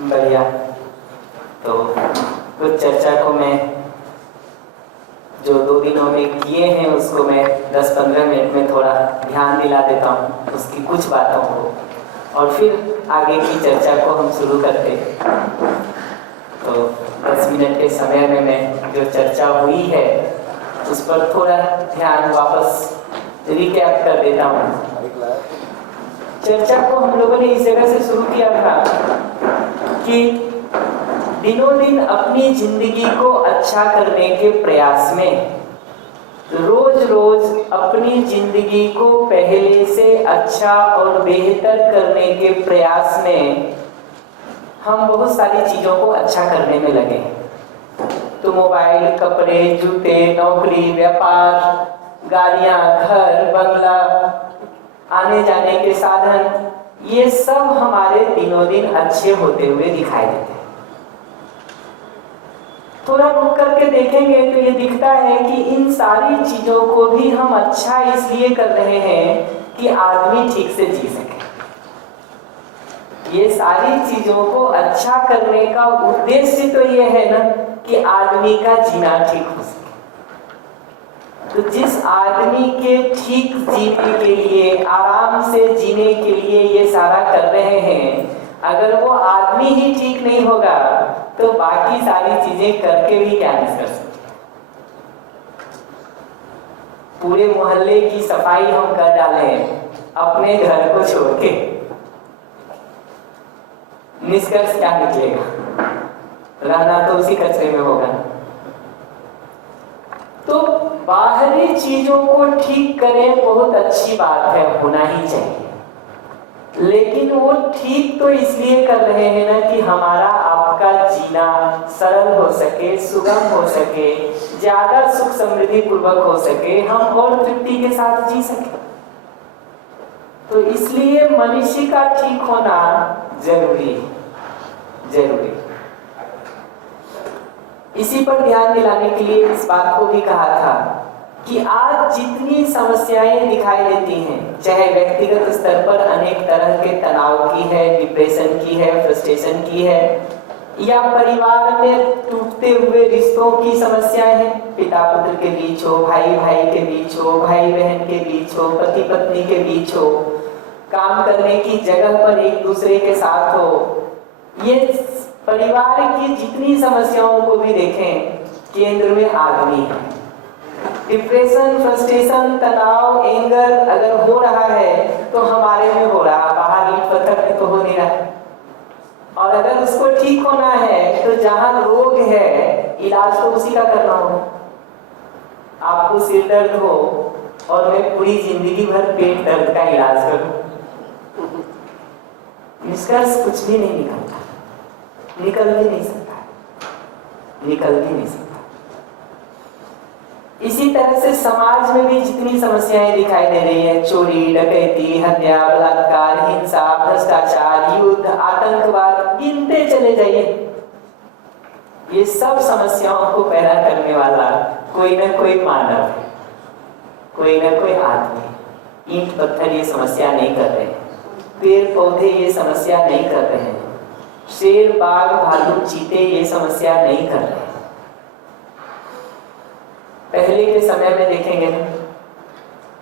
बढ़िया। तो कुछ चर्चा को मैं जो 2 दिनों में किए हैं उसको मैं 10-15 मिनट में थोड़ा ध्यान दिला देता हूँ उसकी कुछ बातों को, और फिर आगे की चर्चा को हम शुरू करते। तो 10 मिनट के समय में मैं जो चर्चा हुई है उस पर थोड़ा ध्यान वापस रिकैप कर देता हूँ। चर्चा को हम लोगों ने इस जगह से शुरू किया था कि दिनों दिन अपनी जिंदगी को अच्छा करने के प्रयास में, रोज रोज अपनी जिंदगी को पहले से अच्छा और बेहतर करने के प्रयास में हम बहुत सारी चीजों को अच्छा करने में लगे। तो मोबाइल, कपड़े, जूते, नौकरी, व्यापार, गाड़ियां, घर, बंगला, आने जाने के साधन, ये सब हमारे दिनों दिन अच्छे होते हुए दिखाई देते हैं। थोड़ा रुक करके देखेंगे तो ये दिखता है कि इन सारी चीजों को भी हम अच्छा इसलिए कर रहे हैं कि आदमी ठीक से जी सके। ये सारी चीजों को अच्छा करने का उद्देश्य तो ये है ना कि आदमी का जीना ठीक हो सके। तो जिस आदमी के ठीक जीने के लिए, आराम से जीने के लिए ये सारा कर रहे हैं, अगर वो आदमी ही ठीक नहीं होगा तो बाकी सारी चीजें करके भी क्या नहीं कर सकते। पूरे मोहल्ले की सफाई हम कर डाले अपने घर को छोड़ के, निष्कर्ष क्या निकलेगा? रहना तो उसी कचरे में होगा। तो बाहरी चीजों को ठीक करें, बहुत अच्छी बात है, होना ही चाहिए, लेकिन वो ठीक तो इसलिए कर रहे हैं ना कि हमारा आपका जीना सरल हो सके, सुगम हो सके, ज्यादा सुख समृद्धि पूर्वक हो सके, हम और तृप्ति के साथ जी सके। तो इसलिए मनुष्य का ठीक होना जरूरी है। इसी पर ध्यान दिलाने के लिए इस बात को भी कहा था कि आज जितनी समस्याएं दिखाई देती हैं, चाहे व्यक्तिगत स्तर पर अनेक तरह के तनाव की है, डिप्रेशन की है, फ्रस्ट्रेशन की है, या परिवार में टूटते हुए रिश्तों की समस्याएं हैं, पिता पुत्र के बीच हो, भाई भाई के बीच हो, भाई बहन के बीच हो, पति पत्नी के बीच हो, काम करने की जगह पर एक दूसरे के साथ हो, ये परिवार की जितनी समस्याओं को भी देखें, केंद्र में आदमी है। डिप्रेशन, फ्रस्ट्रेशन, तनाव, एंगर अगर हो रहा है तो हमारे में हो रहा, बाहर ईंट पत्थर में तो हो नहीं रहा। और अगर उसको ठीक होना है तो जहां रोग है, इलाज तो उसी का करना होगा। आपको सिर दर्द हो और मैं पूरी जिंदगी भर पेट दर्द का इलाज करूं, निष्कर्ष कुछ भी नहीं निकलता, निकल भी नहीं सकता। इसी तरह से समाज में भी जितनी समस्याएं दिखाई दे रही है, चोरी, डकैती, हत्या, बलात्कार, हिंसा, भ्रष्टाचार, युद्ध, आतंकवाद, गिनते चले जाइए, ये सब समस्याओं को पैदा करने वाला कोई ना कोई मानव है, कोई ना कोई आदमी। ईंट पत्थर ये समस्या नहीं कर रहे, पेड़ पौधे ये समस्या नहीं कर रहे हैं, शेर, बाघ, भालू, चीते ये समस्या नहीं कर रहे। पहले के समय में देखेंगे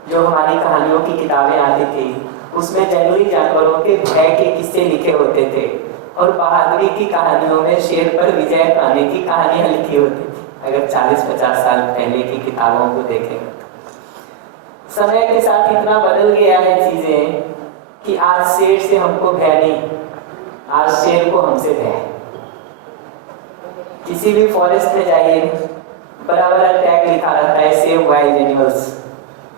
जो हमारी कहानियों की किताबें आती थी, उसमें जंगली जानवरों के भय के किस्से लिखे होते थे, और बहादुरी की कहानियों में शेर पर विजय पाने की कहानियां लिखी होती थी। अगर 40-50 साल पहले की किताबों को देखें, समय के साथ इतना बदल गया है चीजें कि आज शेर से हमको भय नहीं, आज शेर को हमसे भय। किसी भी फॉरेस्ट में जाइए, बराबर टैग लिखा रहता है सेव वाइल्ड एनिमल्स,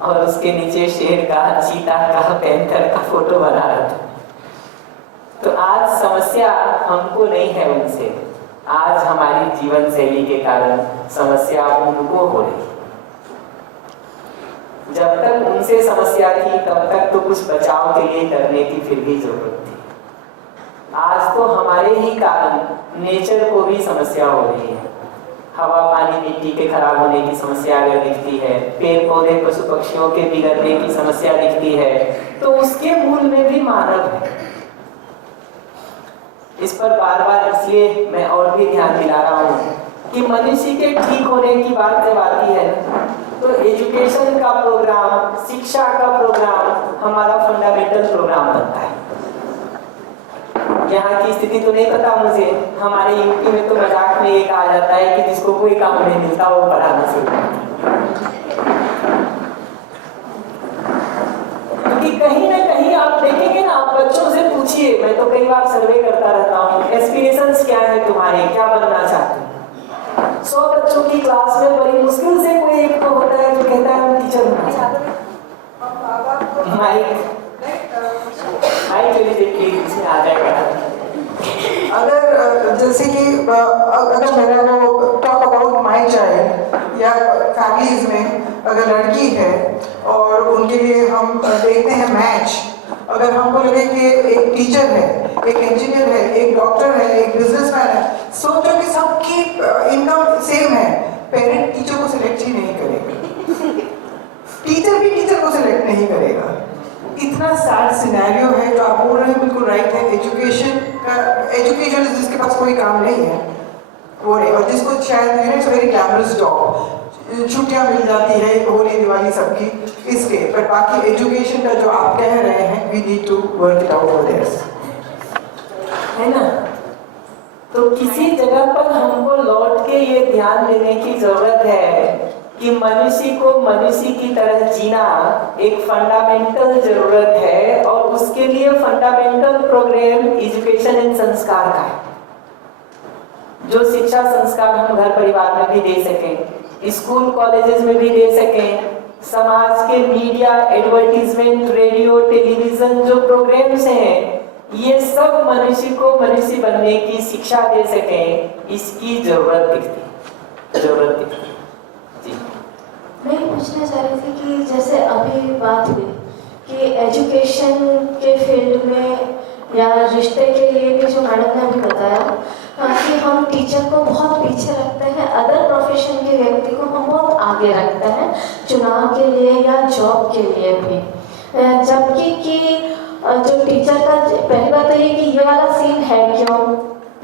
और उसके नीचे शेर का, चीता का, पैंथर का फोटो बना रहता है। तो आज समस्या हमको नहीं है उनसे, आज हमारी जीवन शैली के कारण समस्या उनको हो रही। जब तक उनसे समस्या थी तब तक तो कुछ बचाव के लिए करने की फिर भी जरूरत थी। आज तो हमारे ही कारण नेचर को भी समस्या हो रही है। हवा, पानी, मिट्टी के खराब होने की समस्या अगर दिखती है, पेड़ पौधे, पशु पक्षियों के बिगड़ने की समस्या दिखती है, तो उसके मूल में भी मानव है। इस पर बार बार इसलिए मैं और भी ध्यान दिला रहा हूँ कि मनुष्य के ठीक होने की बात जब आती है तो एजुकेशन का प्रोग्राम, शिक्षा का प्रोग्राम हमारा फंडामेंटल प्रोग्राम बनता है। यहाँ की स्थिति तो नहीं पता मुझे, हमारे यूपी में तो मजाक में ये कहा जाता है कि जिसको कोई काम नहीं मिलता वो पढ़ाना शुरू करता है। क्योंकि कहीं ना कहीं आप देखेंगे ना, आप बच्चों से पूछिए, मैं तो कई बार सर्वे करता रहता हूँ, एस्पिरेशंस क्या है तुम्हारे, क्या बनना चाहते हो? 100 बच्चों की क्लास में बड़ी मुश्किल से कोई एक तो होता है जो कहता है हम टीचर बनना चाहते हैं। आ जाएगा। अगर जैसे कि अगर मेरा वो टॉक अबाउट माय चाइल्ड या फैमिलीज में अगर लड़की है और उनके लिए हम देखते हैं मैच, अगर हमको लगे कि एक टीचर है, एक इंजीनियर है, एक डॉक्टर है, एक बिजनेसमैन है, सोचो कि सबकी इनकम सेम है, पेरेंट टीचर को सिलेक्ट ही नहीं करेगा, टीचर भी टीचर को सिलेक्ट नहीं करेगा। इतना सैड सिनेरियो है। जो आप बोल रहे हैं बिल्कुल राइट है। एजुकेशन जिसके पास कोई काम नहीं है वो नहीं, और जिसको शायद इट्स वेरी ग्लैमरस जॉब, छुट्टियां मिल जाती है होली दिवाली सबकी इसके, पर बाकी एजुकेशन का जो आप कह रहे हैं we need to work it out for there, है ना। तो किसी जगह पर हमको लौट के ये ध्यान देने की जरूरत है कि मनुष्य को मनुष्य की तरह जीना एक फंडामेंटल जरूरत है, और उसके लिए फंडामेंटल प्रोग्राम एजुकेशन एंड संस्कार का है। जो शिक्षा संस्कार हम घर परिवार में भी दे सकें, स्कूल कॉलेजेस में भी दे सकें, समाज के मीडिया, एडवर्टीजमेंट, रेडियो, टेलीविजन जो प्रोग्राम्स हैं, ये सब मनुष्य को मनुष्य बनने की शिक्षा दे सकें, इसकी जरूरत दिखती। मैं पूछना चाह रही थी कि जैसे अभी बात हुई कि एजुकेशन के फील्ड में या रिश्ते के लिए भी जो मैडम ने अभी बताया कि हम टीचर को बहुत पीछे रखते हैं, अदर प्रोफेशन के व्यक्ति को हम बहुत आगे रखते हैं चुनाव के लिए या जॉब के लिए भी, जबकि कि जो टीचर का पहली बात तो ये कि ये वाला सीन है क्यों,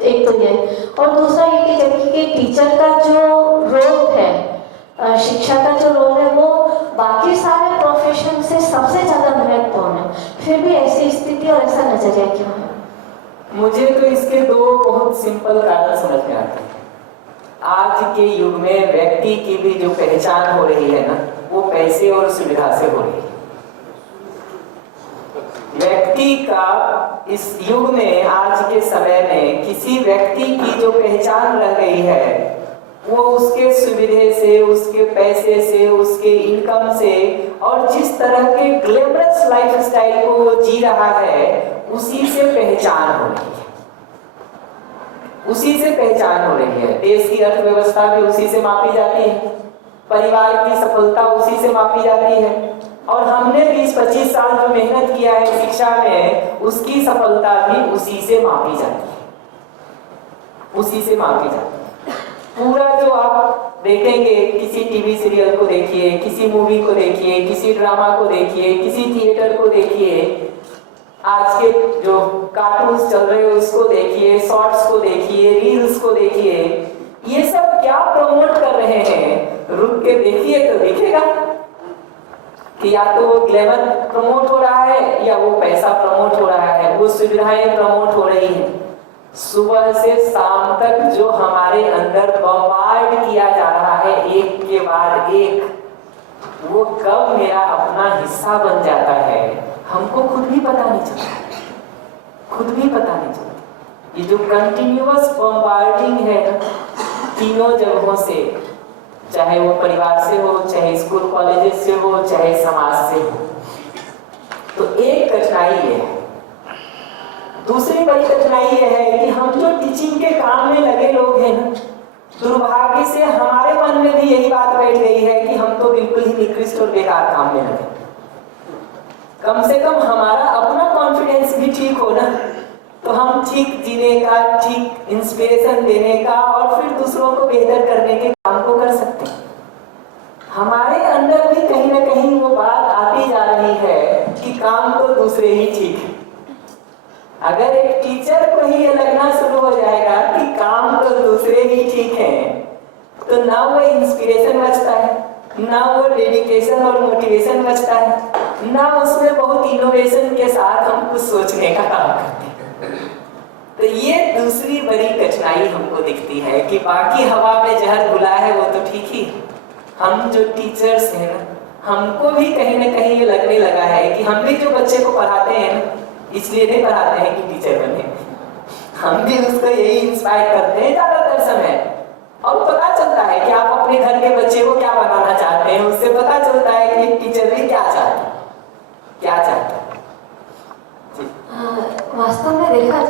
एक तो ये, और दूसरा ये कि जबकि कि टीचर का जो रोल है, शिक्षा का जो रोल है वो बाकी सारे प्रोफेशन से सबसे ज़्यादा महत्वपूर्ण है, फिर भी ऐसी स्थिति और ऐसा नजरिया क्यों है? मुझे तो इसके दो बहुत सिंपल कारण समझ में आते हैं। आज के युग में व्यक्ति की भी जो पहचान हो रही है ना, वो पैसे और सुविधा से हो रही है। व्यक्ति का इस युग में, आज के समय में किसी व्यक्ति की जो पहचान रह गई है वो उसके सुविधे से, उसके पैसे से, उसके इनकम से, और जिस तरह के ग्लैमरस लाइफस्टाइल को वो जी रहा है उसी से पहचान हो रही है, उसी से पहचान हो रही है। देश की अर्थव्यवस्था भी उसी से मापी जाती है, परिवार की सफलता उसी से मापी जाती है, और हमने 20-25 साल जो मेहनत किया है शिक्षा में, उसकी सफलता भी उसी से मापी जाती है, उसी से मापी जाती है। पूरा जो आप देखेंगे, किसी टीवी सीरियल को देखिए, किसी मूवी को देखिए, किसी ड्रामा को देखिए, किसी थिएटर को देखिए, आज के जो कार्टून्स चल रहे हैं उसको देखिए, शॉर्ट्स को देखिए, रील्स को देखिए, ये सब क्या प्रमोट कर रहे हैं, रुक के देखिए तो दिखेगा कि या तो वो ग्लैमर प्रमोट हो रहा है या वो पैसा प्रमोट हो रहा है, वो सुविधाएं प्रमोट हो रही है। सुबह से शाम तक जो हमारे अंदर बम्बार्ड किया जा रहा है एक के बाद एक, वो कब मेरा अपना हिस्सा बन जाता है हमको खुद भी पता नहीं चलता, खुद भी पता नहीं चलता। ये जो कंटिन्यूअस बम्बार्डिंग है तीनों जगहों से, चाहे वो परिवार से हो, चाहे स्कूल कॉलेजेस से हो, चाहे समाज से हो, तो एक कठिनाई ये है। दूसरी बड़ी कठिनाई यह है कि हम जो टीचिंग के काम में लगे लोग हैं ना, दुर्भाग्य से हमारे मन में भी यही बात बैठ गई है कि हम तो बिल्कुल ही निकृष्ट और बेकार काम में लगे। कम से कम हमारा अपना कॉन्फिडेंस भी ठीक हो ना, तो हम ठीक जीने का, ठीक इंस्पिरेशन देने का और फिर दूसरों को बेहतर करने के काम को कर सकते हैं। हमारे अंदर भी कहीं ना कहीं वो बात आती जा रही है कि काम तो दूसरे ही ठीक है। अगर एक टीचर को ही ये लगना शुरू हो जाएगा कि काम तो दूसरे ही ठीक हैं, तो ना वो इंस्पिरेशन बचता है, ना वो डेडिकेशन और मोटिवेशन बचता है, ना उसमें बहुत इनोवेशन के साथ हम कुछ सोचने का काम करते हैं। तो ये दूसरी बड़ी कठिनाई हमको दिखती है कि बाकी हवा में जहर घुला है वो तो ठीक ही, हम जो टीचर्स हैं ना, हमको भी कहीं ना कहीं ये लगने लगा है कि हम भी जो बच्चे को पढ़ाते हैं ना, इसलिए नहीं पढ़ाते हैं कि टीचर बने, हम भी उसको यही इंस्पायर करते हैं ज़्यादातर समय। और पता चलता है कि आप अपने घर के बच्चे को क्या बनाना चाहते हैं, उससे पता चलता है कि एक टीचर भी क्या चाहता है, क्या चाहता है। वास्तव में देखा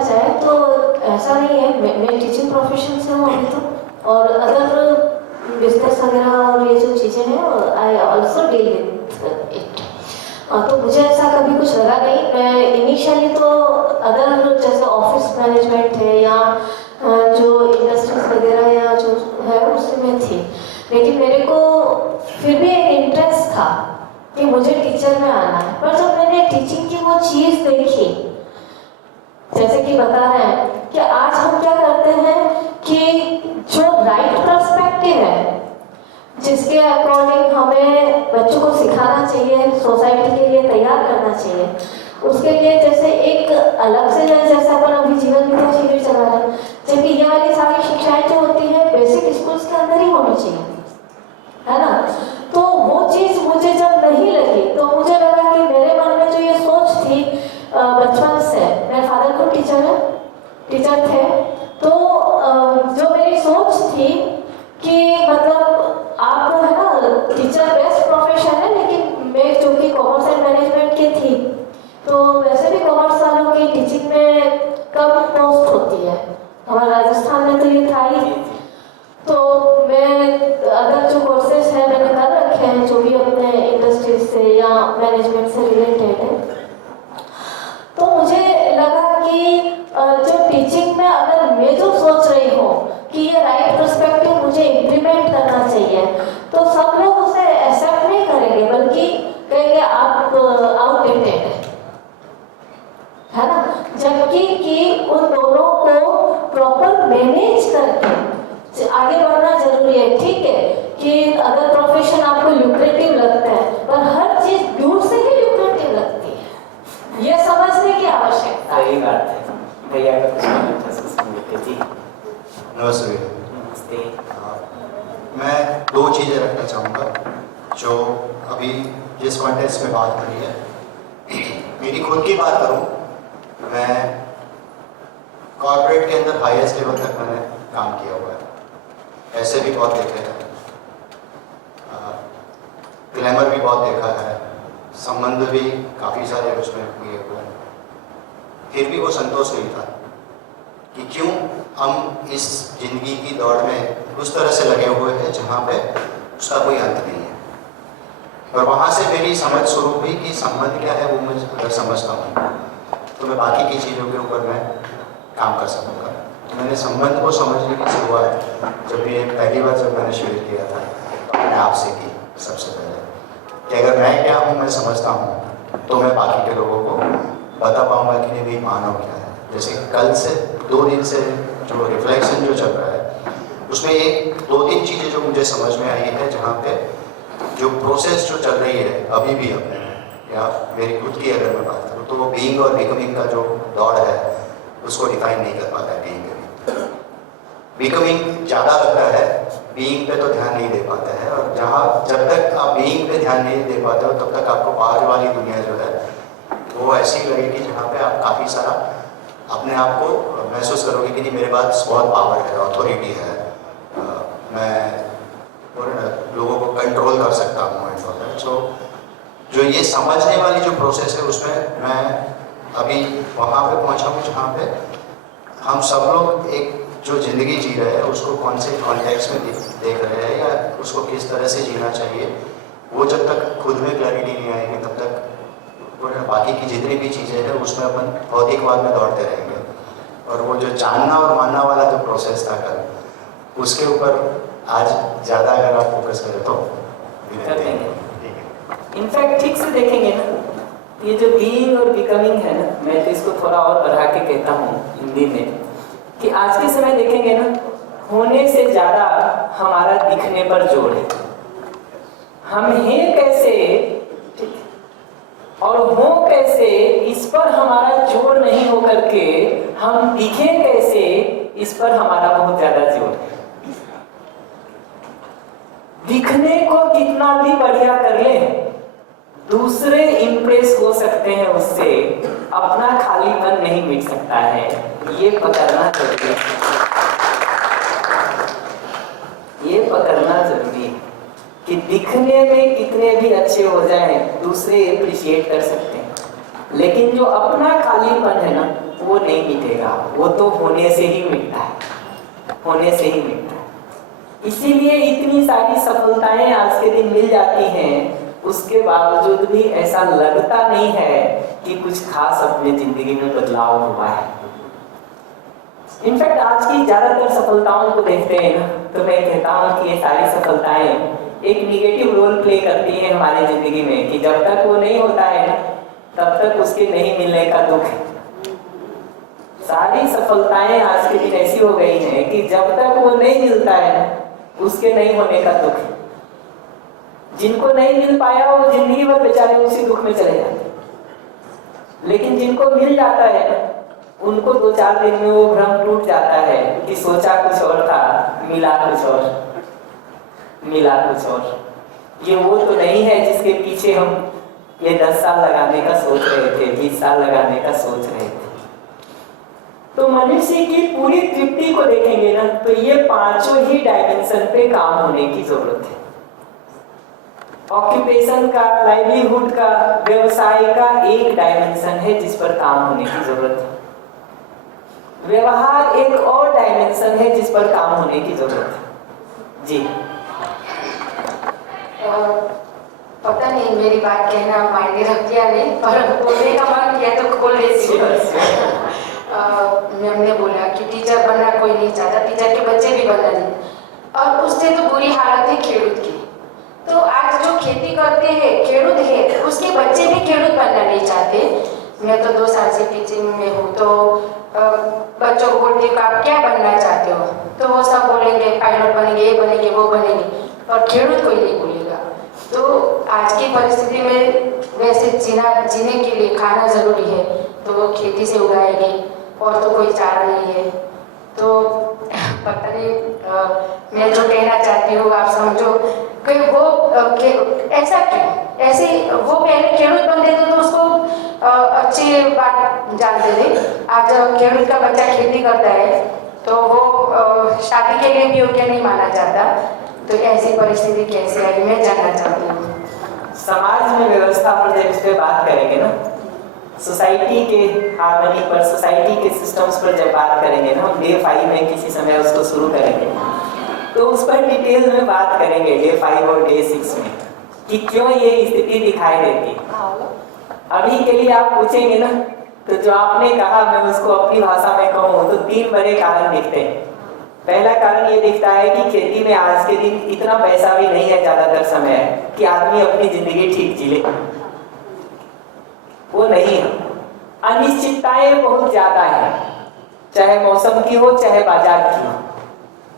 जाए तो ऐसा नहीं है, मैं टीचिंग प्रोफेशन से हूँ अभी तो, और अदर बिजनेस वगैरह और ये जो चीज़ें हैं I also deal with it. तो मुझे ऐसा कभी कुछ लगा नहीं। मैं इनिशियली तो अदर जैसे ऑफिस मैनेजमेंट है या जो इंडस्ट्रीज वगैरह या जो है उसमें थी, लेकिन मेरे को फिर भी एक इंटरेस्ट था कि मुझे टीचर में आना है। पर जब मैंने टीचिंग की वो चीज़ देखी, जैसे कि बता रहे हैं कि आज हम क्या करते हैं कि जो राइट पर्सपेक्टिव है, जिसके अकॉर्डिंग हमें बच्चों को सिखाना चाहिए, सोसाइटी के लिए तैयार करना चाहिए, उसके लिए जैसे एक अलग से जैसे अपन अभी जीवन विद्या शिविर चला रहे हैं, जबकि ये वाली सारी शिक्षाएं जो होती है बेसिक स्कूल्स के अंदर ही होनी चाहिए, है ना। तो वो चीज़ मुझे जब नहीं लगी तो मुझे लगा कि मेरे मन में जो ये सोच थी बचपन से, मेरे फादर खुद टीचर थे, तो जो मेरी सोच थी कि मतलब आप है ना टीचर बेस्ट प्रोफेशन है, लेकिन मैं जो कि कॉमर्स एंड मैनेजमेंट की थी, तो वैसे भी कॉमर्स वालों की टीचिंग में कम पोस्ट होती है, हमारे राजस्थान में तो ये था ही। तो मैं अदर जो कोर्सेज हैं मैंने कर रखे हैं जो भी अपने इंडस्ट्रीज से या मैनेजमेंट से रिलेटेड है, तो मुझे लगा कि जो टीचिंग में अगर मैं जो सोच रही हूँ कि ये राइट पर्सपेक्टिव मुझे इम्प्लीमेंट करना चाहिए, तो सब लोग उसे एक्सेप्ट नहीं करेंगे, बल्कि कहेंगे आप आउटडेटेड है ना। जबकि कि उन दोनों को प्रॉपर मैनेज करके आगे बढ़ना जरूरी है। ठीक है कि अगर प्रोफेशन आपको ल्यूक्रेटिव लगता है, पर हर चीज दूर से ही ल्यूक्रेटिव लगती है, ये समझने की आवश्यकता है। सही बात है। भैया का कुछ जी। नमस्ते। नमस्ते। मैं दो चीज़ें रखना चाहूँगा जो अभी जिस कॉन्टेक्स्ट में बात हो रही है। मेरी खुद की बात करूँ, मैं कॉर्पोरेट के अंदर हाईएस्ट लेवल तक मैंने काम किया हुआ है, ऐसे भी बहुत देखे हैं, ग्लैमर भी बहुत देखा है, संबंध भी काफ़ी सारे उसमें हुए हुए हैं। फिर भी वो संतोष नहीं था कि क्यों हम इस जिंदगी की दौड़ में उस तरह से लगे हुए हैं जहाँ पे उसका कोई अंत नहीं है। और वहाँ से मेरी समझ शुरू हुई कि संबंध क्या है वो मैं अगर समझता हूँ तो मैं बाकी की चीज़ों के ऊपर मैं काम कर सकूँगा। तो मैंने संबंध को समझने की शुरुआत जब ये पहली बार जब मैंने शेयर किया था तो मैंने आपसे की सबसे पहले कि अगर मैं क्या हूँ मैं समझता हूँ तो मैं बाकी के लोगों को बता पाऊँगा कि नहीं भाई मानव क्या है। जैसे कल से 2 दिन से जो रिफ्लेक्शन जो चल रहा है उसमें एक 2-3 चीज़ें जो मुझे समझ में आई है, जहाँ पे जो प्रोसेस जो चल रही है अभी भी अपने या मेरी खुद की अगर मैं बात करूँ तो वो बीइंग और बिकमिंग का जो दौड़ है उसको डिफाइन नहीं कर पाता है। बिकमिंग ज़्यादा लगता है, बीइंग पे तो ध्यान नहीं दे पाता है, और जब तक आप बीइंग पे ध्यान नहीं दे पाते हो तब तक आपको बाहर वाली दुनिया जो है वो ऐसी लगेगी जहाँ पे आप काफ़ी सारा अपने आप को महसूस करोगे कि नहीं मेरे पास बहुत पावर है, अथॉरिटी है, मैं लोगों को कंट्रोल कर सकता हूँ। सो जो ये समझने वाली जो प्रोसेस है उसमें मैं अभी वहाँ पे पहुँचा हूँ जहाँ पे हम सब लोग एक जो ज़िंदगी जी रहे हैं उसको कौन से कॉन्टेक्स्ट में देख रहे हैं या उसको किस तरह से जीना चाहिए, वो जब तक खुद में क्लैरिटी नहीं आएगी तब तक बाकी की जितनी भी चीज़ें हैं उसमें अपन भौतिकवाद में दौड़ते रहेंगे। और वो जो जानना और मानना वाला जो प्रोसेस था कल, उसके ऊपर आज ज़्यादा अगर आप फोकस करें तो करते हैं। ठीक है। इनफैक्ट ठीक से देखेंगे ना, ये जो बीइंग और बिकमिंग है ना, मैं तो इसको थोड़ा और बढ़ा के कहता हूँ हिंदी में, कि आज के समय देखेंगे ना, होने से ज्यादा हमारा दिखने पर जोर है। हम हैं कैसे, ठीक, और हो कैसे, इस पर हमारा जोर नहीं हो करके हम दिखे कैसे, इस पर हमारा बहुत ज्यादा जोर है। दिखने को कितना भी बढ़िया कर ले, दूसरे इंप्रेस हो सकते हैं उससे, अपना खालीपन नहीं मिट सकता है। ये पकड़ना जरूरी है, ये पकड़ना जरूरी है कि दिखने में कितने भी अच्छे हो जाएं, दूसरे अप्रिशिएट कर सकते हैं, लेकिन जो अपना खालीपन है ना, वो नहीं मिटेगा। वो तो होने से ही मिटता है, होने से ही मिटता है। इसीलिए इतनी सारी सफलताएं आज के दिन मिल जाती हैं, उसके बावजूद भी ऐसा लगता नहीं है कि कुछ खास अपने जिंदगी में बदलाव हुआ है। इनफैक्ट आज की ज्यादातर सफलताओं को देखते हैं ना, तो मैं कहता हूँ कि ये सारी सफलताएं एक निगेटिव रोल प्ले करती हैं हमारी जिंदगी में, कि जब तक वो नहीं होता है ना, तब तक उसके नहीं मिलने का दुख है। सारी सफलताएं आज के दिन ऐसी हो गई हैं कि जब तक वो नहीं मिलता है ना, उसके नहीं होने का दुख है। जिनको नहीं मिल पाया वो जिंदगी भर बेचारे उसी दुख में चले जाते, लेकिन जिनको मिल जाता है ना, उनको 2-4 दिन में वो भ्रम टूट जाता है कि सोचा कुछ और था, मिला कुछ और, मिला कुछ और। ये वो तो नहीं है जिसके पीछे हम ये 10 साल लगाने का सोच रहे थे, 20 साल लगाने का सोच रहे थे। तो मनुष्य की पूरी तृप्ति को देखेंगे ना, तो ये 5 ही डायमेंशन पे काम होने की जरूरत है। ऑक्यूपेशन का, लाइवलीहुड का, व्यवसाय का एक डायमेंशन है जिस पर काम होने की जरूरत है। व्यवहार एक और डायमेंशन है जिस पर काम होने की जरूरत है। जी पता नहीं मेरी बात कहना मायने रखती या नहीं, पर बोलने का मन किया तो खोल लेती हूँ। मैम ने बोला कि टीचर बनना कोई नहीं चाहता, टीचर के बच्चे भी बनना नहीं, और उससे तो बुरी हालत है खेडूत की। तो आज जो खेती करते हैं, खेडूत है, उसके बच्चे भी खेडूत बनना नहीं चाहते। मैं तो 2 साल से टीचिंग में हूँ, तो बच्चों को बोलती हूँ आप क्या बनना चाहते हो, तो वो सब बोलेंगे पायलट बनेंगे, ये बनेंगे, वो बनेंगे, और खेडूत कोई नहीं बोलेगा। तो आज की परिस्थिति में वैसे जीने के लिए खाना जरूरी है, तो वो खेती से उगाएंगे, और तो कोई चारा नहीं है। तो पता नहीं मैं जो कहना चाहती हूँ आप समझो कि वो ऐसा क्यों, ऐसे वो पहले खेडूत बनते थे तो उसको अच्छी बात जानते थे। आज खेडूत का बच्चा खेती करता है तो वो शादी के लिए भी योग्य नहीं माना जाता। तो ऐसी परिस्थिति कैसे आई, मैं जानना चाहती हूँ। समाज में व्यवस्था पर जब इस पे बात करेंगे ना, सोसाइटी के हार्मनी पर, सोसाइटी के सिस्टम्स पर जब बात करेंगे ना, हम डे 5 में किसी समय उसको शुरू करेंगे, तो उस पर डिटेल में बात करेंगे डे 5 और डे 6 में कि क्यों ये स्थिति दिखाई देती है। अभी के लिए आप पूछेंगे ना, तो जो आपने कहा मैं उसको अपनी भाषा में कहूँ तो 3 बड़े कारण दिखते हैं। पहला कारण ये दिखता है कि खेती में आज के दिन इतना पैसा भी नहीं है ज्यादातर समय कि आदमी अपनी जिंदगी ठीक जी ले, वो नहीं है। अनिश्चितताएं बहुत ज्यादा है, चाहे मौसम की हो चाहे बाजार की हो।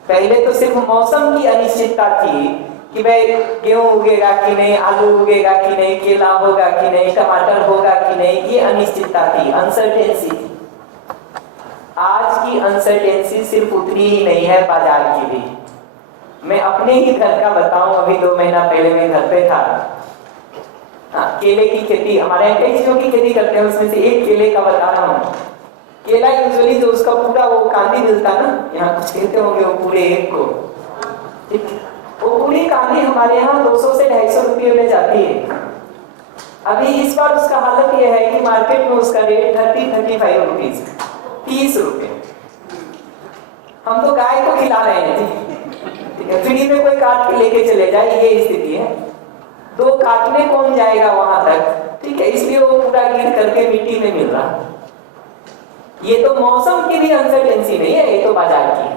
पहले तो सिर्फ मौसम की अनिश्चितता थी कि भाई गेहूं उगेगा कि नहीं, आलू उगेगा कि नहीं, केला होगा कि नहीं, टमाटर होगा कि नहीं, ये अनिश्चितता थी, अनसर्टेंसी थी। आज की अनसर्टेंसी सिर्फ उतनी ही नहीं है, बाजार की भी। मैं अपने ही घर का बताऊं, अभी 2 महीना पहले मैं घर पे था। केले की खेती, हमारे यहाँ कई चीजों की खेती करते हैं, उसमें से एक केले का बता रहा हूँ। केला यूजुअली जो उसका पूरा वो कांदी मिलता ना, यहाँ कुछ कहते होंगे वो पूरे एक को, ठीक, वो पूरी कांदी हमारे यहाँ 200 से 250 रुपये में जाती है। अभी इस बार उसका हालत ये है कि मार्केट में उसका रेट 30-35 रुपीज, 30 रुपये। हम तो गाय को खिला रहे हैं, ठीक है, फ्री में कोई काट के लेके चले जाए, ये स्थिति है। तो काटने कौन जाएगा वहां तक, ठीक है, इसलिए वो पूरा गिर करके मिट्टी में मिल रहा। ये तो मौसम की भी अनसर्टेंसी नहीं है, ये तो बाजार की है,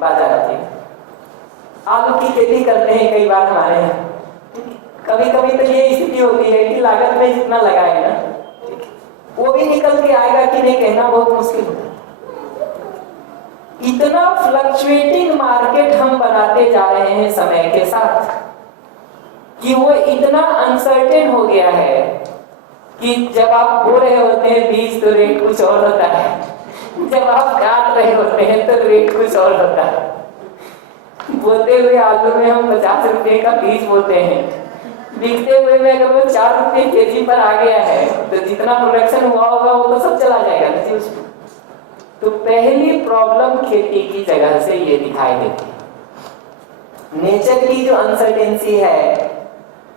बाजार की। आलू की खेती करते हैं कई बार हमारे यहाँ, कभी कभी तो ये स्थिति होती है कि लागत में जितना लगाए ना वो भी निकल के आएगा कि नहीं कहना बहुत मुश्किल होता है। इतना फ्लक्चुएटिंग मार्केट हम बनाते जा रहे हैं समय के साथ कि वो इतना अनसर्टेन हो गया है कि जब आप बो रहे होते हैं बीज तो रेट कुछ और होता है, जब आप काट रहे होते हैं तो रेट कुछ और होता है। बोते हुए आलू में हम 50 रुपए का बीज बोते हैं, बिकते हुए में अगर वो 4 रुपए केजी पर आ गया है तो जितना प्रोडक्शन हुआ होगा वो तो सब चला जाएगा ना जी उसमें। तो पहली प्रॉब्लम खेती की जगह से ये दिखाई देती है। नेचर की जो अनसर्टेनिटी है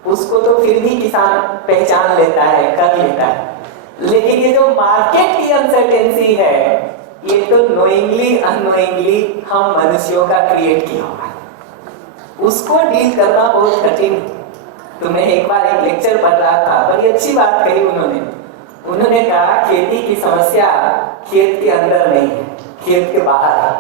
उसको तो फिर भी किसान पहचान लेता है, कर लेता है, लेकिन ये जो मार्केट की अनसर्टेनिटी है ये तो नोइंगली अननोइंगली हम मनुष्यों का क्रिएट किया हुआ है। उसको डील करना बहुत कठिन है। तो मैं एक बार एक लेक्चर पढ़ रहा था, बड़ी अच्छी बात कही उन्होंने कहा खेती की समस्या खेत के अंदर नहीं है, खेत के बाहर है।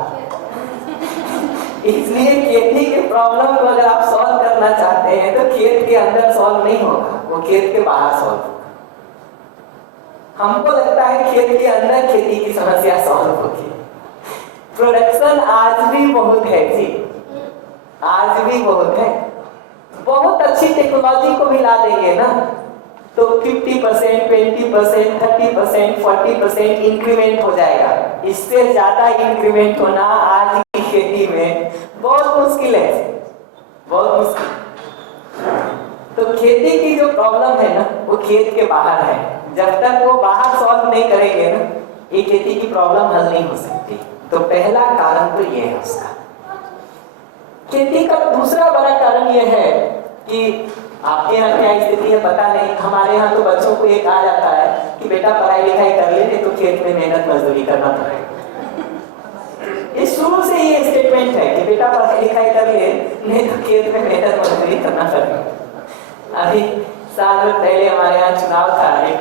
इसलिए खेती के प्रॉब्लम को अगर आप सॉल्व करना चाहते हैं तो खेत के अंदर सॉल्व नहीं होगा, वो खेत के बाहर सॉल्व होगा। हमको लगता है खेत के अंदर खेती की समस्या सॉल्व होगी। प्रोडक्शन आज भी बहुत है जी, आज भी बहुत है। बहुत अच्छी टेक्नोलॉजी को मिला देंगे ना तो 50%, 20%, 30%, 40% इंक्रीमेंट हो जाएगा। इससे ज्यादा इंक्रीमेंट होना आज की खेती में बहुत मुश्किल है, बहुत मुश्किल। तो खेती की जो प्रॉब्लम है ना वो खेत के बाहर है। जब तक वो बाहर सॉल्व नहीं करेंगे ना ये खेती की प्रॉब्लम हल नहीं हो सकती। तो पहला कारण तो ये है उसका। खेती का दूसरा बड़ा कारण ये है कि आपके यहाँ क्या स्थिति है पता नहीं, हमारे यहाँ तो बच्चों को ये कहा जाता है कि बेटा पढ़ाई लिखाई कर ले, नहीं तो खेत में मेहनत मजदूरी करना पड़ेगा। इस शुरू से ये स्टेटमेंट है कि बेटा पढ़ाई लिखाई कर ले, नहीं तो खेत में मेहनत मजदूरी करना पड़ेगा। अभी साल भर पहले हमारे यहाँ चुनाव था एक,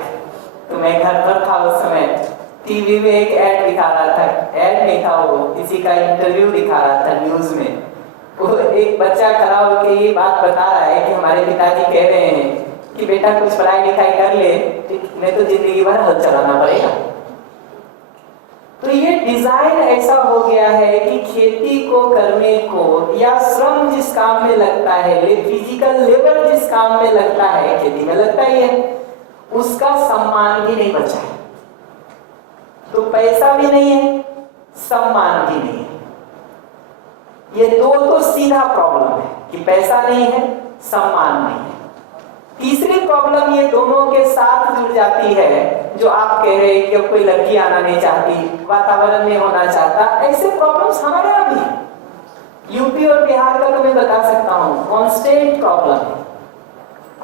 तो मैं घर पर था उस समय, टीवी में एक ऐड दिखा रहा था, ऐड नहीं था वो, किसी का इंटरव्यू दिखा रहा था न्यूज में। वो एक बच्चा खड़ा होकर ये बात बता रहा है कि हमारे पिताजी कह रहे हैं कि बेटा कुछ पढ़ाई लिखाई कर ले, नहीं तो जिंदगी भर हल चलाना पड़ेगा। तो ये डिजाइन ऐसा हो गया है कि खेती को करने को या श्रम जिस काम में लगता है, फिजिकल लेबर जिस काम में लगता है, खेती में लगता ही है, उसका सम्मान भी नहीं बचा है। तो पैसा भी नहीं है, सम्मान भी नहीं है। ये दो तो सीधा प्रॉब्लम है कि पैसा नहीं है, सम्मान नहीं है। तीसरी प्रॉब्लम ये दोनों के साथ जुड़ जाती है, जो आप कह रहे हैं कि अब कोई लड़की आना नहीं चाहती, वातावरण में होना चाहता, ऐसे प्रॉब्लम्स हमारे यहाँ भी है। यूपी और बिहार का तो मैं बता सकता हूँ, कांस्टेंट प्रॉब्लम है,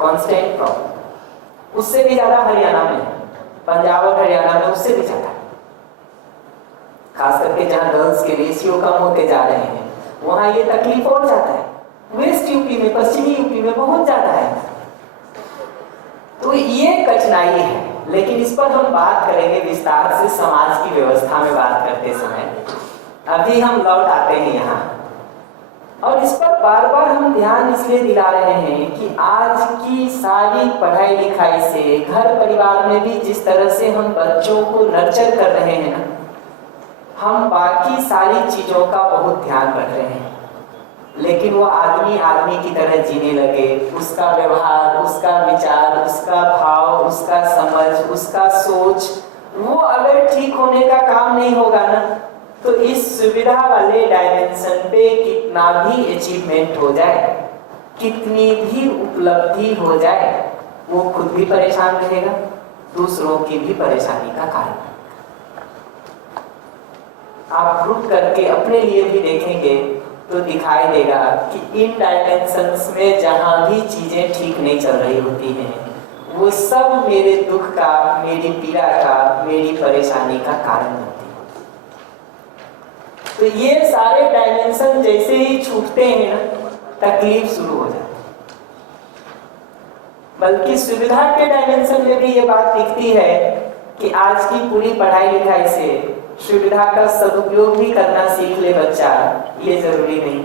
कांस्टेंट प्रॉब्लम। उससे भी ज्यादा हरियाणा में, पंजाब और हरियाणा में उससे भी ज्यादा, खास करके जहाँ गर्ल्स के रेशियो कम होते जा रहे हैं वहां ये तकलीफ और ज्यादा है। वेस्ट यूपी में, पश्चिमी यूपी में बहुत ज्यादा है। तो ये कठिनाई है, लेकिन इस पर हम बात करेंगे विस्तार से समाज की व्यवस्था में बात करते समय। अभी हम लौट आते हैं यहाँ, और इस पर बार बार हम ध्यान इसलिए दिला रहे हैं कि आज की सारी पढ़ाई लिखाई से घर परिवार में भी जिस तरह से हम बच्चों को नर्चर कर रहे हैं ना, हम बाकी सारी चीजों का बहुत ध्यान रख रहे हैं, लेकिन वो आदमी आदमी की तरह जीने लगे। उसका व्यवहार, उसका विचार, उसका भाव, उसका समझ, उसका सोच, वो अगर ठीक होने का काम नहीं होगा ना तो इस सुविधा वाले डायमेंशन पे कितना भी अचीवमेंट हो जाए, कितनी भी उपलब्धि हो जाए, वो खुद भी परेशान रहेगा, दूसरों की भी परेशानी का कारण। आप रुक करके अपने लिए भी देखेंगे तो दिखाई देगा कि इन डायमेंशंस में जहां भी चीजें ठीक नहीं चल रही होती हैं वो सब मेरे दुख का, मेरी पीड़ा का, मेरी परेशानी का कारण होती है। तो ये सारे डायमेंशन जैसे ही छूटते हैं ना, तकलीफ शुरू हो जाती है। बल्कि सुविधा के डायमेंशन में भी ये बात दिखती है कि आज की पूरी पढ़ाई लिखाई से सुविधा का सदुपयोग भी करना सीख ले बच्चा, ये जरूरी नहीं।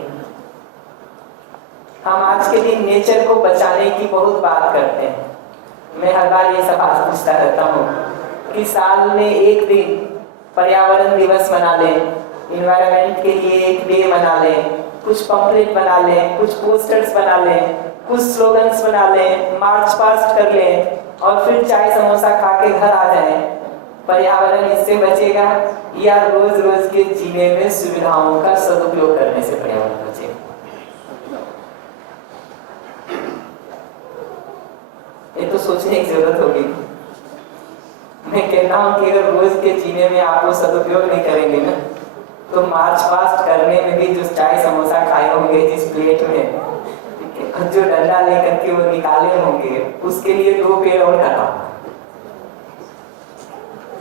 हम आज के दिन नेचर को बचाने की बहुत बात करते हैं। मैं हर बार ये सवाल पूछता रहता हूँ कि साल में एक दिन पर्यावरण दिवस मना लें, इन्वायरमेंट के लिए एक डे मना लें, कुछ पंपलेट बना लें, कुछ पोस्टर्स बना लें, कुछ स्लोगन्स बना लें, मार्च पास्ट कर लें और फिर चाय समोसा खा के घर आ जाएं। पर्यावरण इससे बचेगा या रोज रोज के जीने में सुविधाओं का सदुपयोग करने से पर्यावरण बचेगा? ये तो सोचने की जरूरत होगी। मैं कहता हूँ कि अगर रोज के जीने में आप वो सदुपयोग नहीं करेंगे ना, तो मार्च पास्ट करने में भी जो चाय समोसा खाए होंगे जिस प्लेट में, जो डंडा लेकर के वो निकाले होंगे, उसके लिए 2 पेड़ और काटा।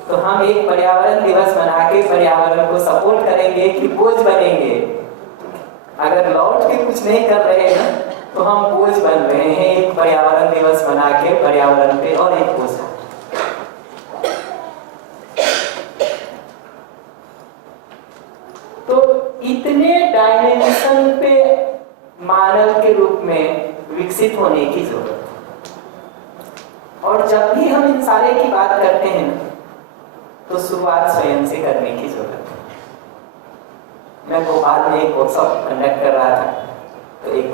तो हम एक पर्यावरण दिवस बना के पर्यावरण को सपोर्ट करेंगे कि बोझ बनेंगे। अगर लौट के कुछ नहीं कर रहे हैं तो हम बोझ बन रहे हैं। एक पर्यावरण दिवस बना के पर्यावरण पे और एक बोझ। तो इतने डायमेंशन पे मानव के रूप में विकसित होने की जरूरत है। और जब भी हम इन सारे की बात करते हैं ना, तो शुरुआत स्वयं से करने की जरूरत है। मैं भोपाल में एक वर्कशॉप कंडक्ट कर रहा था, तो एक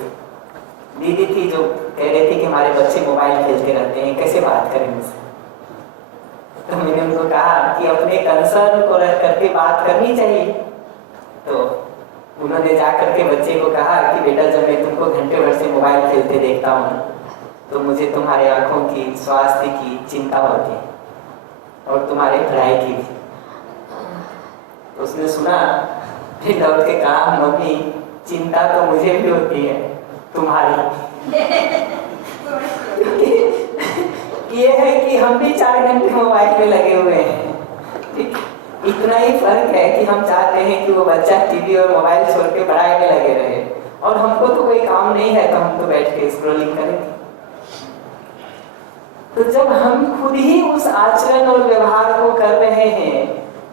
दीदी थी जो कह रही थी कि हमारे बच्चे मोबाइल खेलते रहते हैं, कैसे बात करें उनसे। तो मैंने उनको कहा कि अपने कंसर्न को रख करके बात करनी चाहिए। तो उन्होंने जाकर के बच्चे को कहा कि बेटा, जब मैं तुमको घंटे भर से मोबाइल खेलते देखता हूँ तो मुझे तुम्हारे आंखों की स्वास्थ्य की चिंता होती है और तुम्हारी पढ़ाई की भी। तो उसने सुना, फिर लौट के कहा, मम्मी चिंता तो मुझे भी होती है तुम्हारी। ये है कि हम भी 4 घंटे मोबाइल में लगे हुए हैं, ठीक। इतना ही फर्क है कि हम चाहते हैं कि वो बच्चा टीवी और मोबाइल छोड़ के पढ़ाई में लगे रहे, और हमको तो कोई काम नहीं है तो हम तो बैठ के स्क्रॉलिंग करेंगे। तो जब हम खुद ही उस आचरण और व्यवहार को कर रहे हैं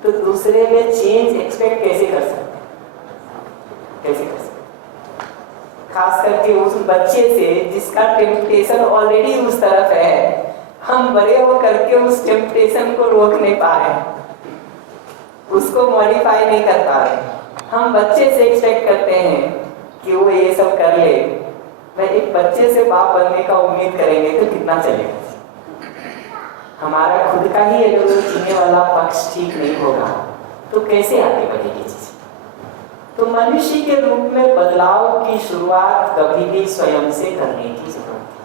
तो दूसरे में चेंज एक्सपेक्ट कैसे कर सकते हैं? कैसे कर सकते? खास करके उस बच्चे से जिसका टेम्पटेशन ऑलरेडी उस तरफ है, हम बड़े हो करके उस टेम्पटेशन को रोक नहीं पा रहे, उसको मॉडिफाई नहीं कर पा रहे। हम बच्चे से एक्सपेक्ट करते हैं कि वो ये सब कर ले। मैं एक बच्चे से बाप बनने का उम्मीद करेंगे तो कितना चलेगा? हमारा खुद का ही अगर जीने वाला पक्ष ठीक नहीं होगा तो कैसे आगे बढ़ेगी चीज? तो मनुष्य के रूप में बदलाव की शुरुआत कभी भी स्वयं से करने की जरूरत है।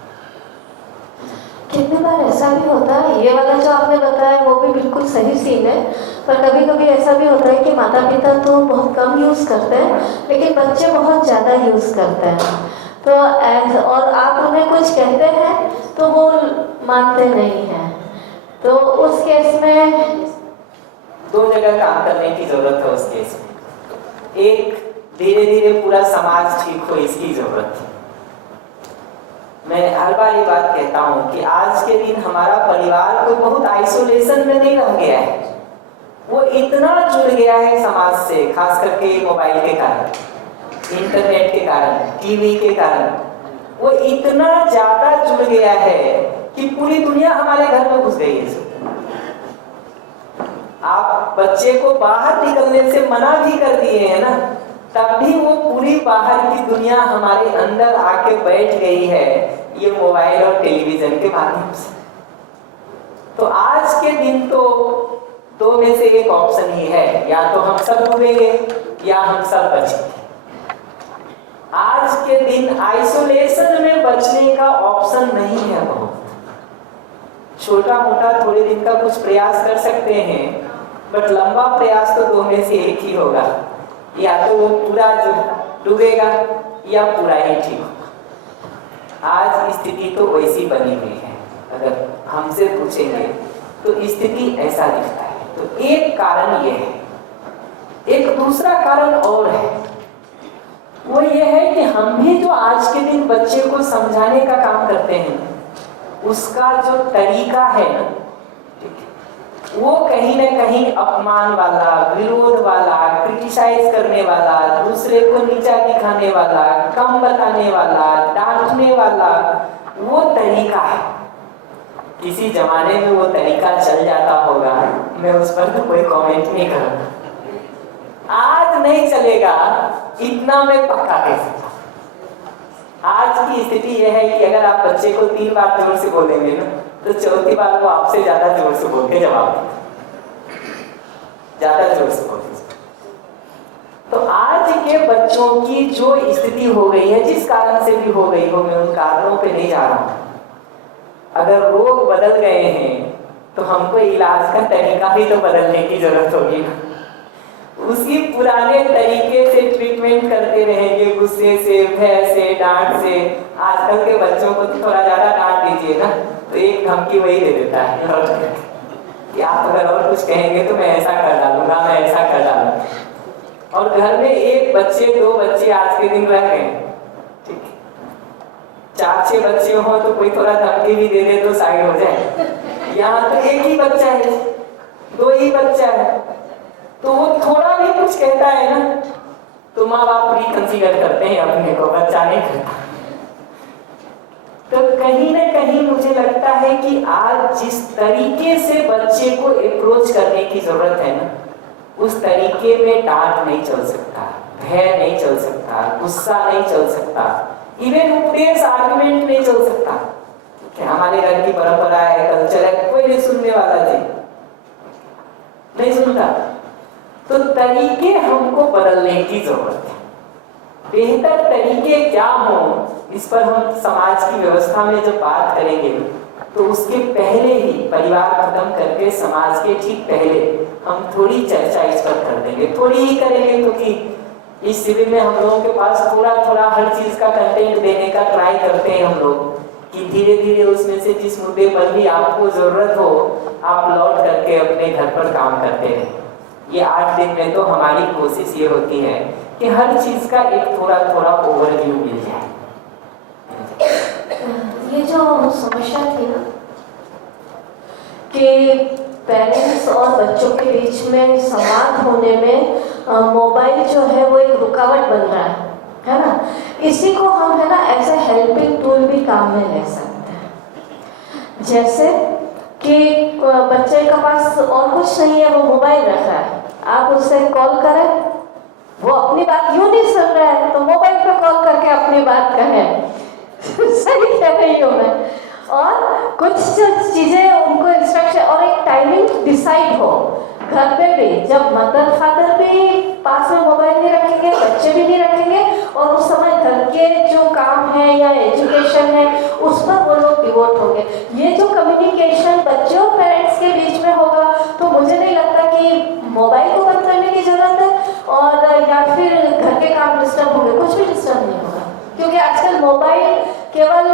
कितनी बार ऐसा भी होता है, ये वाला जो आपने बताया वो भी बिल्कुल सही सीन है, पर कभी कभी ऐसा भी होता है कि माता पिता तो बहुत कम यूज़ करते हैं लेकिन बच्चे बहुत ज़्यादा यूज़ करते हैं। तो और आप उन्हें कुछ कहते हैं तो वो मानते नहीं हैं। तो उस केस में 2 जगह काम करने की जरूरत है। उस केस में एक, धीरे धीरे पूरा समाज ठीक हो, इसकी जरूरत है। मैं हर बार ये बात कहता हूँ कि आज के दिन हमारा परिवार कोई बहुत आइसोलेशन में नहीं रह गया है, वो इतना जुड़ गया है समाज से, खास करके मोबाइल के कारण, इंटरनेट के कारण, टीवी के कारण वो इतना ज्यादा जुड़ गया है कि पूरी दुनिया हमारे घर में घुस गई है। आप बच्चे को बाहर निकलने से मना भी कर दिए हैं ना, तब भी वो पूरी बाहर की दुनिया हमारे अंदर आके बैठ गई है, ये मोबाइल और टेलीविजन के माध्यम से। तो आज के दिन तो 2 में से एक ऑप्शन ही है, या तो हम सब डूबेंगे या हम सब बचेंगे। आज के दिन आइसोलेशन में बचने का ऑप्शन नहीं है। बहुत छोटा मोटा थोड़े दिन का कुछ प्रयास कर सकते हैं, बट लंबा प्रयास तो 2 में से एक ही होगा, या तो वो पूरा डूबेगा या पूरा ही ठीक होगा। आज स्थिति तो वैसी बनी हुई है, अगर हमसे पूछेंगे तो स्थिति ऐसा दिखता है। तो एक कारण ये है, एक दूसरा कारण और है, वो ये है कि हम भी जो आज के दिन बच्चे को समझाने का काम करते हैं, उसका जो तरीका है ना, वो कहीं ना कहीं अपमान वाला, विरोध वाला, क्रिटिसाइज करने वाला, दूसरे को नीचा दिखाने वाला, कम बताने वाला, डांटने वाला वो तरीका है। किसी जमाने में वो तरीका चल जाता होगा, मैं उस पर तो कोई कमेंट नहीं करूंगा। आज नहीं चलेगा, इतना मैं पक्का कह सकता। आज की स्थिति यह है कि अगर आप बच्चे को 3 बार जोर से बोलेंगे ना, तो चौथी बार वो आपसे ज्यादा जोर से बोल के जवाब देगा, ज्यादा जोर से बोल। तो आज के बच्चों की जो स्थिति हो गई है, जिस कारण से भी हो गई हो, मैं उन कारणों पे नहीं जा रहा हूं। अगर रोग बदल गए हैं तो हमको इलाज का तरीका भी तो बदलने की जरूरत होगी। उसी पुराने तरीके से ट्रीटमेंट करते रहेंगे, गुस्से से, भय से, डांट से। आजकल के बच्चों को तो थोड़ा ज्यादा डांट दीजिए ना, तो एक धमकी वही दे देता है कि आप अगर और कुछ कहेंगे तो मैं ऐसा कर डालूंगा, मैं ऐसा कर डालूंगा। और घर में 1 बच्चे 2 बच्चे आज के दिन रह गए, ठीक है, 4-6 बच्चे हो तो कोई थोड़ा धमकी भी दे दे तो साइड हो जाए। यहाँ तो 1 ही बच्चा है, 2 ही बच्चा है, तो वो थोड़ा भी कुछ कहता है ना तो माँ बाप रिकंसीडर करते हैं अपने को, बच्चा नहीं करता। तो कहीं ना कहीं मुझे लगता है कि आज जिस तरीके से बच्चे को अप्रोच करने की जरूरत है ना, उस तरीके में डांट नहीं चल सकता, भय नहीं चल सकता, गुस्सा नहीं चल सकता, इवन उपदेश आर्गुमेंट नहीं चल सकता। कि हमारे घर की परंपरा है, कल्चर है, कोई नहीं सुनने वाला जी, नहीं सुनता। तो तरीके हमको बदलने की जरूरत है। बेहतर तरीके क्या हो, इस पर हम समाज की व्यवस्था में जब बात करेंगे तो उसके पहले ही, परिवार खत्म करके समाज के ठीक पहले हम थोड़ी चर्चा इस पर कर देंगे, थोड़ी ही करेंगे, क्योंकि इस शिविर में हम लोगों के पास थोड़ा थोड़ा हर चीज का कंटेंट देने का ट्राई करते हैं हम लोग, कि धीरे धीरे उसमें से जिस मुद्दे पर भी आपको जरूरत हो आप लौट करके अपने घर पर काम करते रहें। ये 8 दिन में तो हमारी कोशिश ये होती है कि हर चीज का एक थोड़ा थोड़ा ओवरव्यू मिल जाए। ये जो समस्या थी ना कि पेरेंट्स और बच्चों के बीच में संवाद होने में मोबाइल जो है वो एक रुकावट बन रहा है ना, इसी को हम है ना ऐसे हेल्पिंग टूल भी काम में ले सकते हैं। जैसे कि बच्चे के पास और कुछ नहीं है, वो मोबाइल रखा है, आप उससे कॉल करें, वो अपनी बात यूं नहीं सुन रहा है तो मोबाइल पे कॉल करके अपनी बात कहें। सही कह रही हूँ मैं। और कुछ चीजें उनको इंस्ट्रक्शन और एक टाइमिंग डिसाइड हो घर पे भी, जब मदर फादर भी पास में मोबाइल नहीं रखेंगे, बच्चे भी नहीं रखेंगे, और उस समय घर के जो काम है या एजुकेशन है उस पर वो लोग डिवोट होंगे। ये जो कम्युनिकेशन बच्चे और पेरेंट्स के बीच में होगा तो मुझे नहीं लगता कि मोबाइल को बंद करने की जरूरत है और या फिर घर के काम डिस्टर्ब होंगे, कुछ भी डिस्टर्ब नहीं होगा। क्योंकि आजकल मोबाइल केवल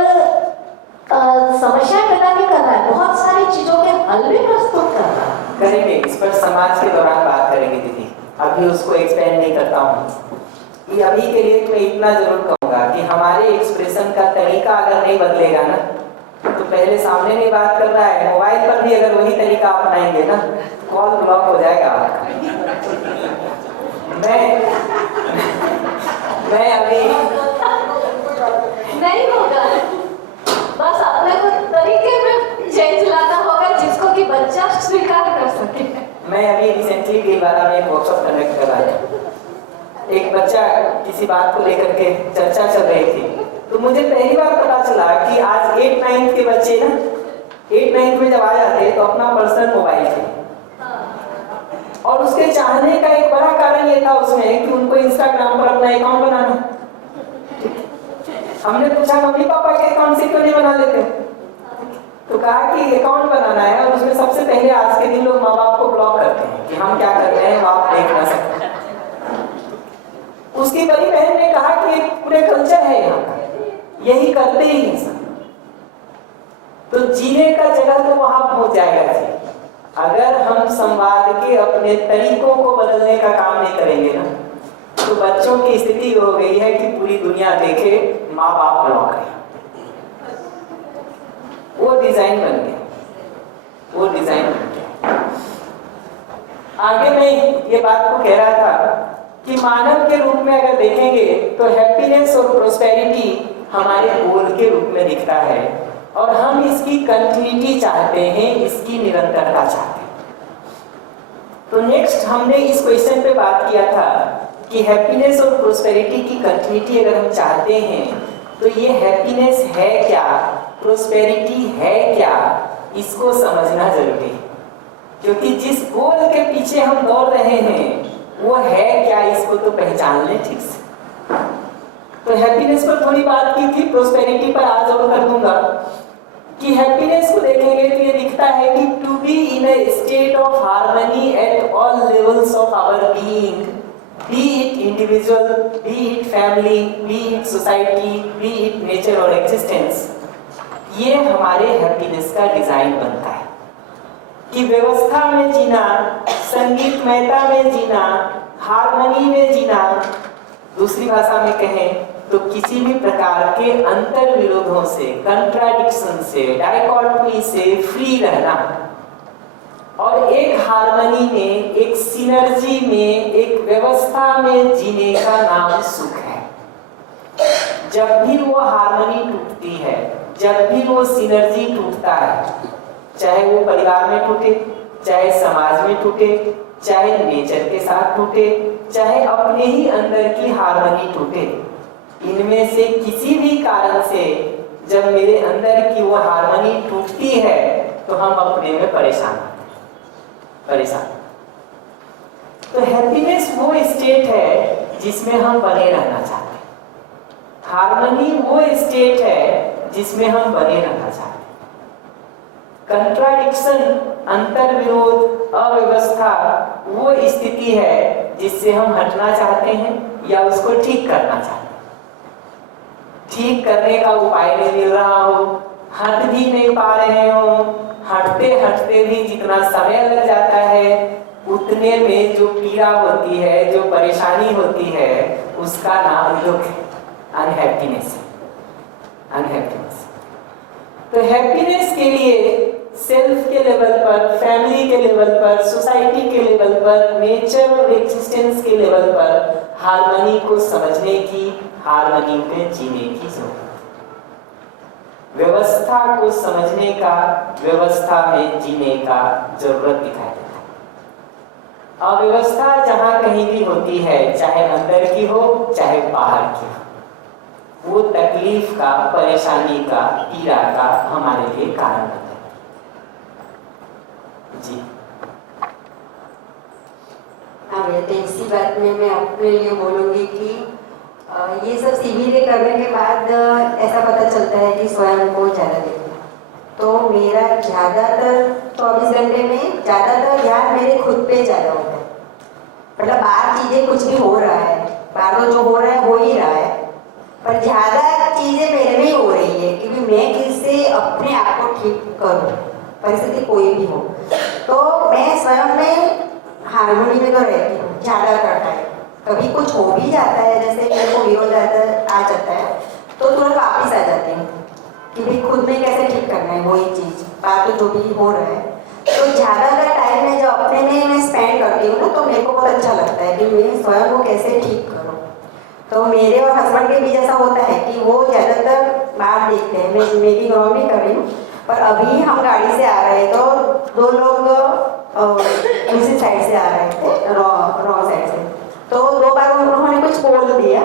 समस्या पैदा नहीं कर रहा है, बहुत सारी चीजों के हल भी प्रस्तुत कर रहा है। करेंगे, इस पर समाज के दौरान बात करेंगे दीदी, अभी उसको एक्सपेंड नहीं करता हूँ। ये अभी के लिए मैं इतना जरूर कहूँगा कि हमारे एक्सप्रेशन का तरीका अगर नहीं बदलेगा ना, तो पहले सामने नहीं बात कर रहा है, मोबाइल पर भी अगर वही तरीका अपनाएंगे ना, कॉल ब्लॉक हो जाएगा आपका। मैं अभी नहीं होगा, बस अपने को तरीके में चेंज लाना होगा जिसको कि बच्चा स्वीकार कर सके। मैं अभी रिसेंटली भीलवाड़ा में एक वर्कशॉप कंडक्ट कर रहा था। एक बच्चा किसी बात को लेकर के चर्चा चल रही थी, तो मुझे पहली बार पता चला कि आज 8-9 के बच्चे ना 8-9 में जब आ जाते हैं तो अपना पर्सनल मोबाइल थे, और उसके चाहने का एक बड़ा कारण ये था उसमें कि उनको इंस्टाग्राम पर अपना अकाउंट बनाना। हमने पूछा मम्मी पापा के अकाउंट से क्यों नहीं बना लेते, तो कहा कि अकाउंट बनाना है और उसमें सबसे पहले आज के दिन लोग माँ बाप को ब्लॉक करते हैं कि हम क्या कर रहे हैं आप देख ना सकते। उसकी बड़ी बहन ने कहा कि पूरे कल्चर है यहाँ का, यही करते ही हैं सब, तो जीने का जगह तो वहां पहुंच जाएगा जी। अगर हम संवाद के अपने तरीकों को बदलने का काम नहीं करेंगे ना, तो बच्चों की स्थिति हो गई है कि पूरी दुनिया देखे माँ बाप ब्लॉक है। वो डिजाइन बन गया, वो डिजाइन बन गया। ये बात को कह रहा था कि मानव के रूप में अगर देखेंगे तो हैप्पीनेस और प्रोस्पेरिटी हमारे गोल के रूप में दिखता है और हम इसकी कंटिन्यूटी चाहते हैं, इसकी निरंतरता चाहते हैं। तो नेक्स्ट हमने इस क्वेश्चन पे बात किया था कि हैप्पीनेस और प्रोस्पेरिटी की कंटिन्यूटी अगर हम चाहते हैं तो ये हैप्पीनेस है क्या, प्रोस्पेरिटी है क्या, इसको समझना जरूरी है। क्योंकि जिस गोल के पीछे हम दौड़ रहे हैं वो है क्या, इसको तो पहचान लें ठीक से। तो हैप्पीनेस पर थोड़ी बात की थी, प्रोस्पेरिटी पर आज और कर दूंगा कि हैप्पीनेस को देखेंगे तो ये दिखता है कि to be in a state of harmony at all levels of our being, be it individual, be it family, be it society, be it nature और existence, ये हमारे हैप्पीनेस का डिजाइन बनता है कि व्यवस्था में जीना, संगीतमयता में जीना, हार्मनी में जीना, दूसरी भाषा में कहें तो किसी भी प्रकार के अंतर विरोधों से, कंट्राडिक्शन से, डायकॉटमी से फ्री रहना और एक हार्मनी में, एक सिनर्जी में, एक व्यवस्था में जीने का नाम सुख है। जब भी वो हार्मनी टूटती है, जब भी वो सिनर्जी टूटता है, चाहे वो परिवार में टूटे, चाहे समाज में टूटे, चाहे नेचर के साथ टूटे, चाहे अपने ही अंदर की हार्मनी टूटे, इनमें से किसी भी कारण से जब मेरे अंदर की वो हार्मनी टूटती है तो हम अपने में परेशान। तो हैप्पीनेस वो स्टेट है जिसमें हम बने रहना चाहते हैं, हार्मनी वो स्टेट है जिसमें हम बने रहना चाहते हैं। कंट्राडिक्शन, अंतर विरोध, अव्यवस्था वो स्थिति है जिससे हम हटना चाहते हैं या उसको ठीक करना चाहते हैं। ठीक करने का उपाय नहीं मिल रहा हो, हट भी नहीं पा रहे हो, हटते हटते भी जितना समय लग जाता है उतने में जो पीड़ा होती है, जो परेशानी होती है, उसका नाम दुख है, अनहैप्पीनेस। तो हैप्पीनेस के लिए सेल्फ के लेवल पर, फैमिली के लेवल पर, सोसाइटी के लेवल पर, नेचर और एक्सिस्टेंस के लेवल पर हार्मनी को समझने की, हार्मनी में जीने की जरूरत, व्यवस्था को समझने का, व्यवस्था में जीने का जरूरत दिखाई देता है। अव्यवस्था जहां कहीं भी होती है, चाहे अंदर की हो चाहे बाहर की हो, वो तकलीफ का, परेशानी का, पीड़ा का हमारे लिए कारण बनता है। जी हाँ भैया, तो इसी बात में मैं अपने लिए बोलूँगी कि ये सब सीबीए करने के बाद ऐसा पता चलता है कि स्वयं को ज़्यादा देखना। तो मेरा ज़्यादातर 24 घंटे में ज़्यादातर ध्यान मेरे खुद पे ज़्यादा होता है। मतलब बाहर चीज़ें कुछ भी हो रहा है, बाहर तो जो हो रहा है हो ही रहा है, पर ज़्यादा चीज़ें मेरे में ही हो रही है क्योंकि मैं किससे अपने आप को ठीक करूँ, परिस्थिति कोई भी हो। तो मैं स्वयं में हार्मनी में तो रहती हूँ ज़्यादा करता है। कभी कुछ हो भी जाता है, जैसे मेरे को विरोध आ जाता है तो तुरंत वापस आ जाती हूँ कि भाई खुद में कैसे ठीक करना है वही चीज़, बात तो जो भी हो रहा है। तो ज़्यादातर टाइम में जो अपने में मैं स्पेंड करती हूँ ना, तो मेरे को बहुत अच्छा लगता है कि मैं स्वयं को कैसे ठीक करूँ। तो मेरे और हस्बैंड के बीच ऐसा होता है कि वो ज़्यादातर बाहर देखते हैं, मैं भी गाँव में कर रही हूँ, पर अभी हम गाड़ी से आ रहे तो दो लोग दूसरी साइड से आ रहे थे, रॉन्ग साइड से, तो 2 बार उन्होंने कुछ बोल दिया।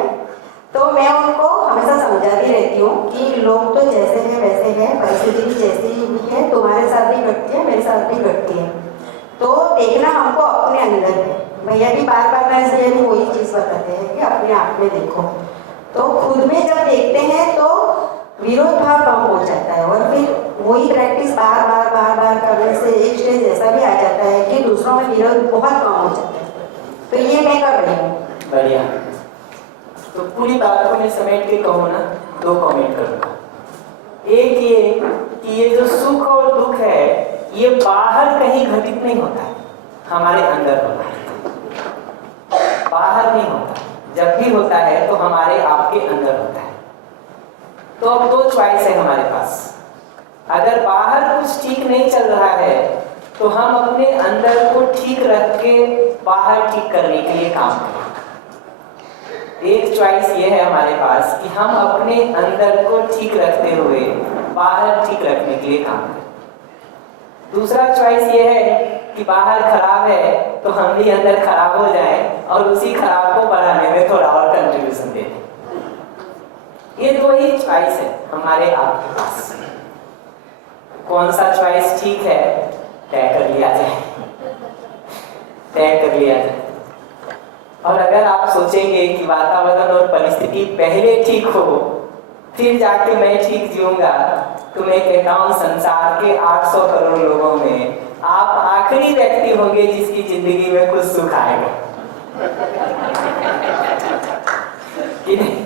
तो मैं उनको हमेशा समझाती रहती हूँ कि लोग तो जैसे हैं वैसे हैं, परिस्थिति भी जैसी भी है, तुम्हारे साथ भी घटती है, मेरे साथ भी घटती है। तो देखना हमको अपने अंदर है। भैया भी बार बार भैया भी वही चीज़ बताते हैं कि अपने आप में देखो। तो खुद में जब देखते हैं तो विरोध भाव कम हो जाता है और फिर वही प्रैक्टिस बार बार करने से एक स्टेज ऐसा भी आ जाता है कि दूसरों में विरोध बहुत कम हो जाता है। तो ये मैं कर रही हूँ। बढ़िया। तो पूरी बात को मैं समेट के कहूँ ना, 2 कमेंट करूँगा। एक ये कि ये जो सुख और दुख है ये बाहर कहीं घटित नहीं होता है, हमारे अंदर होता है, बाहर नहीं होता। जब भी होता है तो हमारे आपके अंदर होता है। तो अब 2 चॉइस है हमारे पास। अगर बाहर कुछ ठीक नहीं चल रहा है तो हम अपने अंदर को ठीक रख के बाहर ठीक करने के लिए काम करें। एक चॉइस ये है हमारे पास कि हम अपने अंदर को ठीक रखते हुए बाहर ठीक रखने के लिए काम करें। दूसरा चॉइस ये है कि बाहर खराब है तो हम भी अंदर खराब हो जाएं और उसी खराब को बढ़ाने में थोड़ा और कंट्रीब्यूशन दें। ये दो ही चॉइस है हमारे आपके पास। कौन सा चॉइस ठीक है तय कर लिया जाए, तय कर लिया जाए। और अगर आप सोचेंगे कि वातावरण और परिस्थिति पहले ठीक हो फिर जाके मैं ठीक जीऊंगा, तो मैं कहता हूं संसार के 800 करोड़ लोगों में आप आखिरी व्यक्ति होंगे जिसकी जिंदगी में कुछ सुख आएगा। कि नहीं?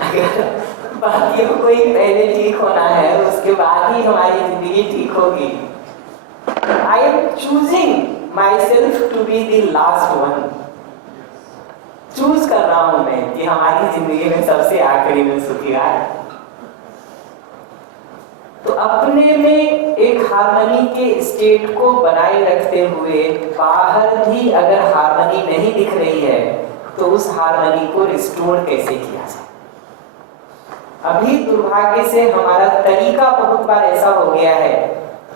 अगर बाकियों को ही पहले ठीक होना है उसके बाद ही हमारी जिंदगी ठीक होगी। I am choosing myself to be the last one. Choose कर रहा हूं मैं कि हमारी जिंदगी में सबसे आखिरी में सुखी आए। तो अपने में एक हार्मनी के स्टेट को बनाए रखते हुए बाहर भी अगर हार्मनी नहीं दिख रही है तो उस हार्मनी को रिस्टोर कैसे किया जाए। अभी दुर्भाग्य से हमारा तरीका बहुत बार ऐसा हो गया है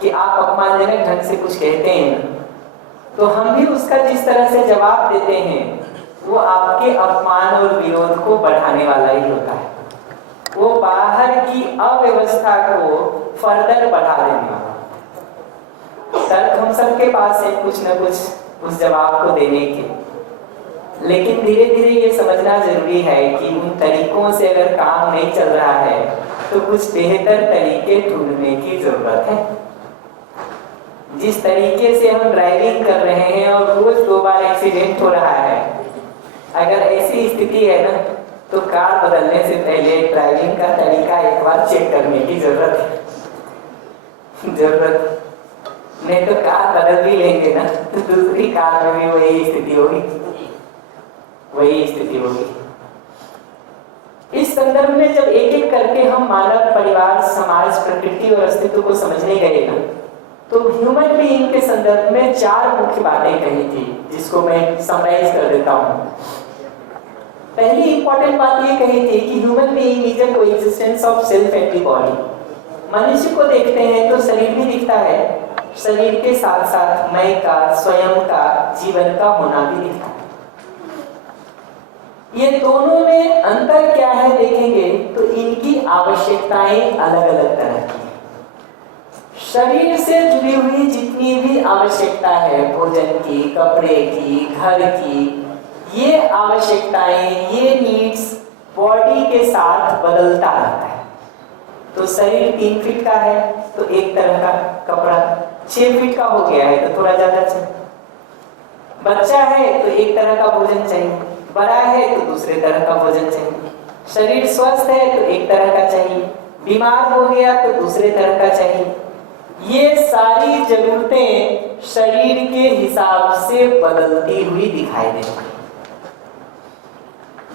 कि आप अपमानजनक ढंग से कुछ कहते हैं तो हम भी उसका जिस तरह से जवाब देते हैं वो आपके अपमान और विरोध को बढ़ाने वाला ही होता है। वो बाहर की अव्यवस्था को फर्दर बढ़ा देने वाला। तर्क हम सबके पास है कुछ न कुछ उस जवाब को देने के, लेकिन धीरे धीरे ये समझना जरूरी है कि उन तरीकों से अगर काम नहीं चल रहा है तो कुछ बेहतर तरीके ढूंढने की जरूरत है। जिस तरीके से हम ड्राइविंग कर रहे हैं और रोज 2 बार एक्सीडेंट हो रहा है, अगर ऐसी स्थिति है ना तो कार बदलने से पहले ड्राइविंग का तरीका एक बार चेक करने की जरूरत है। जरूरत नहीं तो कार बदल भी लेंगे ना तो दूसरी कार में भी वही स्थिति होगी, वही स्थिति होगी। इस संदर्भ में जब एक एक करके हम मानव, परिवार, समाज, प्रकृति और अस्तित्व को समझने गए ना तो ह्यूमन बीइंग के संदर्भ में 4 मुख्य बातें कही थी जिसको मैं समराइज कर देता हूँ। पहली इंपॉर्टेंट बात ये कही थी कि human being is a coexistence of self and the body. मनुष्य को देखते हैं तो शरीर भी दिखता है, शरीर के साथ साथ मैं का, स्वयं का, जीवन का होना भी दिखता है। ये दोनों में अंतर क्या है देखेंगे तो इनकी आवश्यकताएं अलग अलग तरह की हैं। शरीर से जुड़ी हुई जितनी भी आवश्यकता है, भोजन की, कपड़े की, घर की, ये आवश्यकताएं, ये नीड्स बॉडी के साथ बदलता रहता है। तो शरीर 3 फीट का है तो एक तरह का कपड़ा, 6 फीट का हो गया है तो थोड़ा ज्यादा चाहिए। बच्चा है तो एक तरह का भोजन चाहिए, बड़ा है तो दूसरे तरह का भोजन चाहिए। शरीर स्वस्थ है तो एक तरह का चाहिए, बीमार हो गया तो दूसरे तरह का चाहिए। ये सारी जरूरतें शरीर के हिसाब से बदलती हुई दिखाई देती हैं।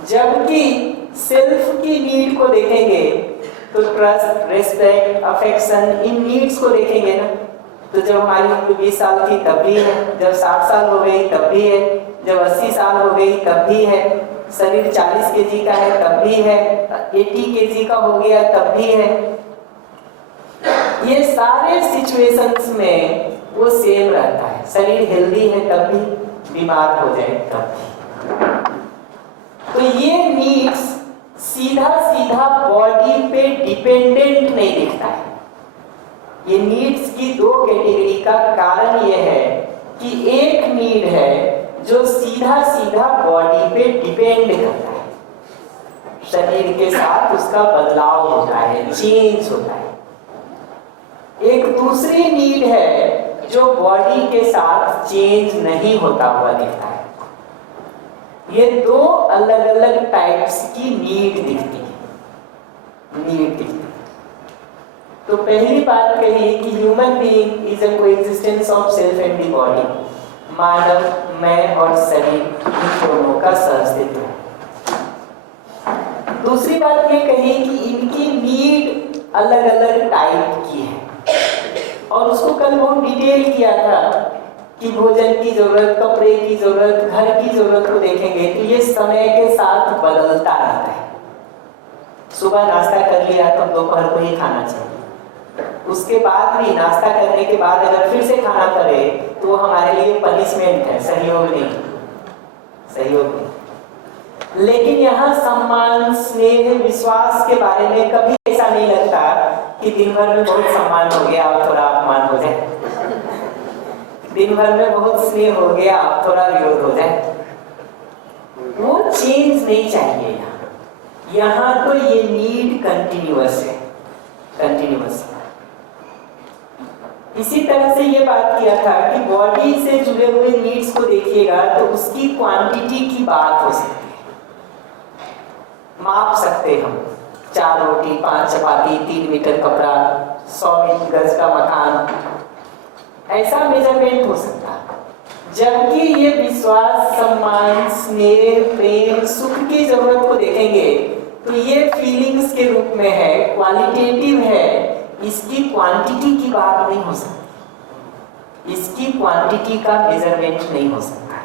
जबकि सेल्फ की नीड को देखेंगे तो ट्रस्ट, रेस्पेक्ट, अफेक्शन, इन नीड्स को देखेंगे ना तो जब हमारी उम्र 20 साल थी तब भी है, जब 60 साल हो गई तब भी है, जब 80 साल हो गई तब भी है, शरीर 40 kg का है तब भी है, 80 kg का हो गया तब भी है। ये सारे सिचुएशंस में वो सेम रहता है। शरीर हेल्दी है तब भी, बीमार हो जाए तब भी। तो ये नीड्स सीधा सीधा बॉडी पे डिपेंडेंट नहीं दिखता है। ये नीड्स की 2 कैटेगरी का कारण ये है कि एक नीड है जो सीधा सीधा बॉडी पे डिपेंड करता है, शरीर के साथ उसका बदलाव होता है, चेंज होता है। एक दूसरी नीड है जो बॉडी के साथ चेंज नहीं होता हुआ दिखता है। ये 2 अलग अलग टाइप्स की नीड दिखती है। तो पहली बात कही कि human being is a coexistence of self and the body. मानव, मैं और शरीर, इन दोनों का सहअस्तित्व है। दूसरी बात ये कही कि इनकी नीड अलग अलग टाइप की है। और उसको कल बहुत डिटेल किया था कि भोजन की जरूरत, कपड़े की जरूरत, घर की जरूरत को देखेंगे तो ये समय के साथ बदलता रहता है। सुबह नाश्ता कर लिया तो दोपहर को ही खाना चाहिए, उसके बाद भी नाश्ता करने के बाद अगर फिर से खाना पड़े तो हमारे लिए पनिशमेंट है, सहयोग नहीं, सहयोग नहीं। लेकिन यहाँ सम्मान, स्नेह, विश्वास के बारे में कभी ऐसा नहीं लगता कि दिन भर में बहुत सम्मान हो गया अब थोड़ा अपमान हो जाए, दिन भर में बहुत स्नेह हो गया अब थोड़ा विरोध हो जाए। वो चेंज नहीं चाहिए यहाँ तो ये नीड कंटिन्यूअस है, कंटिन्यूअस। इसी तरह से ये बात किया था कि बॉडी से जुड़े हुए नीड्स को देखिएगा तो उसकी क्वांटिटी की बात हो सकती है, माप सकते हम, 4 रोटी, 5 चपाती, 3 मीटर कपड़ा, 100 गज का मकान, ऐसा मेजरमेंट हो सकता है। जबकि ये विश्वास, सम्मान, स्नेह, प्रेम, सुख की जरूरत को देखेंगे तो ये फीलिंग्स के रूप में है, क्वालिटेटिव है, इसकी क्वांटिटी की बात नहीं हो सकती, इसकी क्वांटिटी का मेजरमेंट नहीं हो सकता।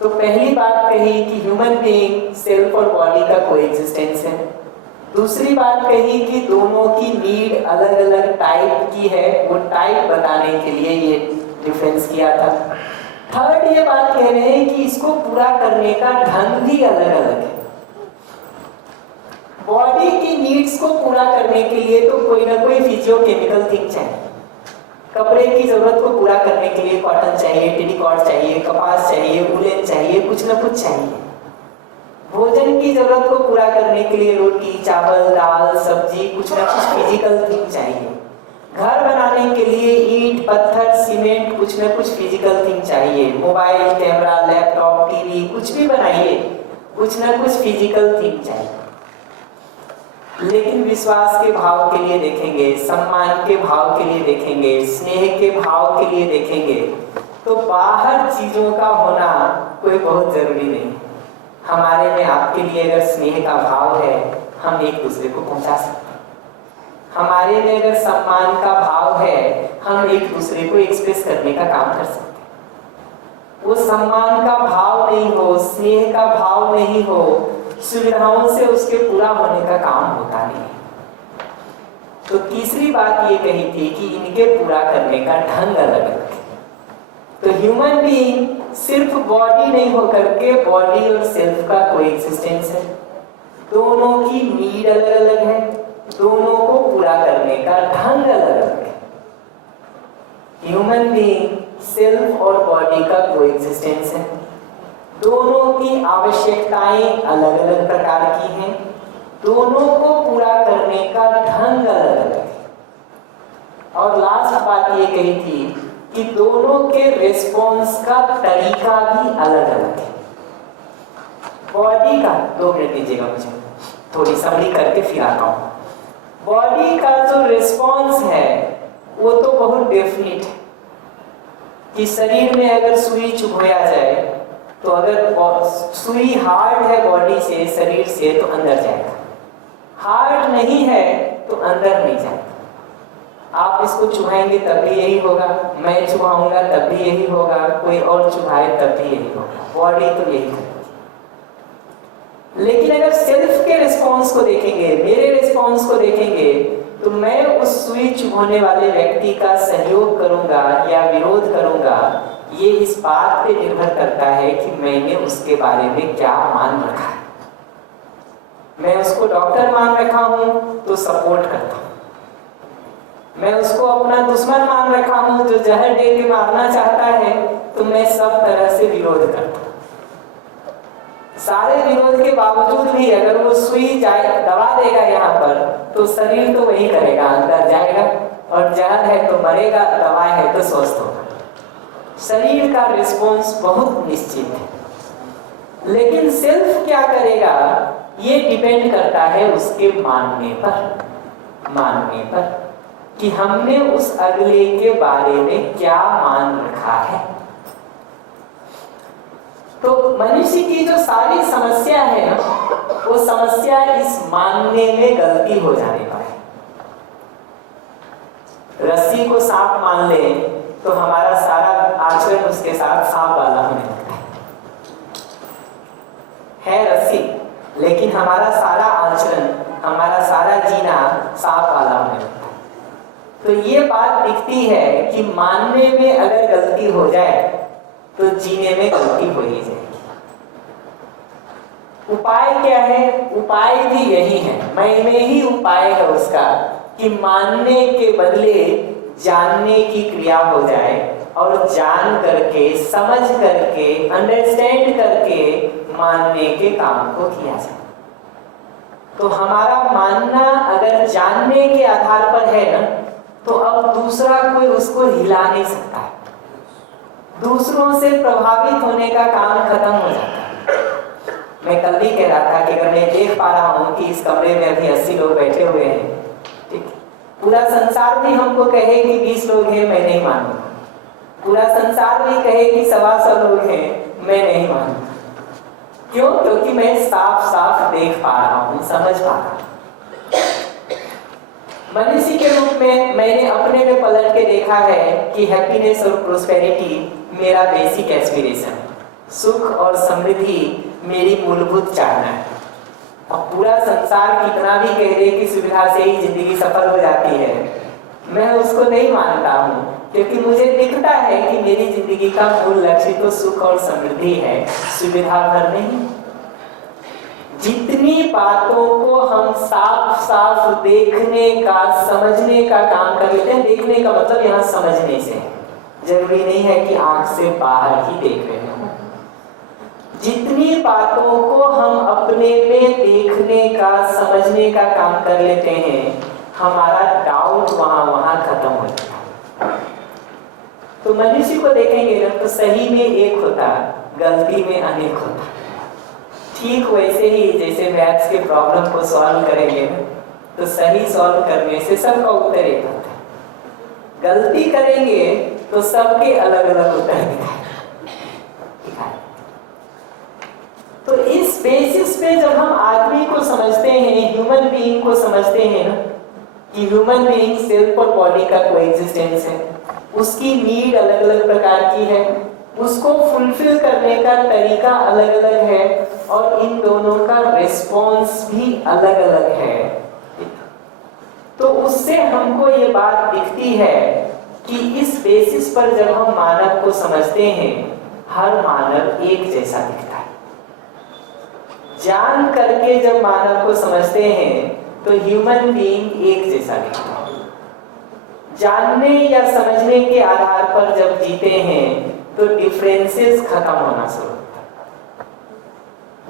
तो पहली बात कही कि ह्यूमन बीइंग सेल्फ और बॉडी का कोएग्जिस्टेंस है। दूसरी बात कही कि दोनों की नीड अलग अलग टाइप की है, वो टाइप बताने के लिए ये डिफरेंस किया था। थर्ड ये बात कह रहे हैं कि इसको पूरा करने का ढंग भी अलग अलग है। बॉडी की नीड्स को पूरा करने के लिए तो कोई ना कोई फिजियोकेमिकल थिंग चाहिए। कपड़े की जरूरत को पूरा करने के लिए कॉटन चाहिए, टेरिकॉट चाहिए, कपास चाहिए, वुलन चाहिए, कुछ ना कुछ चाहिए। भोजन की जरूरत को पूरा करने के लिए रोटी, चावल, दाल, सब्जी, कुछ ना कुछ फिजिकल थिंग चाहिए। घर बनाने के लिए ईंट, पत्थर, सीमेंट, कुछ ना कुछ फिजिकल थिंग चाहिए। मोबाइल, कैमरा, लैपटॉप, टीवी, कुछ भी बनाइए, कुछ ना कुछ फिजिकल थिंग चाहिए। लेकिन विश्वास के भाव के लिए देखेंगे, सम्मान के भाव के लिए देखेंगे, स्नेह के भाव के लिए देखेंगे तो बाहर चीजों का होना कोई बहुत जरूरी नहीं। हमारे में आपके लिए अगर स्नेह का भाव है, हम एक दूसरे को पहुंचा सकते हैं। हमारे में अगर सम्मान का भाव है, हम एक दूसरे को एक्सप्रेस करने का काम कर सकते हैं। वो सम्मान का भाव नहीं हो, स्नेह का भाव नहीं हो, सुविधाओं से उसके पूरा होने का काम होता नहीं। तो तीसरी बात ये कही थी कि इनके पूरा करने का ढंग अलग अलग है। तो ह्यूमन बीइंग सिर्फ बॉडी नहीं होकर के बॉडी और सेल्फ का कोएग्जिस्टेंस है। दोनों की नीड अलग अलग है, दोनों को पूरा करने का ढंग अलग अलग है। ह्यूमन बीइंग सेल्फ और बॉडी का कोएग्जिस्टेंस है। दोनों की आवश्यकताएं अलग अलग प्रकार की हैं, दोनों को पूरा करने का ढंग अलग अलग है। और लास्ट बात ये कही थी कि दोनों के रिस्पॉन्स का तरीका भी अलग अलग है। बॉडी का 2 मिनट दीजिएगा मुझे, थोड़ी समरी करके फिर आता हूँ। बॉडी का जो रिस्पॉन्स है वो तो बहुत डेफिनेट है कि शरीर में अगर सुई चुभोया जाए तो अगर सुई हार्ड है बॉडी से, शरीर से, तो अंदर जाएगा। हार्ड नहीं है तो अंदर नहीं जाएगा। आप इसको चुभाएंगे तब भी यही होगा, मैं चुभाऊंगा तब भी यही होगा, कोई और चुभाए तब भी यही होगा। बॉडी तो यही करेगी। लेकिन अगर सेल्फ के रिस्पॉन्स को देखेंगे, मेरे रिस्पॉन्स को देखेंगे, तो मैं उस सुई चुभाने वाले व्यक्ति का सहयोग करूंगा या विरोध करूंगा, ये इस बात पे निर्भर करता है कि मैंने उसके बारे में क्या मान रखा है। मैं उसको डॉक्टर मान रखा हूं तो सपोर्ट करता हूं। मैं उसको अपना दुश्मन मान रखा हूं जो जहर दे के मारना चाहता है तो मैं सब तरह से विरोध करता हूं। सारे विरोध के बावजूद भी अगर वो सुई जाए दबा देगा यहाँ पर तो शरीर तो वही करेगा, अंदर जाएगा, और जहर है तो मरेगा, दवा है तो स्वस्थ होगा। शरीर का रिस्पॉन्स बहुत निश्चित है। लेकिन सेल्फ क्या करेगा ये डिपेंड करता है उसके मानने पर कि हमने उस अगले के बारे में क्या मान रखा है। तो मनुष्य की जो सारी समस्या है ना, वो समस्या इस मानने में गलती हो जाने का है। रस्सी को सांप मान ले तो हमारा सारा आचरण उसके साथ सांप वाला होने लगता है रस्सी, लेकिन हमारा सारा आचरण, हमारा सारा जीना सांप वाला होने लगता है। तो ये बात दिखती है कि मानने में अगर गलती हो जाए तो जीने में गलती हो ही जाएगी। उपाय क्या है? उपाय भी यही है, मैं में ही उपाय है उसका कि मानने के बदले जानने की क्रिया हो जाए और जान करके, समझ करके, अंडरस्टैंड करके मानने के काम को किया जाए। तो हमारा मानना अगर जानने के आधार पर है ना, तो अब दूसरा कोई उसको हिला नहीं सकता है, दूसरों से प्रभावित होने का काम खत्म हो जाता है। मैं कल भी कह रहा था कि अगर मैं देख पा रहा हूं कि इस कमरे में अभी 80 लोग बैठे हुए हैं, ठीक, पूरा संसार भी हमको कहे कि 20 लोग हैं, मैं नहीं मानूंगा। पूरा संसार भी कहे कि 125 लोग हैं, मैं नहीं मानूंगा। क्यों? क्योंकि मैं साफ साफ देख पा रहा हूं, समझ पा रहा हूं। मनुष्य के रूप में मैंने अपने में पलट के देखा है कि हैप्पीनेस और प्रोस्पेरिटी मेरा बेसिक एस्पिरेशन है, सुख और समृद्धि मेरी मूलभूत चाहना है। अब पूरा संसार कितना भी कह दे कि सुविधा से ही जिंदगी सफल हो जाती है, मैं उसको नहीं मानता हूँ, क्योंकि मुझे दिखता है कि मेरी जिंदगी का मूल लक्ष्य तो सुख और समृद्धि है, सुविधा भर नहीं। जितनी बातों को हम साफ साफ देखने का, समझने का काम कर लेते हैं, देखने का मतलब यहाँ समझने से है, जरूरी नहीं है कि आंख से बाहर ही देख रहे हो। जितनी बातों को हम अपने में देखने का, समझने का काम कर लेते हैं, हमारा डाउट वहां खत्म हो जाता है। तो मनुष्य को देखेंगे ना, तो सही में एक होता, गलती में अनेक होता। ठीक वैसे ही जैसे मैथ्स के प्रॉब्लम को सॉल्व करेंगे ना, तो सही सॉल्व करने से सबका उत्तर एक होता है, गलती करेंगे तो सबके अलग अलग उत्तर दिखाए। तो इस बेसिस पे जब हम आदमी को समझते हैं, ह्यूमन बीइंग को समझते हैं ना, कि ह्यूमन बीइंग सेल्फ और बॉडी का कोएग्जिस्टेंस है, उसकी नीड अलग अलग प्रकार की है, उसको फुलफिल करने का तरीका अलग अलग है, और इन दोनों का रिस्पॉन्स भी अलग अलग है। तो उससे हमको ये बात दिखती है कि इस बेसिस पर जब हम मानव को समझते हैं, हर मानव एक जैसा दिखता है। जान करके जब मानव को समझते हैं तो ह्यूमन बीइंग एक जैसा दिखता है। जानने या समझने के आधार पर जब जीते हैं तो डिफरेंसेस खत्म होना शुरू होता है।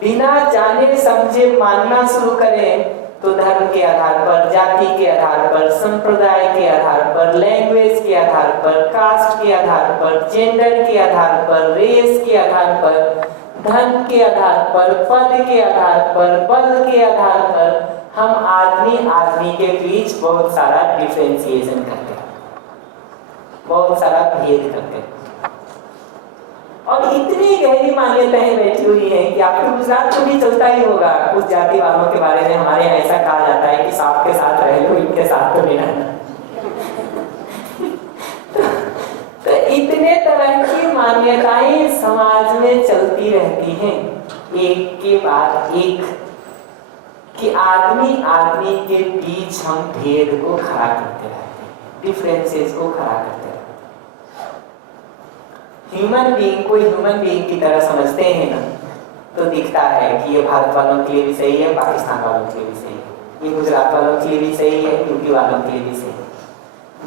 बिना जाने समझे मानना शुरू करें तो धर्म के आधार पर, जाति के आधार पर, संप्रदाय के आधार पर, लैंग्वेज के आधार पर, कास्ट के आधार पर, जेंडर के आधार पर, रेस के आधार पर, धन के आधार पर, पद के आधार पर, बल के आधार पर हम आदमी के बीच बहुत सारा डिफरेंशिएशन करते हैं, बहुत सारा भेद करते हैं। और इतनी गहरी मान्यताएं बैठी हुई हैं कि आपके गुजरात में भी चलता ही होगा, कुछ जाति वालों के बारे में हमारे यहाँ ऐसा कहा जाता है कि सांप के साथ रह लो, इनके साथ तो नहीं रहना। तो इतने तरह की मान्यताएं समाज में चलती रहती हैं, एक के बाद एक, कि आदमी के बीच हम भेद को खड़ा करते रहते हैं, डिफरेंसेस को खड़ा करते रहते हैं। ह्यूमन बीइंग को ह्यूमन बीइंग की तरह समझते हैं ना, तो दिखता है कि ये भारत वालों के लिए भी सही है, पाकिस्तान वालों के लिए भी सही है, ये गुजरात वालों के लिए भी सही है, यूपी वालों के लिए भी सही है।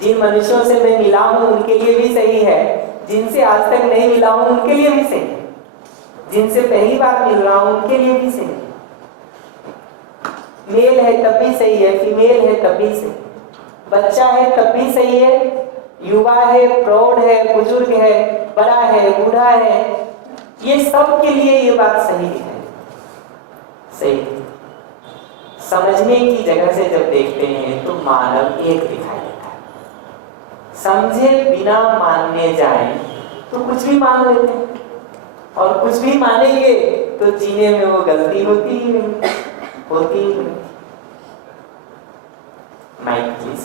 जिन मनुष्यों से मैं मिला हूं उनके लिए भी सही है, जिनसे आज तक नहीं मिला हूं उनके लिए भी सही है, जिनसे पहली बार मिल रहा हूं उनके लिए भी सही है। मेल है तब भी सही है, फीमेल है तब भी सही, बच्चा है तब भी सही है, युवा है, प्रौढ़ है, बुजुर्ग है, बड़ा है, बूढ़ा है, ये सब के लिए ये बात सही है। सही समझने की जगह से जब देखते हैं तो मानव एक दिखाई देता है। समझे बिना मानने जाएं तो कुछ भी मान लेते हैं, और कुछ भी मानेंगे तो जीने में वो गलती होती ही नहीं, होती ही नहीं। Mic please.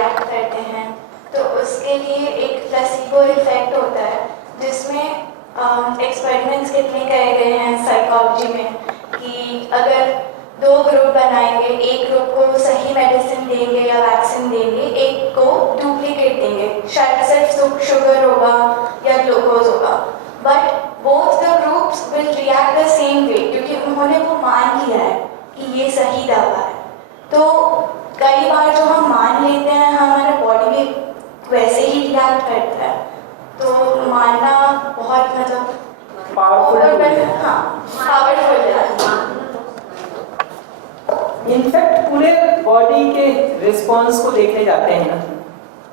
रिएक्ट करते हैं, तो उसके लिए एक प्लेसिबो इफेक्ट होता है, जिसमें एक्सपेरिमेंट्स कितने करे गए हैं साइकोलॉजी में कि अगर 2 ग्रुप बनाएंगे, एक ग्रुप को सही मेडिसिन देंगे या वैक्सीन देंगे, एक को डुप्लीकेट देंगे, शायद सिर्फ शुगर होगा या ग्लूकोज होगा, but both the groups will react the same way, क्योंकि उन्होंने वो मान लिया है कि ये सही दवा है। तो कई बार जो हम मान लेते हैं, हमारा बॉडी भी वैसे ही रिएक्ट करता है, तो मानना बहुत मतलब पावरफुल है। हाँ, पावरफुल है। इनफैक्ट पूरे बॉडी के रिस्पॉन्स को देखने जाते हैं ना,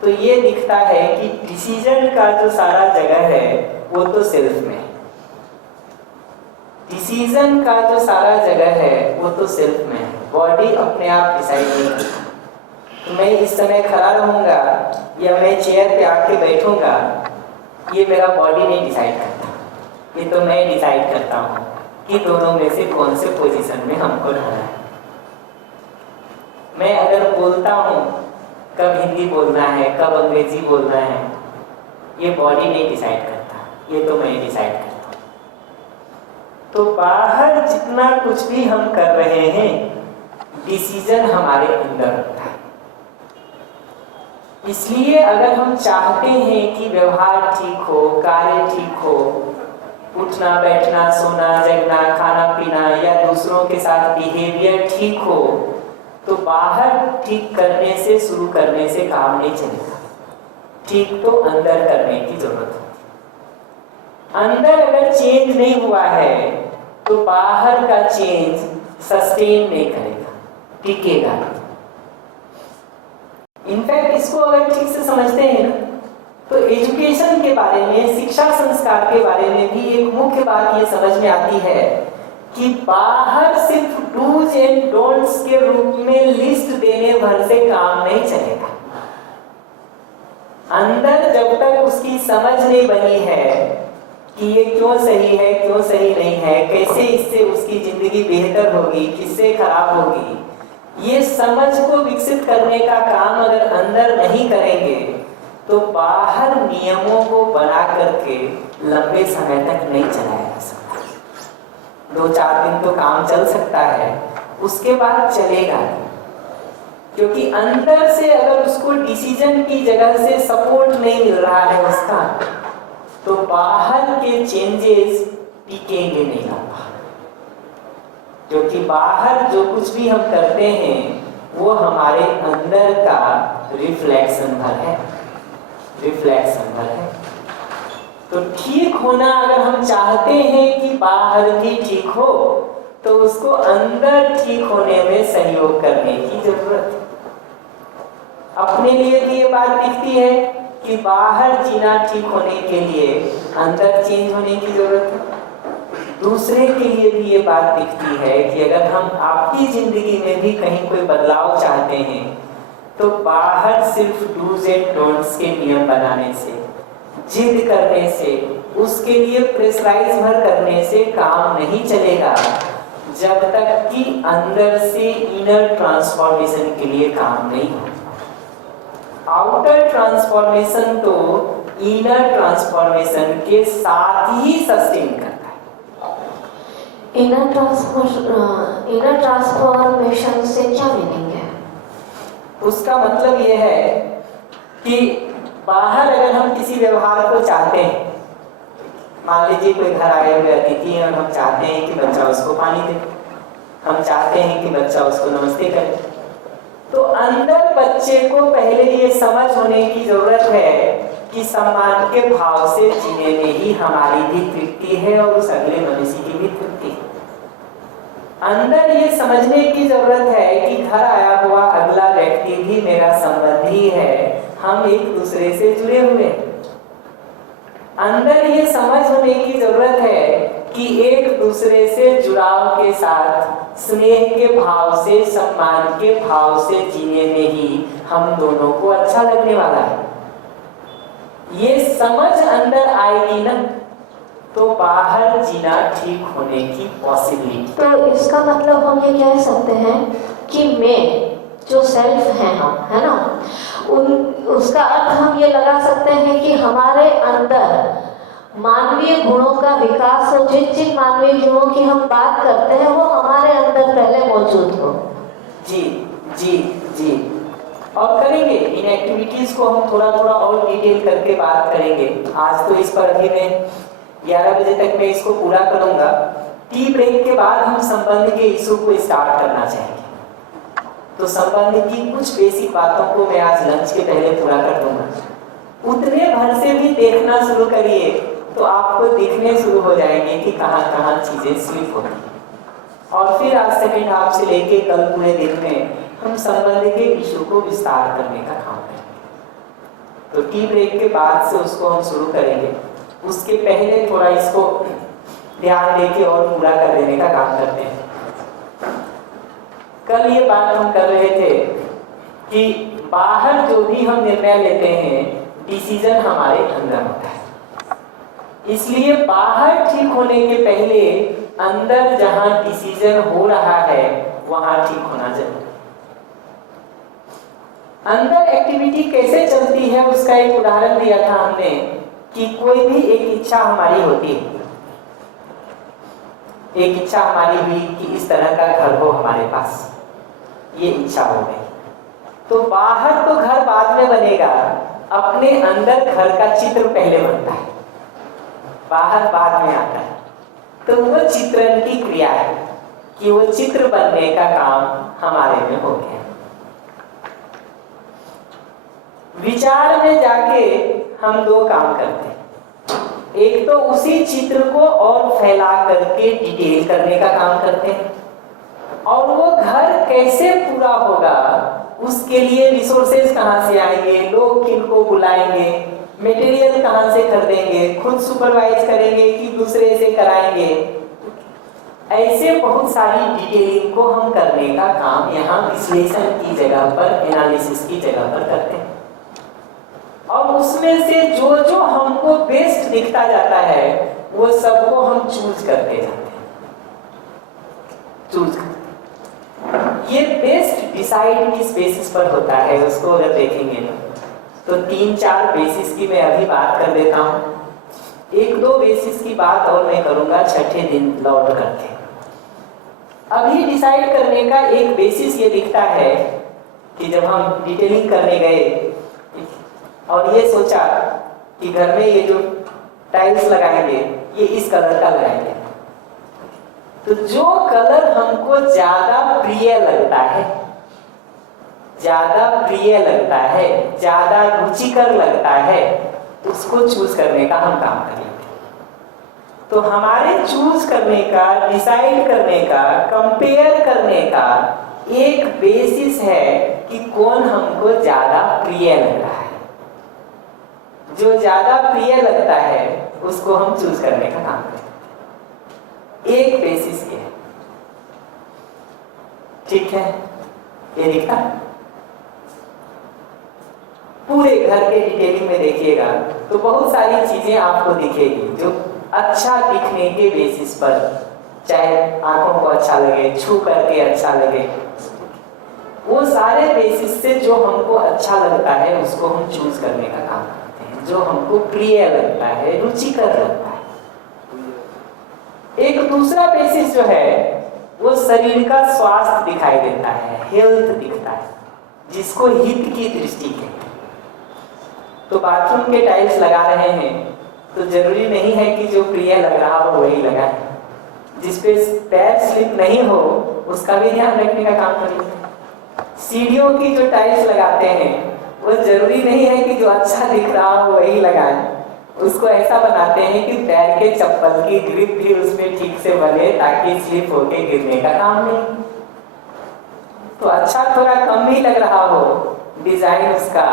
तो ये दिखता है कि डिसीजन का जो सारा जगह है वो तो सेल्फ में है। डिसीजन का जो सारा जगह है वो तो सेल्फ में है। बॉडी अपने आप डिसाइड नहीं करती। तो मैं इस समय खड़ा रहूंगा या मैं चेयर पे आके बैठूंगा, ये मेरा बॉडी नहीं डिसाइड करता, ये तो मैं डिसाइड करता हूँ कि दोनों में से कौन से पोजीशन में हमको रहना है। मैं अगर बोलता हूँ कब हिंदी बोलना है, कब अंग्रेजी बोलना है, ये बॉडी नहीं डिसाइड करता, ये तो मैं डिसाइड करता हूँ। तो बाहर जितना कुछ भी हम कर रहे हैं, डिसीजन हमारे अंदर होता है। इसलिए अगर हम चाहते हैं कि व्यवहार ठीक हो, कार्य ठीक हो, उठना बैठना सोना जगना खाना पीना या दूसरों के साथ बिहेवियर ठीक हो, तो बाहर ठीक करने से शुरू करने से काम नहीं चलेगा। ठीक तो अंदर करने की जरूरत है। अंदर अगर चेंज नहीं हुआ है तो बाहर का चेंज सस्टेन नहीं करेगा, टिकेगा। इनफैक्ट इसको अगर ठीक से समझते हैं ना, तो एजुकेशन के बारे में, शिक्षा संस्कार के बारे में भी एक मुख्य बात ये समझ में आती है कि बाहर सिर्फ डूज एंड डोंट्स के रूप में लिस्ट देने भर से काम नहीं चलेगा। अंदर जब तक उसकी समझ नहीं बनी है कि ये क्यों सही है, क्यों सही नहीं है, कैसे इससे उसकी जिंदगी बेहतर होगी, किससे खराब होगी, ये समझ को विकसित करने का काम अगर अंदर नहीं करेंगे तो बाहर नियमों को बना करके लंबे समय तक नहीं चलाया जा सकता। 2-4 दिन तो काम चल सकता है, उसके बाद चलेगा नहीं, क्योंकि अंदर से अगर उसको डिसीजन की जगह से सपोर्ट नहीं मिल रहा है उसका, तो बाहर के चेंजेस टिकेंगे नहीं लंबा। क्योंकि बाहर जो कुछ भी हम करते हैं वो हमारे अंदर का रिफ्लेक्शन भर है। तो ठीक होना अगर हम चाहते हैं कि बाहर भी ठीक हो, तो उसको अंदर ठीक होने में सहयोग करने की जरूरत है। अपने लिए भी ये बात दिखती है कि बाहर जीना ठीक होने के लिए अंदर चेंज होने की जरूरत है। दूसरे के लिए भी ये बात दिखती है कि अगर हम आपकी जिंदगी में भी कहीं कोई बदलाव चाहते हैं, तो बाहर सिर्फ डूज एंड डोंट्स के नियम बनाने से, जिद करने से, उसके लिए प्रेशराइज भर करने से काम नहीं चलेगा, जब तक कि अंदर से इनर ट्रांसफॉर्मेशन के लिए काम नहीं हो। आउटर ट्रांसफॉर्मेशन तो इनर ट्रांसफॉर्मेशन के साथ ही सस्टेन करता है। इनर ट्रांसफॉर्मेशन से क्या मीनिंग है? उसका मतलब ये है कि बाहर अगर हम किसी व्यवहार को चाहते हैं, मान लीजिए कोई घर आए हुए अतिथि हैं और हम चाहते हैं कि बच्चा उसको पानी दे, हम चाहते हैं कि बच्चा उसको नमस्ते करे, तो अंदर बच्चे को पहले ये समझ होने की जरूरत है कि सम्मान के भाव से जीने में ही हमारी भी तृप्ति है और उस अगले मनुष्य की भी तृप्ति है। अंदर ये समझने की जरूरत है कि घर आया हुआ अगला व्यक्ति भी मेरा संबंधी है, हम एक दूसरे से जुड़े हुए हैं। अंदर ये समझ होने की जरूरत है कि एक दूसरे से जुड़ाव के साथ स्नेह के भाव से, सम्मान के भाव से जीने में ही हम दोनों को अच्छा लगने वाला है। ये समझ अंदर आएगी ना, तो बाहर जीना ठीक होने की पॉसिबिलिटी। तो इसका मतलब हम ये कह सकते हैं कि मैं जो सेल्फ है हम, है ना, उसका अर्थ हम ये लगा सकते हैं कि हमारे अंदर मानवीय गुणों का विकास हो, जिन जिन मानवीय गुणों की हम बात करते हैं वो हमारे अंदर पहले मौजूद हो। जी जी जी, और करेंगे इन एक्टिविटीज को हम थोड़ा थोड़ा और डिटेल करके बात करेंगे। आज तो इस पर अभी मैं 11 बजे तक मैं इसको पूरा करूंगा। टी ब्रेक के बाद हम संबंध के इशू को स्टार्ट करना चाहेंगे। तो संबंध की कुछ बेसिक बातों को मैं आज लंच के पहले पूरा कर दूंगा। उतने भर से भी देखना शुरू करिए तो आपको दिखने शुरू हो जाएंगे कि कहाँ कहाँ चीजें स्लिप होती हैं। और फिर आज सेकेंड हाफ से लेके कल पूरे दिन में हम संबंध के इशू को विस्तार करने का काम करेंगे। तो टी ब्रेक के बाद से उसको हम शुरू करेंगे। उसके पहले थोड़ा इसको ध्यान देके और पूरा कर देने का काम करते हैं। कल ये बात हम कर रहे थे कि बाहर जो भी हम निर्णय लेते हैं डिसीजन हमारे अंदर होता है। इसलिए बाहर ठीक होने के पहले अंदर जहां डिसीजन हो रहा है वहां ठीक होना जरूरी है। अंदर एक्टिविटी कैसे चलती है उसका एक उदाहरण दिया था हमने कि कोई भी एक इच्छा हमारी होती है। एक इच्छा हमारी हुई कि इस तरह का घर हो हमारे पास, ये इच्छा हो गई। तो बाहर तो घर बाद में बनेगा, अपने अंदर घर का चित्र पहले बनता है, बाहर बाद में आता है। तो वो चित्रण की क्रिया है कि वो चित्र बनने का काम हमारे में हो गया। विचार में जाके हम दो काम करते हैं। एक तो उसी चित्र को और फैला करके डिटेल करने का काम करते हैं, और वो घर कैसे पूरा होगा उसके लिए रिसोर्सेज कहाँ से आएंगे, लोग किनको बुलाएंगे, मटेरियल कहाँ से खरीदेंगे, खुद सुपरवाइज करेंगे कि दूसरे से कराएंगे। ऐसे बहुत सारी डिटेलिंग को हम करने का काम यहाँ विश्लेषण की जगह पर, एनालिसिस की जगह पर करते हैं। और उसमें से जो जो हमको बेस्ट दिखता जाता है वो सबको हम चूज करते जाते हैं, चूज करते। ये बेस्ट डिसाइड किस बेसिस पर होता है उसको अगर देखेंगे ना तो 3-4 बेसिस की मैं अभी बात कर देता हूँ। 1-2 बेसिस की बात और मैं करूंगा छठे दिन लौट करके। अभी डिसाइड करने का एक बेसिस ये दिखता है कि जब हम डिटेलिंग करने गए और ये सोचा कि घर में ये जो टाइल्स लगाएंगे ये इस कलर का लगाएंगे, तो जो कलर हमको ज्यादा प्रिय लगता है, ज्यादा प्रिय लगता है, ज्यादा रुचिकर लगता है, उसको चूज करने का हम काम करेंगे। तो हमारे चूज करने का, डिसाइड करने का, कंपेयर करने का एक बेसिस है कि कौन हमको ज्यादा प्रिय लग रहा है। जो ज्यादा प्रिय लगता है उसको हम चूज करने का काम करते हैं। एक बेसिस ये है, ठीक है। ये दिखता पूरे घर के डिटेलिंग में देखिएगा तो बहुत सारी चीजें आपको दिखेगी जो अच्छा दिखने के बेसिस पर, चाहे आंखों को अच्छा लगे, छू करके अच्छा लगे, वो सारे बेसिस से जो हमको अच्छा लगता है उसको हम चूज करने का काम करते हैं, जो हमको प्रिय लगता है, रुचिकर लगता है। एक दूसरा बेसिस जो है वो शरीर का स्वास्थ्य दिखाई देता है, हेल्थ दिखता है, जिसको हित की दृष्टि कहते हैं। तो बाथरूम के टाइल्स लगा रहे हैं तो जरूरी नहीं है कि जो प्रिय लग रहा हो वही लगाएं, जिसपे पैर स्लिप नहीं हो उसका भी ध्यान रखने का काम करेंगे। सीढ़ियों की जो टाइल्स लगाते हैं वो जरूरी नहीं है कि जो अच्छा दिख रहा हो वही लगाएं, उसको ऐसा बनाते हैं कि पैर के चप्पल की ग्रिप भी उसमें ठीक से बने ताकि स्लिप होके गिरने का काम नहीं। तो अच्छा थोड़ा कम ही लग रहा हो डिजाइन उसका,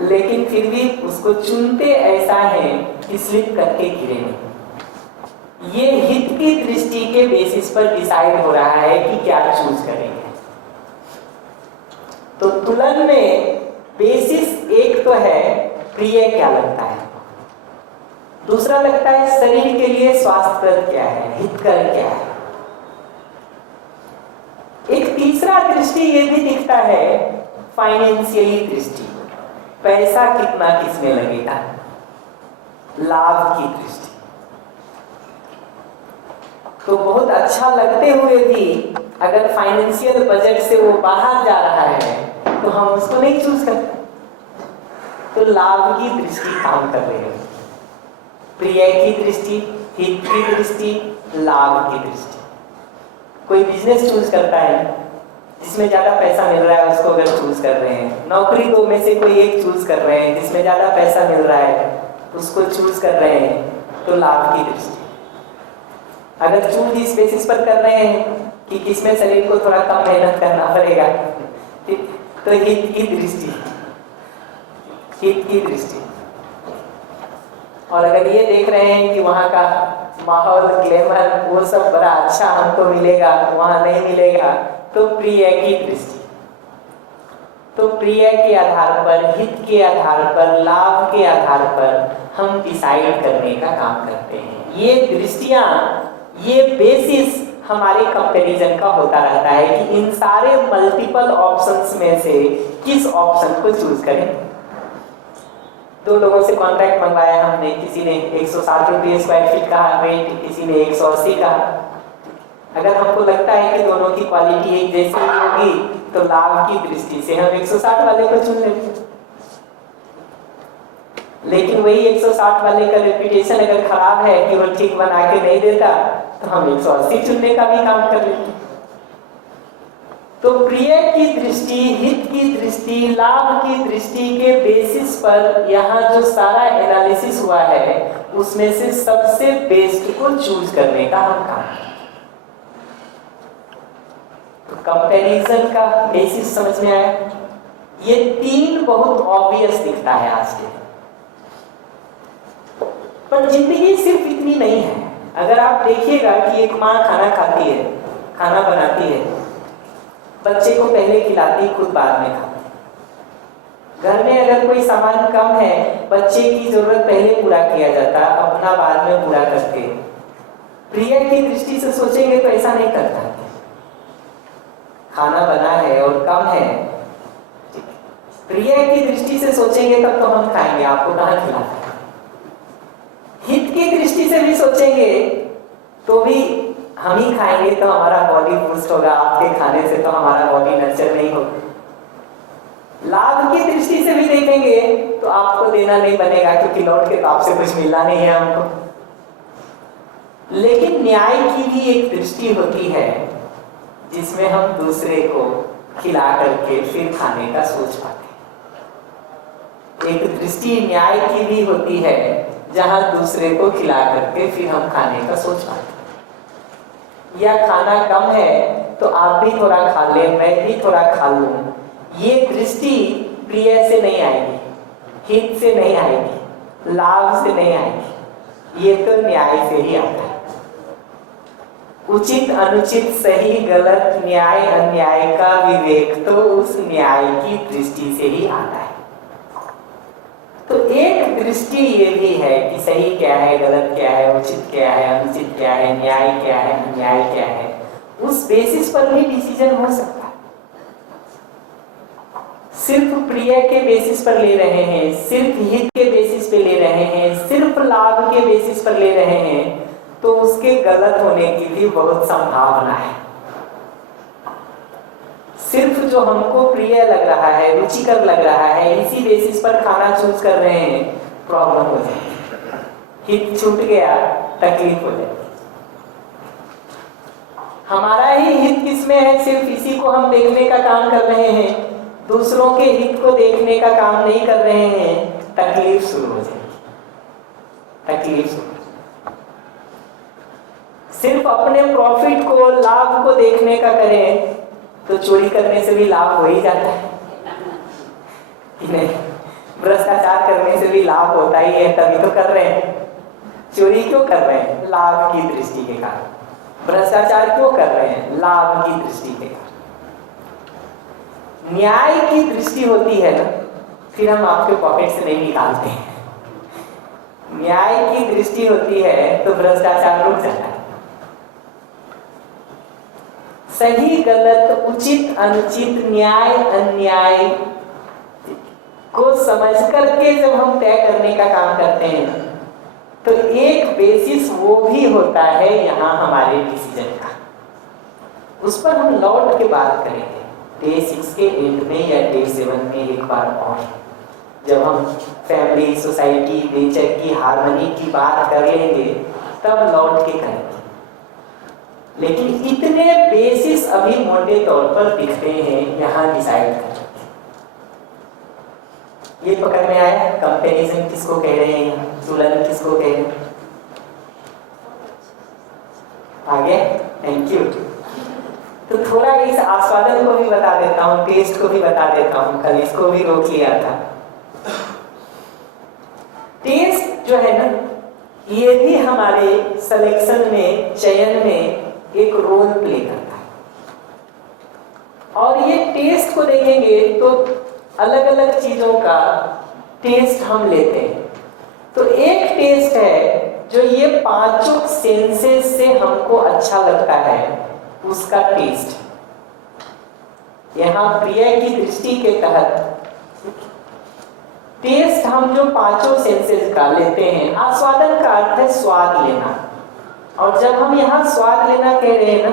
लेकिन फिर भी उसको चुनते ऐसा है कि स्लिप करके गिरे नहीं। ये हित की दृष्टि के बेसिस पर डिसाइड हो रहा है कि क्या चूज करेंगे। तो तुलन में बेसिस एक तो है प्रिय क्या लगता है, दूसरा लगता है शरीर के लिए स्वास्थ्यप्रद क्या है, हितकर क्या है। एक तीसरा दृष्टि ये भी दिखता है फाइनेंशियली दृष्टि, पैसा कितना किसमें लगेगा, लाभ की दृष्टि। तो बहुत अच्छा लगते हुए भी अगर फाइनेंशियल बजट से वो बाहर जा रहा है तो हम उसको नहीं चूज करते। तो लाभ की दृष्टि काम कर रही है, प्रिय की दृष्टि, हित की दृष्टि, लाभ की दृष्टि। कोई बिजनेस चूज करता है जिसमें ज्यादा पैसा मिल रहा है, उसको अगर चूज कर रहे हैं। नौकरी दो में से कोई एक चूज कर रहे हैं जिसमें ज्यादा पैसा मिल रहा है, उसको चूज कर रहे हैं, तो लाभ की दृष्टि। अगर चूज इस बेसिस पर कर रहे हैं कि किसमें शरीर को थोड़ा कम मेहनत करना पड़ेगा, ठीक, तो हित की दृष्टि, हित की दृष्टि। और अगर ये देख रहे हैं कि वहाँ का माहौल, ग्लैमर, वो सब बड़ा अच्छा हमको मिलेगा, वहाँ नहीं मिलेगा, तो प्रिय की दृष्टि। तो प्रिय के आधार पर, हित के आधार पर, लाभ के आधार पर हम डिसाइड करने का काम करते हैं। ये दृष्टियां, ये बेसिस हमारे कंपैरिजन का होता रहता है कि इन सारे मल्टीपल ऑप्शंस में से किस ऑप्शन को चूज करें। दो लोगों से कॉन्ट्रैक्ट मंगवाया हमने, किसी ने 160 रुपये स्क्वायर फीट का रेट, किसी ने 180 का। अगर हमको लगता है कि दोनों की क्वालिटी एक जैसी होगी तो लाभ की दृष्टि से हम 160 वाले को चुन लेंगे। लेकिन वही 160 वाले का रेपुटेशन अगर खराब है कि वो ठीक बना के नहीं देता, तो हम 180 चुनने का भी काम कर लेंगे। तो प्रिय की दृष्टि, हित की दृष्टि, लाभ की दृष्टि के बेसिस पर यहाँ जो सारा एनालिसिस हुआ है, उसमें से सबसे बेस्ट को चूज करने का हम काम करते हैं। तो कंपैरिजन का बेसिस समझ में आया। ये तीन बहुत ऑब्वियस दिखता है आज के, पर जिंदगी सिर्फ इतनी नहीं है। अगर आप देखिएगा कि एक माँ खाना खाती है, खाना बनाती है, बच्चे को पहले खिलाती, खुद बाद में खाती। घर में अगर कोई सामान कम है, बच्चे की जरूरत पहले पूरा किया जाता, अपना बाद में पूरा करते। प्रिय की दृष्टि से सोचेंगे तो ऐसा नहीं करता। खाना बना है और कम है, प्रिय की दृष्टि से सोचेंगे तब तो हम खाएंगे, आपको कहाँ खिलाता है। हित की दृष्टि से भी सोचेंगे तो भी हम ही खाएंगे तो हमारा बॉडी बूस्ट होगा, आपके खाने से तो हमारा बॉडी नर्चर नहीं होगा। लाभ की दृष्टि से भी देखेंगे तो आपको देना नहीं बनेगा, क्योंकि लौट के तो आपसे कुछ मिलना नहीं है हमको। लेकिन न्याय की भी एक दृष्टि होती है जिसमें हम दूसरे को खिला करके फिर खाने का सोच पाते हैं। एक दृष्टि न्याय की भी होती है जहां दूसरे को खिला करके फिर हम खाने का सोच पाते हैं। या खाना कम है तो आप भी थोड़ा खा ले, मैं भी थोड़ा खा लूं, ये दृष्टि प्रिय से नहीं आएगी, हित से नहीं आएगी, लाभ से नहीं आएगी, ये तो न्याय से ही आता है। उचित अनुचित, सही गलत, न्याय अन्याय का विवेक तो उस न्याय की दृष्टि से ही आता है। तो एक दृष्टि ये भी है कि सही क्या है, गलत क्या है, उचित क्या है, अनुचित क्या है, न्याय क्या है, अन्याय क्या है, उस बेसिस पर भी डिसीजन हो सकता है। सिर्फ प्रिय के बेसिस पर ले रहे हैं, सिर्फ हित के बेसिस पे ले रहे हैं, सिर्फ लाभ के बेसिस पर ले रहे हैं, तो उसके गलत होने की भी बहुत संभावना है। सिर्फ जो हमको प्रिय लग रहा है, रुचिकर लग रहा है, इसी बेसिस पर खाना चूज कर रहे हैं, प्रॉब्लम हो जाएगी। हित छूट गया, तकलीफ हो जाएगी। हमारा ही हित किसमें है, सिर्फ इसी को हम देखने का काम कर रहे हैं, दूसरों के हित को देखने का काम नहीं कर रहे हैं, तकलीफ शुरू हो जाएगी। तकलीफ शुरू। सिर्फ अपने प्रॉफिट को, लाभ को देखने का करें तो चोरी करने से भी लाभ हो ही जाता है कि नहीं? भ्रष्टाचार करने से भी लाभ होता ही है, तभी तो कर रहे हैं। चोरी क्यों कर रहे हैं? लाभ की दृष्टि के कारण। भ्रष्टाचार क्यों कर रहे हैं? लाभ की दृष्टि के कारण। न्याय की दृष्टि होती है ना, फिर हम आपके पॉकेट से नहीं निकालते हैं। न्याय की दृष्टि होती है तो भ्रष्टाचार रुक जाता है। सही गलत, उचित अनुचित, न्याय अन्याय, को समझ करके जब हम तय करने का काम करते हैं तो एक बेसिस वो भी होता है यहाँ हमारे डिसीजन का। उस पर हम लौट के बात करेंगे डे 6 के एंड में या डे 7 में एक बार और, जब हम फैमिली, सोसाइटी, नेचर की हार्मनी की बात कर लेंगे तब लौट के करेंगे। लेकिन इतने बेसिस अभी मोटे तौर पर दिखते हैं यहाँ डिसाइड कर। ये पकड़ में आया कंपैरिजन किसको कह रहे हैं, तुलन किसको कह रहे हैं? आगे थैंक यू। तो थोड़ा इस आस्वादन को भी बता देता हूँ, टेस्ट को भी बता देता हूँ, कल इसको भी रोक लिया था। टेस्ट जो है ना, ये भी हमारे सिलेक्शन में, चयन में एक रोल प्ले करता है। और ये टेस्ट को देखेंगे तो अलग अलग चीजों का टेस्ट हम लेते हैं। तो एक टेस्ट है जो ये पांचों सेंसेस से हमको अच्छा लगता है, उसका टेस्ट। यहाँ प्रिय की दृष्टि के तहत टेस्ट हम जो पांचों सेंसेस का लेते हैं, आस्वादन का अर्थ है स्वाद लेना। और जब हम यहाँ स्वाद लेना कह रहे हैं ना,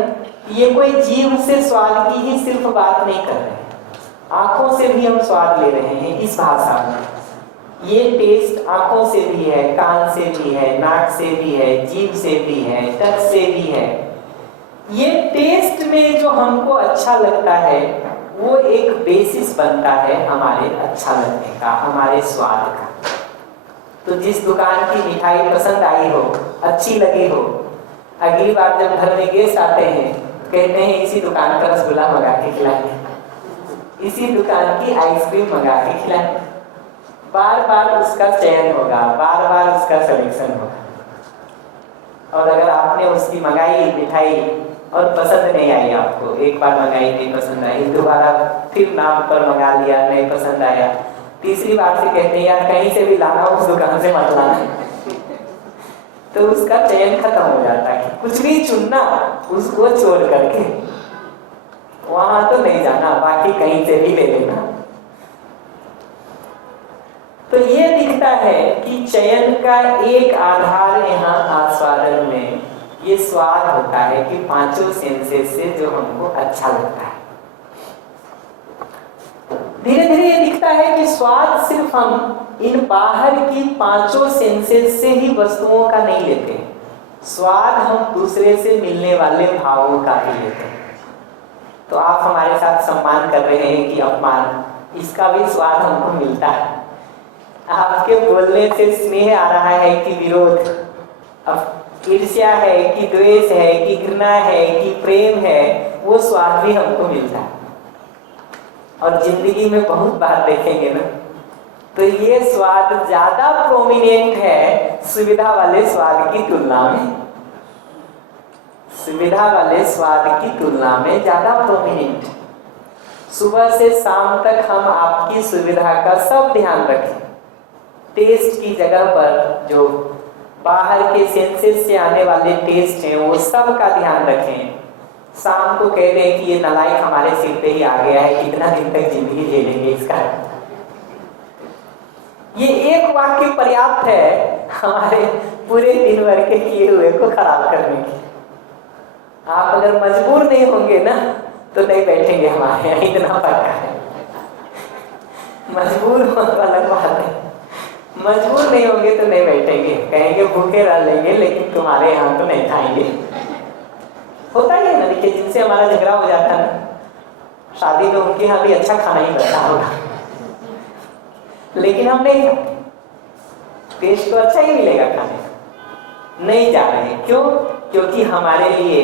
ये कोई जीभ से स्वाद की ही सिर्फ बात नहीं कर रहे हैं, आंखों से भी हम स्वाद ले रहे हैं इस भाषा में। ये टेस्ट आंखों से भी है, कान से भी है, नाक से भी है, जीभ से भी है, टच से भी है। ये टेस्ट में जो हमको अच्छा लगता है वो एक बेसिस बनता है हमारे अच्छा लगने का, हमारे स्वाद का। तो जिस दुकान की मिठाई पसंद आई हो, अच्छी लगी हो, अगली बार जब घर में गेस्ट आते हैं कहते हैं इसी दुकान का रसगुल्ला मंगा के खिलाएं, इसी दुकान की आइसक्रीम मंगा के खिलाएं। बार बार उसका चयन होगा, बार बार उसका सिलेक्शन होगा। और अगर आपने उसकी मंगाई मिठाई और पसंद नहीं आई आपको, एक बार मंगाई नहीं पसंद आई, दोबारा फिर नाम पर मंगा लिया, नहीं पसंद आया, तीसरी बार से कहते हैं यार कहीं से भी लाना, उस दुकान से मत लाना। तो उसका चयन खत्म हो जाता है। कुछ भी चुनना उसको छोड़ करके, वहां तो नहीं जाना, बाकी कहीं से भी ले लेना। तो ये दिखता है कि चयन का एक आधार यहाँ आस्वादन में ये स्वाद होता है कि पांचों सेंसेस से जो हमको अच्छा लगता है। धीरे धीरे ये दिखता है कि स्वाद सिर्फ हम इन बाहर की पांचों सेंसेस से ही वस्तुओं का नहीं लेते, स्वाद हम दूसरे से मिलने वाले भावों का ही लेते हैं। तो आप हमारे साथ सम्मान कर रहे हैं कि अपमान, इसका भी स्वाद हमको मिलता है। आपके बोलने से स्नेह आ रहा है कि विरोध, अब ईर्ष्या है कि द्वेष है कि घृणा है कि प्रेम है, वो स्वाद भी हमको मिलता है। और जिंदगी में बहुत बार देखेंगे ना, तो ये स्वाद ज्यादा प्रोमिनेंट है सुविधा वाले स्वाद की तुलना में, सुविधा वाले स्वाद की तुलना में ज्यादा प्रोमिनेंट। सुबह से शाम तक हम आपकी सुविधा का सब ध्यान रखें, टेस्ट की जगह पर जो बाहर के सेंसेस से आने वाले टेस्ट हैं वो सब का ध्यान रखें। शाम को कह दें कि ये नालायक हमारे सिर पे ही आ गया है, कितना दिन तक जिंदगी झेलेंगे इसका। ये एक वाक्य पर्याप्त है हमारे पूरे दिन भर के किए हुए को खराब करने की। आप अगर मजबूर नहीं होंगे ना तो नहीं बैठेंगे हमारे यहाँ, इतना पक्का है। मजबूर हो तो अलग बात है, मजबूर नहीं होंगे तो नहीं बैठेंगे, कहेंगे भूखे रह लेंगे लेकिन तुम्हारे यहाँ तो नहीं खाएंगे। होता ही है ना, देखिए जिनसे हमारा झगड़ा हो जाता है ना, शादी में उनके यहाँ भी अच्छा खाना ही बनता होगा लेकिन हम नहीं खाते, टेस्ट तो अच्छा ही मिलेगा खाने का, नहीं जा रहे। क्यों? क्योंकि हमारे लिए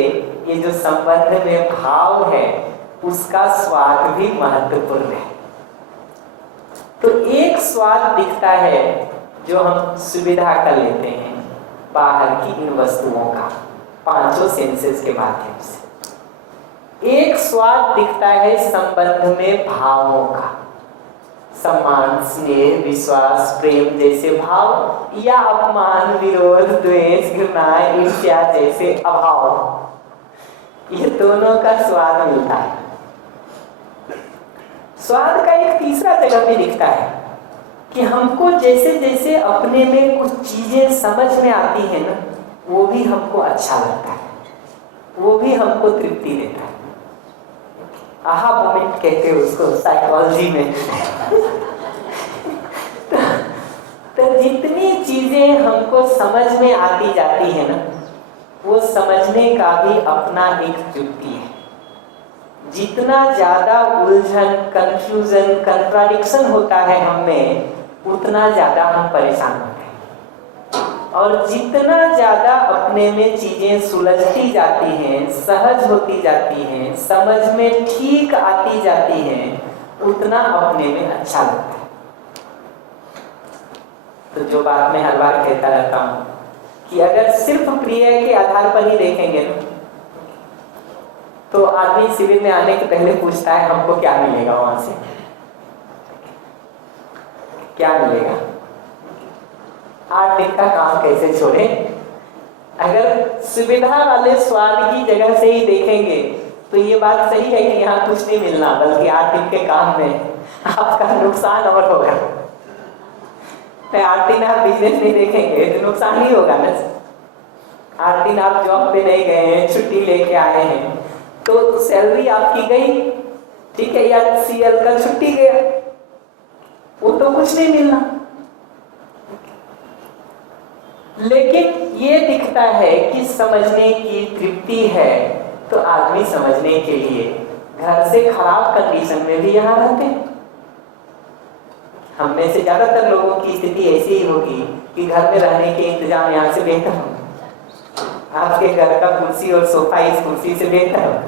ये जो संबंध में भाव है उसका स्वाद भी महत्वपूर्ण है। तो एक स्वाद दिखता है जो हम सुविधा का लेते हैं बाहर की इन वस्तुओं का, पांचों सेंसेस के माध्यम से। एक स्वाद दिखता है संबंध में भावों का, सम्मान, स्नेह, विश्वास, प्रेम जैसे भाव, या अपमान, विरोध, द्वेष, घृणा, ईर्ष्या जैसे अभाव, ये दोनों का स्वाद मिलता है। स्वाद का एक तीसरा जगह भी दिखता है, कि हमको जैसे जैसे अपने में कुछ चीजें समझ में आती हैं ना, वो भी हमको अच्छा लगता है, वो भी हमको तृप्ति देता है। आहा मोमेंट कहते हैं उसको साइकोलॉजी में। तो जितनी चीजें हमको समझ में आती जाती है ना, वो समझने का भी अपना एक तृप्ति है। जितना ज्यादा उलझन, कंफ्यूजन, कंट्राडिक्शन होता है हमें, उतना ज्यादा हम परेशान होते हैं। और जितना ज्यादा अपने में चीजें सुलझती जाती हैं, सहज होती जाती हैं, समझ में ठीक आती जाती हैं, उतना अपने में अच्छा लगता है। तो जो बात मैं हर बार कहता रहता हूँ कि अगर सिर्फ प्रिय के आधार पर ही देखेंगे ना, तो आदमी शिविर में आने के पहले पूछता है हमको क्या मिलेगा वहां से, क्या मिलेगा, 8 दिन का काम कैसे छोड़े। अगर सुविधा वाले स्वाद की जगह से ही देखेंगे तो ये बात सही है कि यहाँ कुछ नहीं मिलना, बल्कि 8 दिन के काम में आपका नुकसान और होगा। 8 दिन आप बिजनेस नहीं देखेंगे तो नुकसान ही होगा ना। 8 दिन आप जॉब पे नहीं गए हैं, छुट्टी लेके आए हैं, तो सैलरी आपकी गई, ठीक है, या सीएल का छुट्टी गया, वो तो कुछ नहीं मिलना। लेकिन ये दिखता है कि समझने की तृप्ति है, तो आदमी समझने के लिए घर से खराब कंडीशन में भी यहाँ रहते हैं। हम में से ज्यादातर लोगों की स्थिति ऐसी ही होगी कि घर में रहने के इंतजाम यहाँ से बेहतर होगा, आपके घर का कुर्सी और सोफा इस कुर्सी से बेहतर होगा,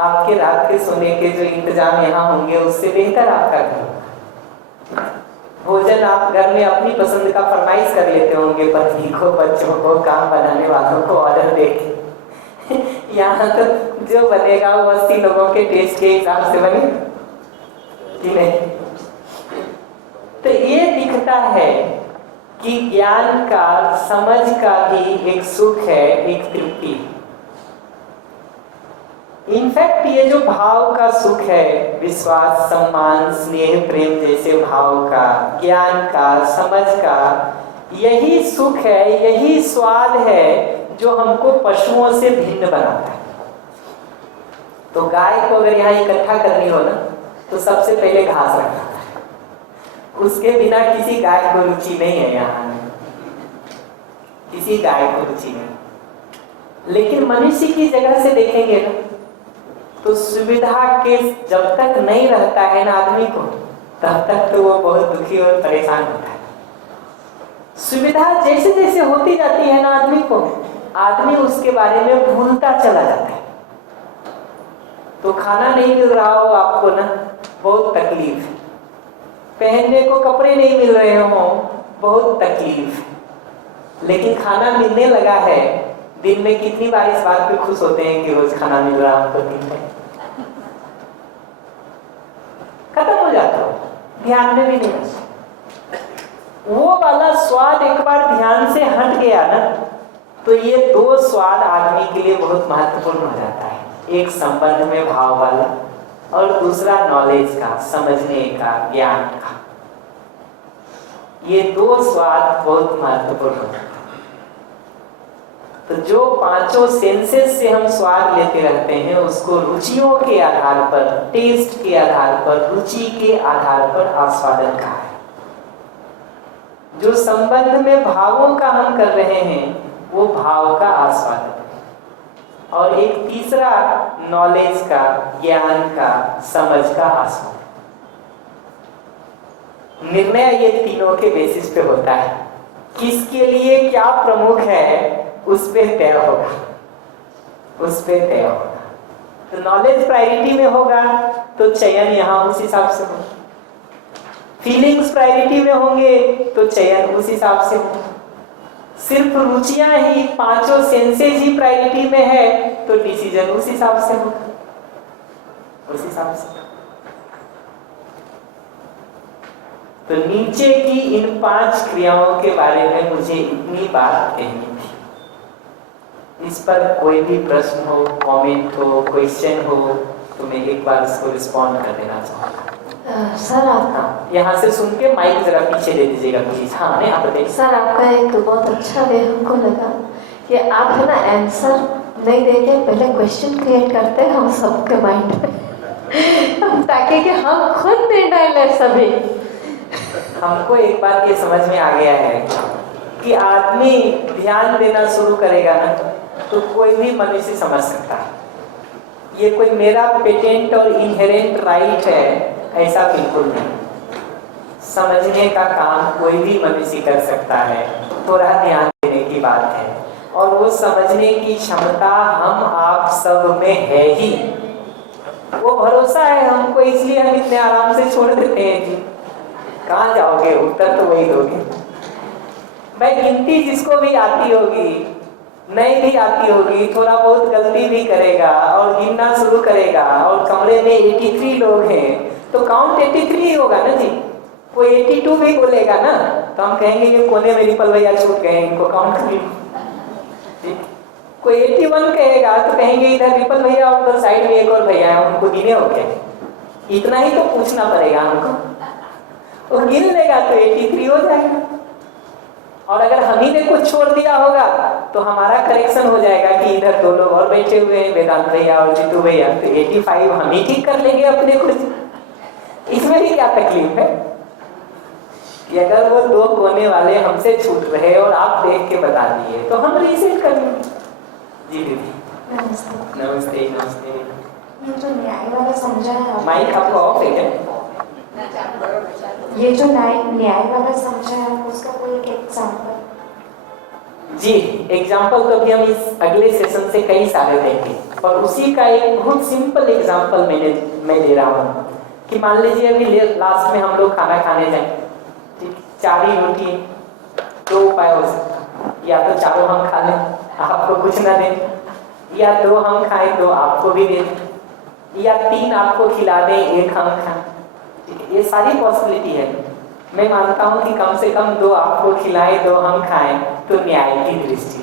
आपके रात के सोने के जो इंतजाम यहाँ होंगे उससे बेहतर आपका घर होगा। भोजन आप घर में अपनी पसंद का फरमाइश कर लेते होंगे, पत्नी को, बच्चों को, काम बनाने वालों को ऑर्डर देके। यहाँ तो जो बनेगा वो 80 लोगों के टेस्ट के हिसाब से बने कि नहीं। तो ये दिखता है कि ज्ञान का, समझ का भी एक सुख है, एक तृप्ति। इनफैक्ट ये जो भाव का सुख है, विश्वास, सम्मान, स्नेह, प्रेम जैसे भाव का, ज्ञान का, समझ का, यही सुख है, यही स्वाद है जो हमको पशुओं से भिन्न बनाता है। तो गाय को अगर यहाँ इकट्ठा करनी हो ना, तो सबसे पहले घास रखना है, उसके बिना किसी गाय को रुचि नहीं है यहाँ में, किसी गाय को रुचि नहीं। लेकिन मनुष्य की जगह से देखेंगे ना, तो सुविधा के जब तक नहीं रहता है ना आदमी को, तब तक तो वो बहुत दुखी और परेशान होता है। सुविधा जैसे जैसे होती जाती है ना आदमी को, आदमी उसके बारे में भूलता चला जाता है। तो खाना नहीं मिल रहा हो आपको ना, बहुत तकलीफ है, पहनने को कपड़े नहीं मिल रहे हो, बहुत तकलीफ, लेकिन खाना मिलने लगा है। दिन में कितनी बार इस बात पे खुश होते हैं कि रोज खाना मिल रहा हमको, दिन में खत्म हो जाता हो, ध्यान में भी नहीं आता। वो वाला स्वाद एक बार ध्यान से हट गया ना, तो ये 2 स्वाद आदमी के लिए बहुत महत्वपूर्ण हो जाता है। एक संबंध में भाव वाला, और दूसरा नॉलेज का, समझने का, ज्ञान का। ये 2 स्वाद बहुत महत्वपूर्ण होता है। तो जो 5 सेंसेस से हम स्वाद लेते रहते हैं, उसको रुचियों के आधार पर, टेस्ट के आधार पर, रुचि के आधार पर आस्वादन कहा है। जो संबंध में भावों का हम कर रहे हैं, वो भाव का आस्वादन। और एक तीसरा नॉलेज का, ज्ञान का, समझ का आस्वादन। निर्णय ये तीनों के बेसिस पे होता है। किसके लिए क्या प्रमुख है, उस पे तय होगा, उस पे तय होगा। तो नॉलेज प्रायोरिटी में होगा तो चयन यहाँ उस हिसाब से होगा, फीलिंग्स प्रायोरिटी में होंगे तो चयन उस हिसाब से होगा। सिर्फ रुचियां ही, 5 सेंसेस ही प्रायोरिटी में है तो डिसीजन उस हिसाब से होगा, उस हिसाब से। तो नीचे की इन 5 क्रियाओं के बारे में मुझे इतनी बात कहनी थी। इस पर कोई भी प्रश्न हो, कमेंट हो, क्वेश्चन हो, तो मैं एक बार इसको रिस्पॉन्ड कर देना चाहूँगा। सर आपका यहाँ से सुन के माइक जरा पीछे दे दीजिएगा प्लीज। हाँ नहीं आप बताइए। सर आपका एक बहुत अच्छा वे हमको लगा कि आप है ना आंसर नहीं देके पहले क्वेश्चन क्रिएट करते हैं हम सबके माइंड में ताकि कि हम खुद निर्णय ले सभी। हमको एक बात ये समझ में आ गया है कि आदमी ध्यान देना शुरू करेगा ना तो कोई भी मनुष्य समझ सकता है। ये कोई मेरा पेटेंट और इनहेरेंट राइट है ऐसा बिल्कुल नहीं। समझने का काम कोई भी मनुष्य कर सकता है, थोड़ा ध्यान देने की बात है। और वो समझने की क्षमता हम आप सब में है ही। वो भरोसा है हमको, इसलिए हम इतने आराम से छोड़ देते हैं जी। कहाँ जाओगे, उत्तर तो वही दोगे। भाई गिनती जिसको भी आती होगी, नहीं भी आती होगी, थोड़ा बहुत गलती भी करेगा और गिनना शुरू करेगा और कमरे में 83 लोग हैं तो काउंट 83 ही होगा ना जी। कोई 82 भी बोलेगा ना तो हम कहेंगे ये कोने में रिपल भैया छूट गए, इनको काउंट करिए। कोई 81 कहेगा तो कहेंगे इधर रिपल भैया और उधर साइड में एक और भैया है, उनको गिने हो क्या? इतना ही तो पूछना पड़ेगा हमको। और गिन लेगा तो 83 हो जाएगा। और अगर हम ही ने कुछ छोड़ दिया होगा तो हमारा करेक्शन हो जाएगा कि इधर 2 लोग और बैठे हुए हैं, वेदांत भैया और जीतू भैया, तो 85 हम ही ठीक कर लेंगे अपने कुछ। इसमें भी क्या तकलीफ है कि अगर वो 2 कोने वाले हमसे छूट रहे और आप देख के बता दिए तो हम रीसेट कर लेंगे। जी दीदी नमस्ते। नमस्ते। नमस्ते। ये जो न्याय वाला समझा है माइक आपको ऑफ है क्या? ये जो न्याय वाला समझा है उसका कोई एक एग्जाम्पल? जी एग्जाम्पल तो अभी हम इस अगले सेशन से कई सारे देंगे, पर उसी का एक बहुत सिंपल एग्जाम्पल मैं दे रहा हूँ कि मान लीजिए अभी लास्ट में हम लोग खाना खाने जाएं, ठीक, 4 ही रोटी, 2 उपाय हो सकता, या तो चारों हम खा लें आपको कुछ ना दें, या 2 हम खाएं 2 आपको भी दे दें, या 3 आपको खिला दें 1 हम खाएं। ये सारी पॉसिबिलिटी है। मैं मानता हूं कि कम से कम 2 आपको खिलाएं 2 हम खाएं तो न्याय की दृष्टि,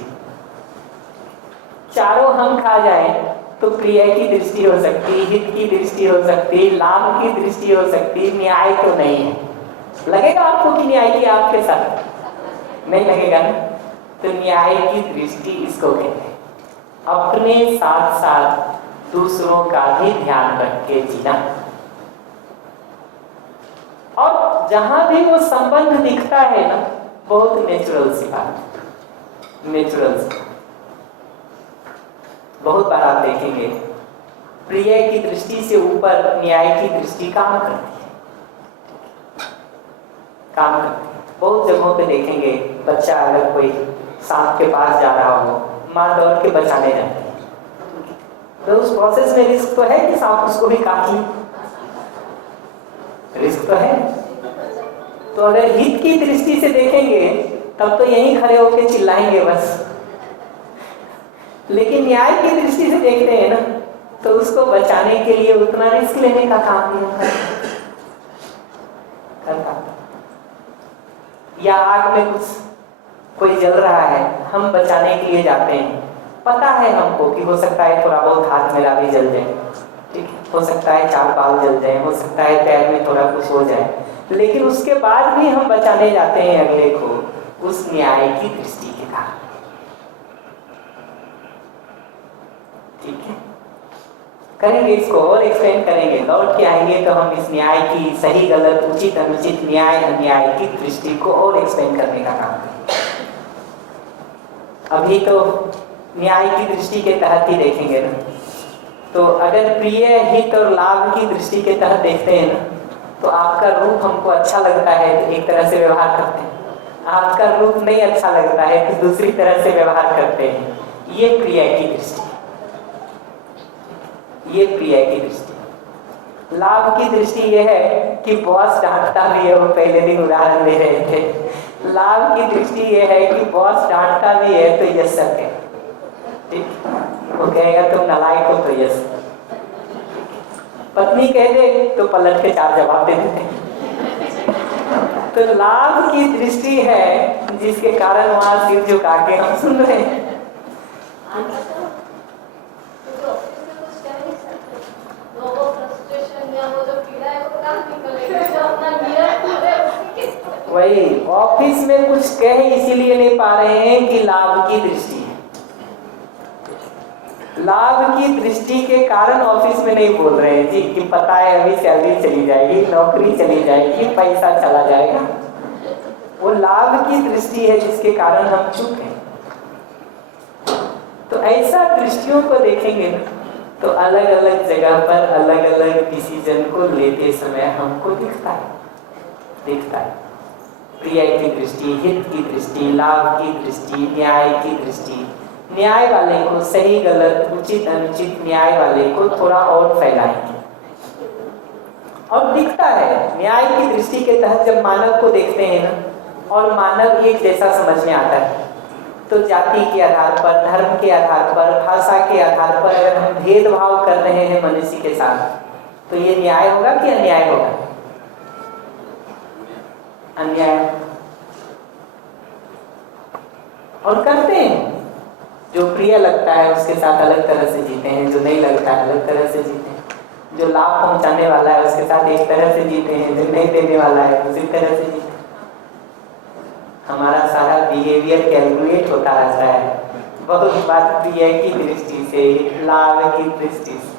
चारों हम खा जाएं तो प्रिय की दृष्टि हो सकती, हित की दृष्टि हो सकती, लाभ की दृष्टि हो सकती, न्याय तो नहीं है। लगेगा आपको कि न्याय की आपके साथ? नहीं लगेगा ना। तो न्याय की दृष्टि इसको कहते हैं, अपने साथ साथ दूसरों का भी ध्यान रख के जीना। और जहां भी वो संबंध दिखता है ना, बहुत नेचुरल सी बात, नेचुरल सी। बहुत बार आप देखेंगे प्रिय की दृष्टि से ऊपर न्याय की दृष्टि काम करती है, काम करती है। बहुत जगहों पे देखेंगे बच्चा अगर कोई सांप के पास जा रहा हो, मां दौड़ के बचाने जाती है, तो उस प्रोसेस में रिस्क तो है कि सांप उसको भी काट ले, रिस्क तो है। तो अगर हित की दृष्टि से देखेंगे तब तो यहीं खड़े होकर चिल्लाएंगे बस, लेकिन न्याय की दृष्टि से देखते हैं ना तो उसको बचाने के लिए उतना रिस्क लेने का काम नहीं करता। या आग में कुछ कोई जल रहा है, हम बचाने के लिए जाते हैं, पता है हमको कि हो सकता है थोड़ा बहुत हाथ मेरा भी जल जाए, ठीक, हो सकता है 4 बाल जल जाए, हो सकता है पैर में थोड़ा कुछ हो जाए, लेकिन उसके बाद भी हम बचाने जाते हैं अगले को उस न्याय की दृष्टि के कारण। ठीक है, करेंगे इसको और एक्सप्लेन करेंगे, लौट के आएंगे तो हम इस न्याय की सही गलत उचित अनुचित न्याय अन्याय की दृष्टि को और एक्सप्लेन करने का काम करेंगे। अभी तो न्याय की दृष्टि के तहत ही देखेंगे ना। तो अगर प्रिय हित और लाभ की दृष्टि के तहत देखते हैं ना तो आपका रूप हमको अच्छा लगता है तो एक तरह से व्यवहार करते हैं, आपका रूप नहीं अच्छा लगता है तो दूसरी तरह से व्यवहार करते हैं। ये प्रिय की दृष्टि, ये प्रिय की दृष्टि। लाभ की दृष्टि ये है कि बॉस डांटता भी है, वो पहले दिन उदाहरण दे रहे थे। लाभ की दृष्टि ये है कि बॉस डांटता भी है तो यस सर कहे, ठीक, वो कहेगा तुम नालायक हो तो यस, पत्नी कह दे तो पलट के 4 जवाब दे देते। तो लाभ की दृष्टि है जिसके कारण वहां सिर झुका के हम सुन रहे हैं। वही ऑफिस में कुछ कह इसीलिए नहीं पा रहे हैं कि लाभ की दृष्टि है। लाभ की दृष्टि के कारण ऑफिस में नहीं बोल रहे हैं जी कि पता है अभी सैलरी चली जाएगी, नौकरी चली जाएगी, पैसा चला जाएगा। वो लाभ की दृष्टि है जिसके कारण हम चुप हैं। तो ऐसा दृष्टियों को देखेंगे ना तो अलग अलग जगह पर अलग अलग डिसीजन को लेते समय हमको दिखता है प्रिय की दृष्टि, हित की दृष्टि, लाभ की दृष्टि, न्याय की दृष्टि। न्याय वाले को सही गलत उचित अनुचित न्याय वाले को थोड़ा और फैलाएंगे और दिखता है। न्याय की दृष्टि के तहत जब मानव को देखते हैं ना और मानव एक जैसा समझ में आता है तो जाति के आधार पर, धर्म के आधार पर, भाषा के आधार पर अगर हम भेदभाव कर रहे हैं मनुष्य के साथ तो ये न्याय होगा कि अन्याय होगा? अन्याय। और करते हैं, जो प्रिय लगता है उसके साथ अलग तरह से जीते हैं, जो नहीं लगता है अलग तरह से जीते हैं, जो लाभ पहुंचाने वाला है उसके साथ एक तरह से जीते हैं, जो नहीं देने वाला है उसी तरह से जीते हैं। हमारा सारा बिहेवियर कैलकुलेट होता रहता है, बहुत बात प्रिय की दृष्टि से, लाभ की दृष्टि से।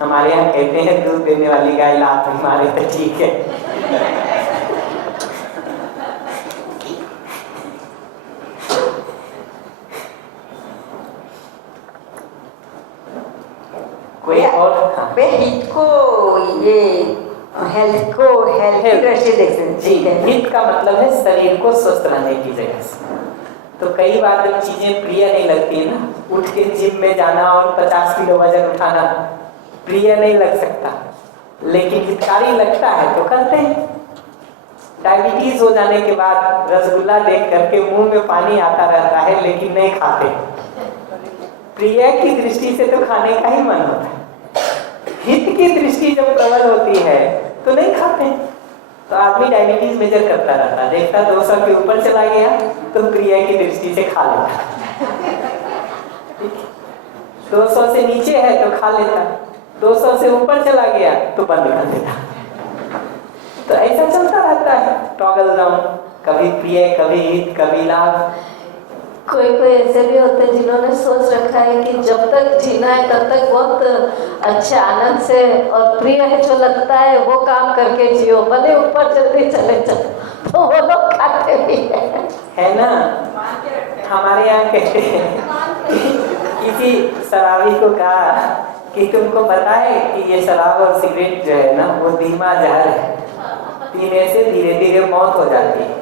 हमारे यहाँ कहते हैं दूध देने वाली गाय लाभ हमारे तो ठीक है। कोई और? हाँ। वे हित को ये हेल्थ को हेल्थ की दृष्टि देखते हैं। हित का मतलब है शरीर को स्वस्थ रहने की जगह से। तो कई बार जब चीजें प्रिय नहीं लगती है ना, उठ के जिम में जाना और 50 किलो वजन उठाना प्रिय नहीं लग सकता, लेकिन हितकारी लगता है तो करते हैं। डायबिटीज हो जाने के बाद रसगुल्ला देख करके मुंह में पानी आता रहता है लेकिन नहीं खाते। प्रिय की दृष्टि से तो खाने का ही मन होता है। हित की दृष्टि जब प्रबल होती है तो नहीं खाते। तो आदमी डायबिटीज मेजर करता रहता, देखता 200 के ऊपर चला गया तो प्रिय की दृष्टि से खा लेता, 200 से नीचे है तो खा लेता, 200 से ऊपर चला गया तो बंद कर देता। तो ऐसा चलता रहता है टॉगल डाउन, कभी प्रिय कभी हित कभी लाभ। कोई ऐसे भी होते हैं जिन्होंने सोच रखा है कि जब तक जीना है तब तक बहुत अच्छे आनंद से और प्रिय है जो लगता है वो काम करके जियो, भले ऊपर जल्दी चले चलो, तो वो लोग खाते भी है ना। हमारे यहाँ कहते हैं किसी शराबी को कहा कि तुमको पता है कि ये शराब और सिगरेट जो है ना वो धीमा जहर है, पीने से धीरे धीरे मौत हो जाती है।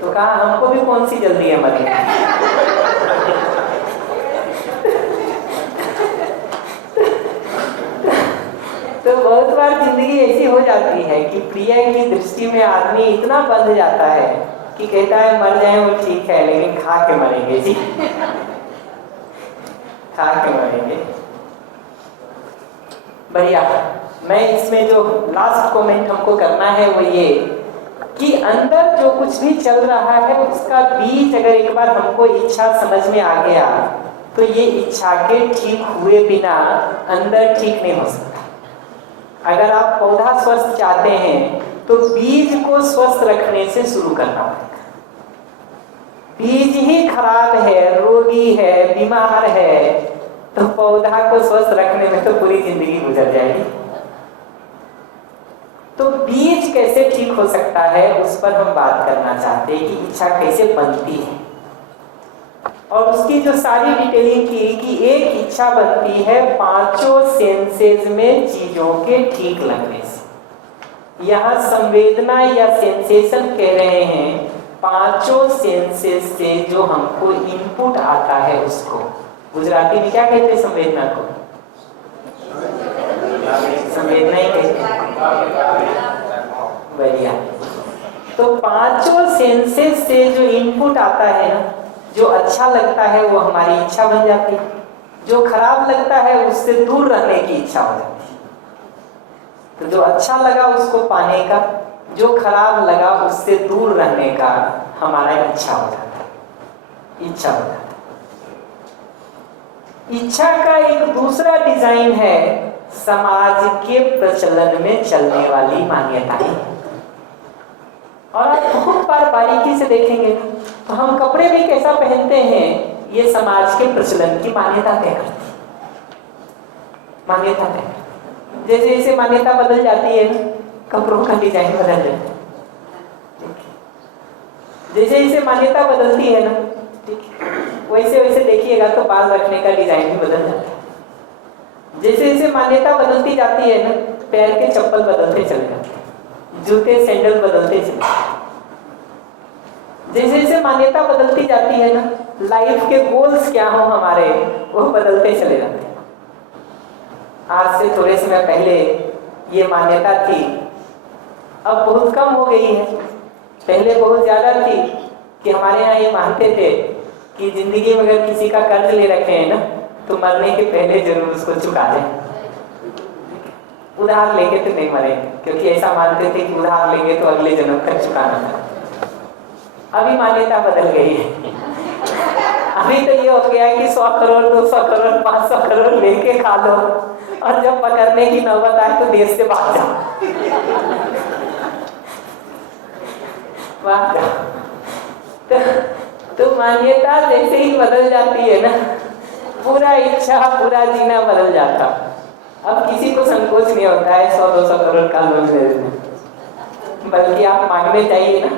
तो कहा हमको भी कौन सी जल्दी है मरने। तो बहुत बार जिंदगी ऐसी हो जाती है कि प्रिय की दृष्टि में आदमी इतना बंध जाता है कि कहता है मर जाए वो ठीक है लेकिन खा के मरेंगे जी, खा के मरेंगे। बढ़िया। मैं इसमें जो लास्ट कमेंट हमको करना है वो ये कि अंदर जो कुछ भी चल रहा है उसका बीज अगर एक बार हमको इच्छा समझ में आ गया तो ये इच्छा के ठीक हुए बिना अंदर ठीक नहीं हो सकता। अगर आप पौधा स्वस्थ चाहते हैं तो बीज को स्वस्थ रखने से शुरू करना पड़ेगा। बीज ही खराब है, रोगी है, बीमार है तो पौधा को स्वस्थ रखने में तो पूरी जिंदगी गुजर जाएगी। तो बीज कैसे ठीक हो सकता है उस पर हम बात करना चाहते हैं कि इच्छा कैसे बनती है, और उसकी जो सारी डिटेलिंग की कि एक इच्छा बनती है 5 सेंसेस में चीजों के ठीक लगने से। यहाँ संवेदना या सेंसेशन कह रहे हैं 5 सेंसेस से जो हमको इनपुट आता है उसको। गुजराती में क्या कहते हैं संवेदना को? संवेदना ही कहते हैं। बढ़िया। तो 5 सेंसेस से जो इनपुट आता है ना, जो अच्छा लगता है वो हमारी इच्छा बन जाती है, जो खराब लगता है उससे दूर रहने की इच्छा हो जाती है। तो जो अच्छा लगा उसको पाने का, जो खराब लगा उससे दूर रहने का हमारा इच्छा हो जाता है, इच्छा हो जाता है। इच्छा का एक दूसरा डिजाइन है समाज के प्रचलन में चलने वाली मान्यताएं। बारीकी से देखेंगे तो हम कपड़े भी कैसा पहनते हैं ये समाज के प्रचलन की मान्यता तय करती है। मान्यता तय, जैसे जैसे मान्यता बदल जाती है कपड़ों का डिजाइन बदल जाता है। जैसे जैसे मान्यता बदलती है ना, ठीक है, वैसे वैसे देखिएगा तो बाल रखने का डिजाइन भी बदल जाता है। जैसे जैसे मान्यता बदलती जाती है ना, पैर के चप्पल बदलते चले जाते हैं, जूते सैंडल बदलते चले जाते हैं। जैसे जैसे मान्यता बदलती जाती है ना, लाइफ के गोल्स क्या हो हमारे वो बदलते चले जाते हैं। आज से थोड़े समय पहले ये मान्यता थी, अब बहुत कम हो गई है। पहले बहुत ज्यादा थी कि हमारे यहाँ ये मानते थे कि जिंदगी में अगर किसी का कर्ज ले रखे हैं ना तो मरने के पहले जरूर उसको चुका दें। उधार लेके तो नहीं मरेंगे, क्योंकि ऐसा मानते थे कि उधार लेंगे तो अगले जन्म तक चुकाना है। अभी मान्यता बदल गई है। अभी तो ये हो गया है कि 100 करोड़ 200 करोड़ 500 करोड़ लेके खा लो और जब पकड़ने की नौबत आए तो देश से भाग जाओ। तो मान्यता जैसे ही बदल जाती है ना, पूरा इच्छा पूरा जीना बदल जाता। अब किसी को संकोच नहीं होता है 100-200 करोड़ का लोन ले लेना, बल्कि आप मांगने जाइए ना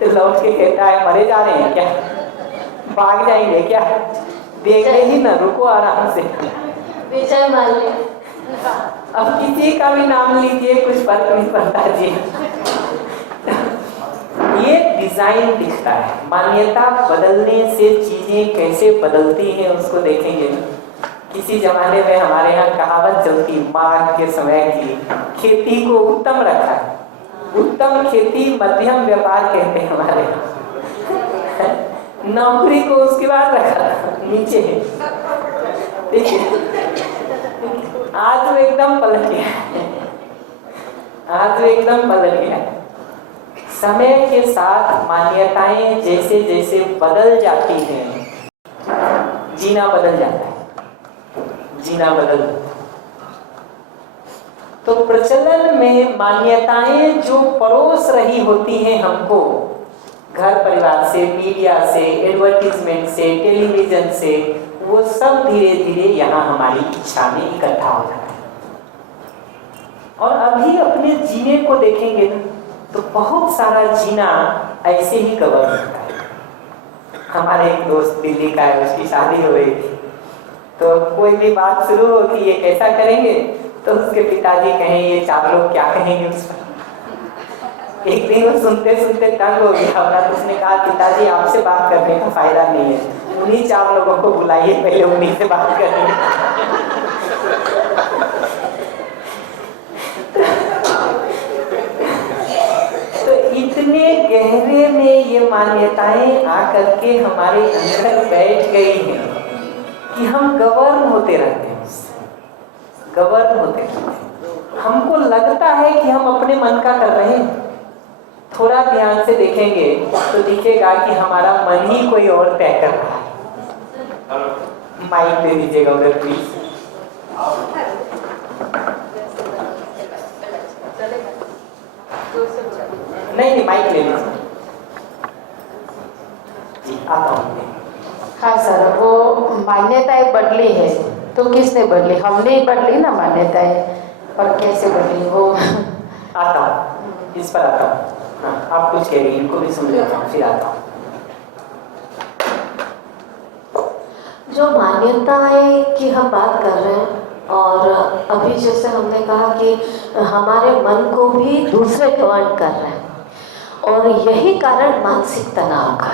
तो लौट के कहता है मरे जा रहे हैं क्या, भाग जाएंगे क्या, देंगे ही ना, रुको आराम से। विजय माल्या। अब किसी का भी नाम लीजिए कुछ फर्क नहीं पड़ता जी। ये डिजाइन दिखता है। मान्यता बदलने से चीजें कैसे बदलती हैं उसको देखेंगे। किसी जमाने में हमारे यहाँ कहावत चलती, माँ के समय की, खेती को उत्तम रखा है। उत्तम खेती मध्यम व्यापार कहते हैं हमारे यहाँ। नौकरी को उसके बाद रखा नीचे है, ठीक है। आज वो एकदम पलट गया, आज वो एकदम पलट गया। समय के साथ मान्यताएं जैसे जैसे बदल जाती हैं, जीना बदल जाता है, जीना बदल। तो प्रचलन में मान्यताएं जो परोस रही होती हैं हमको, घर परिवार से, मीडिया से, एडवर्टीजमेंट से, टेलीविजन से, वो सब धीरे धीरे यहाँ हमारी इच्छा में इकट्ठा हो जाता है। और अभी अपने जीने को देखेंगे ना तो बहुत सारा जीना ऐसे ही कवर होता है। हमारे एक दोस्त दिल्ली का है, उसकी शादी हो रही थी, तो कोई भी बात शुरू हो कि ये कैसा करेंगे तो उसके पिताजी कहें ये 4 लोग क्या कहेंगे उस पर। एक दिन वो सुनते सुनते तंग हो गया और उसने कहा पिताजी आपसे बात करने का फायदा नहीं है, उन्हीं 4 लोगों को बुलाइए, पहले उन्हीं से बात करेंगे। इतने गहरे में ये मान्यताएं आकर के हमारे अंदर बैठ गई हैं कि हम गवर्न होते रहते हैं, गवर्न होते रहते हैं। हमको लगता है कि हम अपने मन का कर रहे हैं। थोड़ा ध्यान से देखेंगे तो दिखेगा कि हमारा मन ही कोई और तय कर रहा है। माइक दे दीजिएगा उधर प्लीज। नहीं माइक ले लीजिए जी, आता हूँ। हाँ सर, वो मान्यताएं बदली है तो किसने बदली? हमने ही बदली ना मान्यताएं, और कैसे बदली वो? आता हूँ, इस पर आता हूँ। हाँ, आप कुछ कह रही हैं, इनको भी सुन लेता हूँ, फिर आता हूँ। जो मान्यताएं की हम बात कर रहे हैं, और अभी जैसे हमने कहा कि हमारे मन को भी दूसरे गवर्न कर रहे हैं, और यही कारण मानसिक तनाव का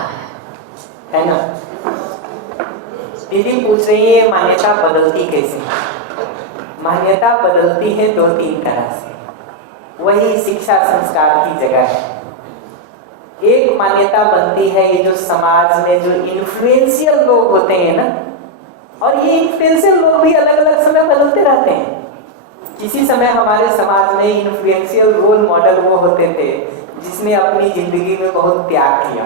है ना। दीदी पूछ रही है मान्यता बदलती कैसे? मान्यता बदलती है 2-3 तरह से, वही शिक्षा संस्कार की जगह है। एक मान्यता बनती है ये जो समाज में जो इन्फ्लुएंशियल लोग होते हैं ना, और ये इन्फ्लुएंशियल लोग भी अलग अलग समय बदलते रहते हैं। किसी समय हमारे समाज में इन्फ्लुएंशियल रोल मॉडल वो होते थे जिसने अपनी जिंदगी में बहुत त्याग किया,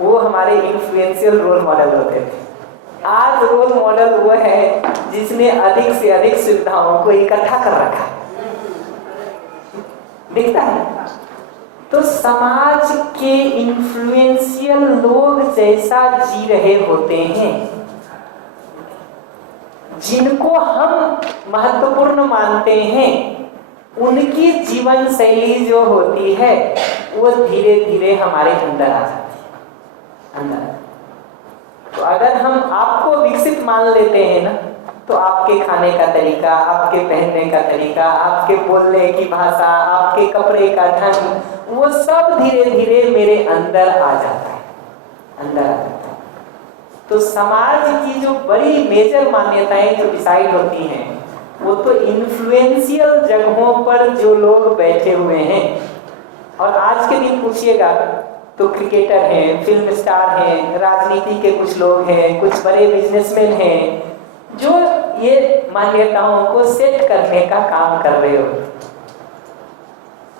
वो हमारे इन्फ्लुएंशियल रोल मॉडल होते थे। आज रोल मॉडल वो है जिसने अधिक से अधिक सुविधाओं को इकट्ठा कर रखा है। दिखता है। तो समाज के इन्फ्लुएंशियल लोग जैसा जी रहे होते हैं, जिनको हम महत्वपूर्ण मानते हैं, उनकी जीवन शैली जो होती है वो धीरे धीरे हमारे अंदर आ जाती है, अंदर। तो अगर हम आपको विकसित मान लेते हैं ना, तो आपके खाने का तरीका, आपके पहनने का तरीका, आपके बोलने की भाषा, आपके कपड़े का ढंग, वो सब धीरे धीरे मेरे अंदर आ जाता है, अंदर आ जाता है। तो समाज की जो बड़ी मेजर मान्यताएं जो डिसाइड होती हैं, वो तो इन्फ्लुएंशियल जगहों पर जो लोग बैठे हुए हैं। और आज के दिन पूछिएगा तो क्रिकेटर हैं, फिल्म स्टार हैं, राजनीति के कुछ लोग हैं, कुछ बड़े बिजनेसमैन हैं, जो ये मान्यताओं को सेट करने का काम कर रहे हो।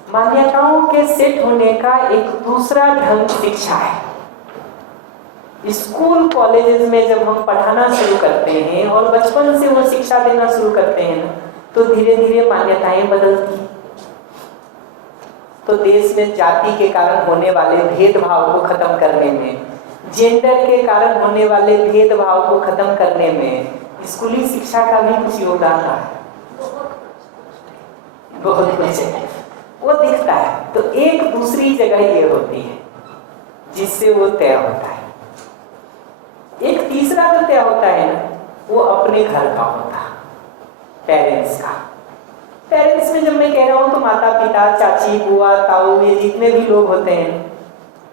मान्यताओं के सेट होने का एक दूसरा ढंग शिक्षा है। स्कूल कॉलेजेस में जब हम पढ़ाना शुरू करते हैं और बचपन से वो शिक्षा देना शुरू करते हैं ना, तो धीरे धीरे मान्यताएं बदलती हैं। तो देश में जाति के कारण होने वाले भेदभाव को खत्म करने में, जेंडर के कारण होने वाले भेदभाव को खत्म करने में स्कूली शिक्षा का भी कुछ योगदान रहा है, बहुत कुछ है, वो दिखता है। तो एक दूसरी जगह ये होती है जिससे वो तय होता है। एक तीसरा जो तय होता है ना, वो अपने घर का होता है, पेरेंट्स का। पेरेंट्स में जब मैं कह रहा हूँ तो माता पिता, चाची, बुआ, ताऊ, ये जितने भी लोग होते हैं,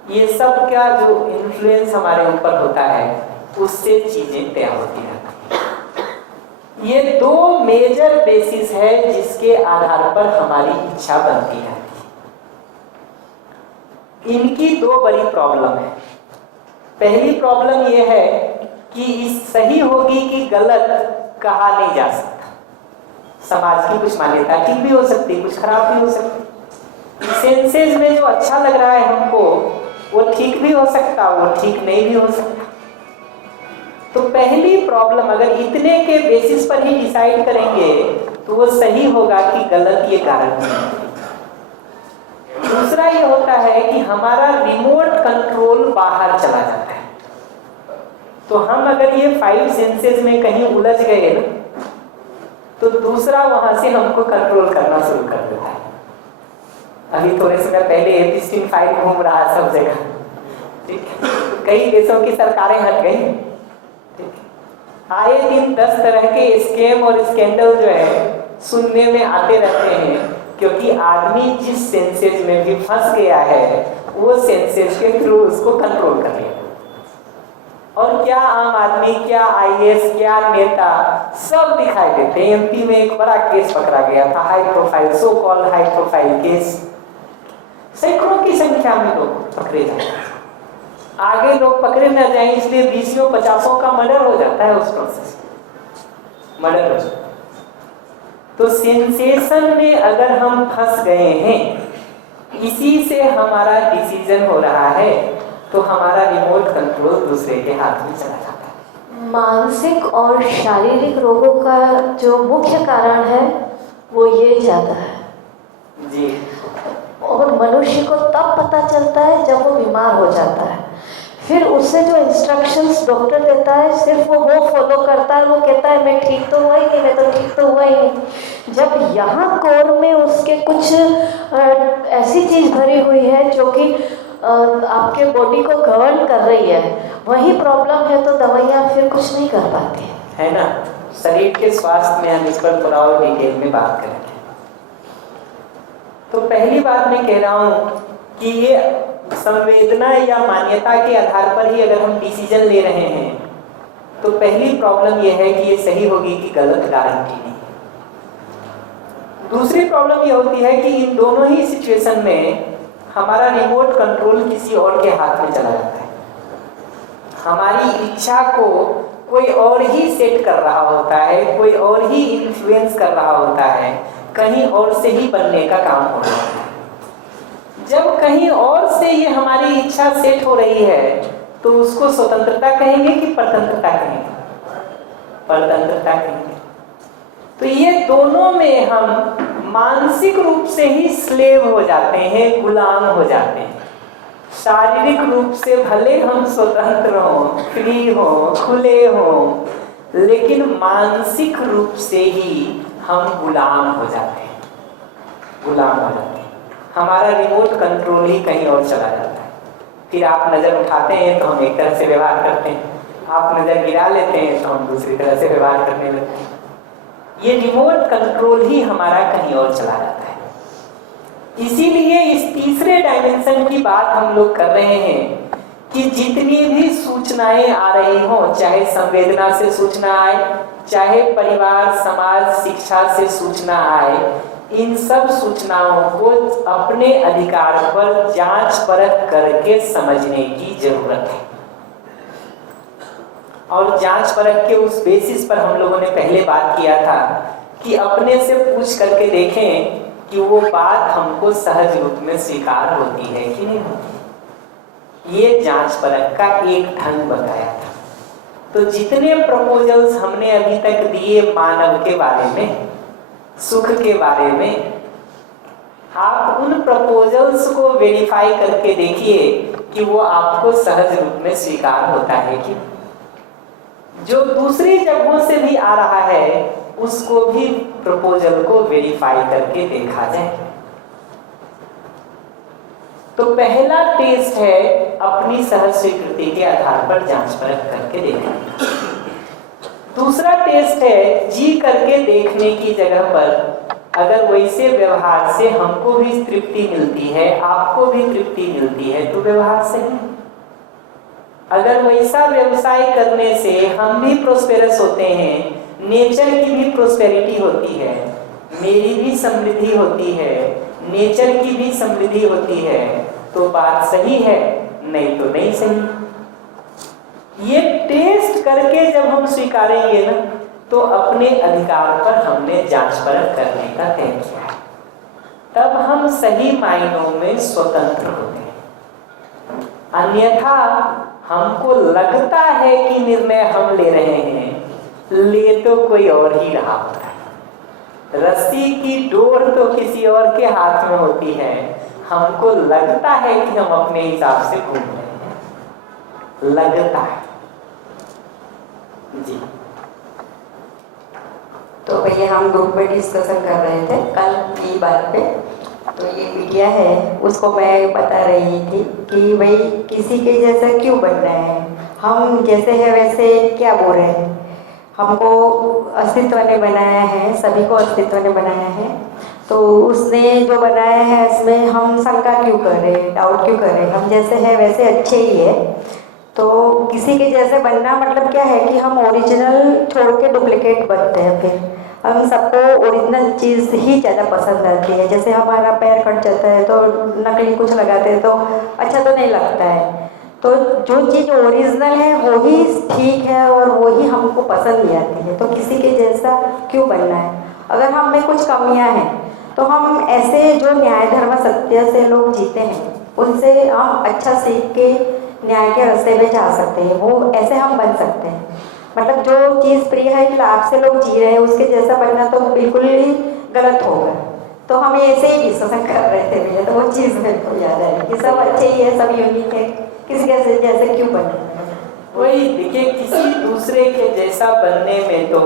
ये सब का जो इन्फ्लुएंस हमारे ऊपर होता है, उससे चीजें तय होती रहती हैं। ये दो मेजर बेसिस है जिसके आधार पर हमारी इच्छा बनती रहती है। इनकी दो बड़ी प्रॉब्लम है। पहली प्रॉब्लम ये है कि इस सही होगी कि गलत कहा नहीं जा सकता। समाज की कुछ मान्यता ठीक भी हो सकती, कुछ खराब भी हो सकती। सेंसेस में जो अच्छा लग रहा है हमको, वो ठीक भी हो सकता, वो ठीक नहीं भी हो सकता। तो पहली प्रॉब्लम, अगर इतने के बेसिस पर ही डिसाइड करेंगे तो वो सही होगा कि गलत, ये गारंटी नहीं। दूसरा ये होता है कि हमारा रिमोट कंट्रोल बाहर चला जाता है। तो हम अगर ये 5 सेंसेस में कहीं उलझ गए ना, तो दूसरा वहां से हमको कंट्रोल करना शुरू कर देता है। अभी थोड़े समय पहले एपिस्टीन 5 घूम रहा है सब जगह, ठीक है। कई देशों की सरकारें हट गई, ठीक है। आए दिन 10 तरह के स्कैम और स्कैंडल जो है सुनने में आते रहते हैं, क्योंकि आदमी जिस सेंसेस में भी फंस गया है, वो सेंसेस के थ्रू उसको कंट्रोल कर लिया। और क्या आम आदमी, क्या आईएएस, क्या नेता, सब दिखाई देते हैं। एमपी में एक बड़ा केस पकड़ा गया था, high profile, so called high profile case. सैकड़ों की संख्या में लोग पकड़े जाते हैं। आगे लोग पकड़े न जाएं इसलिए 20-50 का मर्डर हो जाता है, उस प्रोसेस मर्डर हो जाता है। तो सेंसेशन में अगर हम फंस गए हैं, इसी से हमारा डिसीजन हो रहा है, तो हमारा रिमोट कंट्रोल दूसरे के हाथ में चला जाता है। मानसिक और शारीरिक रोगों का जो मुख्य कारण है वो ये ज़्यादा है जी। और मनुष्य को तब पता चलता है जब वो बीमार हो जाता है। फिर उससे जो इंस्ट्रक्शंस डॉक्टर देता है, सिर्फ वो फॉलो करता है। वो कहता है मैं ठीक तो हुआ ही नहीं, मैं तो ठीक तो हुआ ही नहीं। जब यहाँ कोर में उसके कुछ ऐसी चीज़ भरी हुई है जो कि आपके बॉडी को गवर्न कर रही है, वही प्रॉब्लम है, तो दवाइयाँ फिर कुछ नहीं कर पाती है ना। शरीर के स्वास्थ्य में हम इस पर थोड़ा और डिटेल में बात करेंगे। तो पहली बात मैं कह रहा हूँ कि ये संवेदना या मान्यता के आधार पर ही अगर हम डिसीजन ले रहे हैं, तो पहली प्रॉब्लम ये है कि ये सही होगी कि गलत, गारंटी नहीं। दूसरी प्रॉब्लम ये होती है कि इन दोनों ही सिचुएशन में हमारा रिमोट कंट्रोल किसी और के हाथ में चला जाता है। हमारी इच्छा को कोई और ही सेट कर रहा होता है, कोई और ही इन्फ्लुएंस कर रहा होता है, कहीं और से ही बनने का काम हो रहा है। जब कहीं और से ये हमारी इच्छा सेट हो रही है, तो उसको स्वतंत्रता कहेंगे कि परतंत्रता कहेंगे? परतंत्रता कहेंगे। तो ये दोनों में हम मानसिक रूप से ही स्लेव हो जाते हैं, गुलाम हो जाते हैं। शारीरिक रूप से भले हम स्वतंत्र हों, फ्री हों, खुले हों, लेकिन मानसिक रूप से ही हम गुलाम हो जाते हैं, गुलाम हो जाते हैं। हमारा रिमोट कंट्रोल ही कहीं और चला जाता है। फिर आप नज़र उठाते हैं तो हम एक तरह से व्यवहार करते हैं, आप नज़र गिरा लेते हैं तो हम दूसरी तरह से व्यवहार करने लगते हैं। ये रिमोट कंट्रोल ही हमारा कहीं और चला जाता है। इसीलिए इस तीसरे डायमेंशन की बात हम लोग कर रहे हैं कि जितनी भी सूचनाएं आ रही हों, चाहे संवेदना से सूचना आए, चाहे परिवार, समाज, शिक्षा से सूचना आए, इन सब सूचनाओं को अपने अधिकार पर जांच परख करके समझने की जरूरत है। और जांच परख के उस बेसिस पर हम लोगों ने पहले बात किया था कि अपने से पूछ करके देखें कि वो बात हमको सहज रूप में स्वीकार होती है कि नहीं होती। ये जांच परख का एक ढंग बताया था। तो जितने प्रपोजल्स हमने अभी तक दिए मानव के बारे में, सुख के बारे में, आप उन प्रपोजल्स को वेरीफाई करके देखिए कि वो आपको सहज रूप में स्वीकार होता है कि जो दूसरी जगहों से भी आ रहा है उसको भी प्रपोजल को वेरीफाई करके देखा जाए। तो पहला टेस्ट है अपनी सहज स्वीकृति के आधार पर जांच परख करके देखना। दूसरा टेस्ट है जी करके देखने की जगह पर अगर वैसे व्यवहार से हमको भी तृप्ति मिलती है, आपको भी तृप्ति मिलती है तो व्यवहार सही। अगर वैसा व्यवसाय करने से हम भी प्रोस्पेरस होते हैं, नेचर की भी प्रोस्पेरिटी होती है, मेरी भी समृद्धि होती है, नेचर की भी समृद्धि होती है, तो बात सही है, नहीं तो नहीं सही। ये टेस्ट करके जब हम स्वीकारेंगे ना तो अपने अधिकार पर हमने जांच परख करने का तय किया है, तब हम सही मायनों में स्वतंत्र होते हैं। अन्यथा हमको लगता है कि निर्णय हम ले रहे हैं, ले तो कोई और ही रहा होता है। रस्सी की डोर तो किसी और के हाथ में होती है, हमको लगता है कि हम अपने हिसाब से घूम रहे हैं, लगता है जी। तो भैया हम ग्रुप में डिस्कशन कर रहे थे कल की बात पे, तो ये मीडिया है उसको मैं बता रही थी कि भाई किसी के जैसा क्यों बनना है, हम जैसे है वैसे क्या बोल रहे हैं। हमको अस्तित्व ने बनाया है, सभी को अस्तित्व ने बनाया है, तो उसने जो बनाया है इसमें हम शंका क्यों कर रहे हैं, डाउट क्यों कर रहे हैं। हम जैसे है वैसे अच्छे ही है, तो किसी के जैसे बनना मतलब क्या है कि हम ओरिजिनल छोड़ के डुप्लीकेट बनते हैं। फिर हम सबको ओरिजिनल चीज़ ही ज़्यादा पसंद आती है। जैसे हमारा पैर कट जाता है तो नकली कुछ लगाते हैं तो अच्छा तो नहीं लगता है। तो जो चीज़ ओरिजिनल है वो ही ठीक है और वो ही हमको पसंद भी आती है। तो किसी के जैसा क्यों बनना है। अगर हम में कुछ कमियां हैं तो हम ऐसे जो न्याय धर्म सत्य से लोग जीते हैं उनसे हम अच्छा सीख के न्याय के रास्ते पे जा सकते हैं, वो ऐसे हम बन सकते हैं। मतलब जो चीज़ प्रिय है कि लाभ से लोग जी रहे हैं उसके जैसा बनना तो बिल्कुल ही गलत होगा। तो हम ऐसे ही डिस्कशन कर रहे थे भैया, तो वो चीज़ मेरे को याद आई कि सब अच्छे ही है, सब यूनिक है, किसी के जैसे क्यों बनना। वही देखिए, किसी दूसरे के जैसा बनने में तो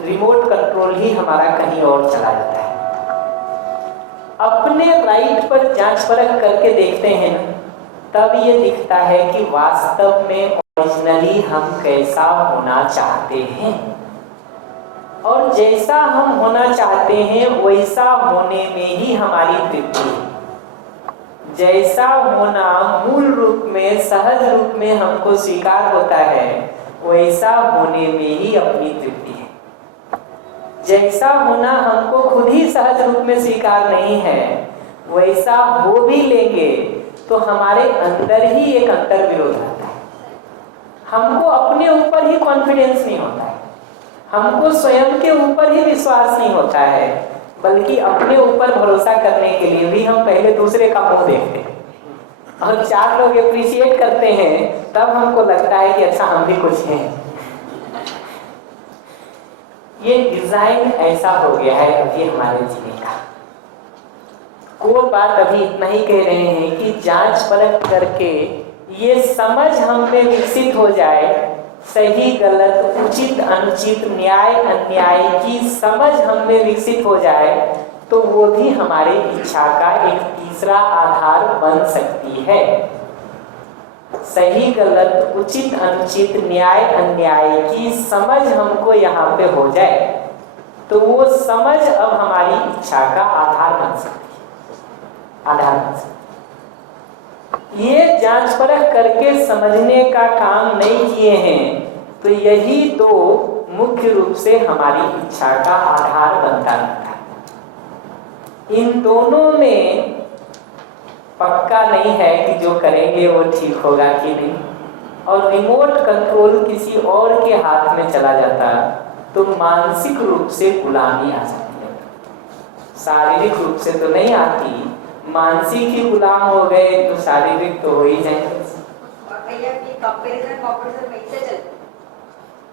रिमोट कंट्रोल ही हमारा कहीं और चला जाता है। अपने राइट पर जांच परख करके देखते हैं ना, तब ये दिखता है कि वास्तव में ओरिजिनली हम कैसा होना चाहते हैं, और जैसा हम होना चाहते हैं वैसा होने में ही हमारी तृप्ति है। जैसा होना मूल रूप में, सहज रूप में हमको स्वीकार होता है, वैसा होने में ही अपनी तृप्ति है। जैसा होना हमको खुद ही सहज रूप में स्वीकार नहीं है, वैसा हो भी लेंगे तो हमारे अंदर ही एक अंतर विरोध आता है। हमको अपने ऊपर ही कॉन्फिडेंस नहीं होता है, हमको स्वयं के ऊपर ही विश्वास नहीं होता है, बल्कि अपने ऊपर भरोसा करने के लिए भी हम पहले दूसरे का मुंह देखते हैं, और चार लोग अप्रिशिएट करते हैं तब हमको लगता है कि अच्छा हम भी कुछ हैं। ये डिजाइन ऐसा हो गया है अभी हमारे जीने का। कोई बात अभी इतना ही कह रहे हैं कि जांच परख करके ये समझ हम में विकसित हो जाए, सही गलत उचित अनुचित न्याय अन्याय की समझ हम में विकसित हो जाए, तो वो भी हमारी इच्छा का एक तीसरा आधार बन सकती है। सही गलत उचित अनुचित न्याय अन्याय की समझ हमको यहाँ पे हो जाए, तो वो समझ अब हमारी इच्छा का आधार बन सकती है, आधार बन सकती है। ये जांच परख करके समझने का काम नहीं किए हैं, तो यही दो मुख्य रूप से हमारी इच्छा का आधार बनता रहता है। इन दोनों में पक्का नहीं है कि जो करेंगे वो ठीक होगा कि नहीं, और रिमोट कंट्रोल किसी और के हाथ में चला जाता तो मानसिक रूप से गुलामी आ जाती है। शारीरिक रूप से तो नहीं आती, मानसिक ही गुलाम हो गए तो शारीरिक तो हो ही जाएंगे।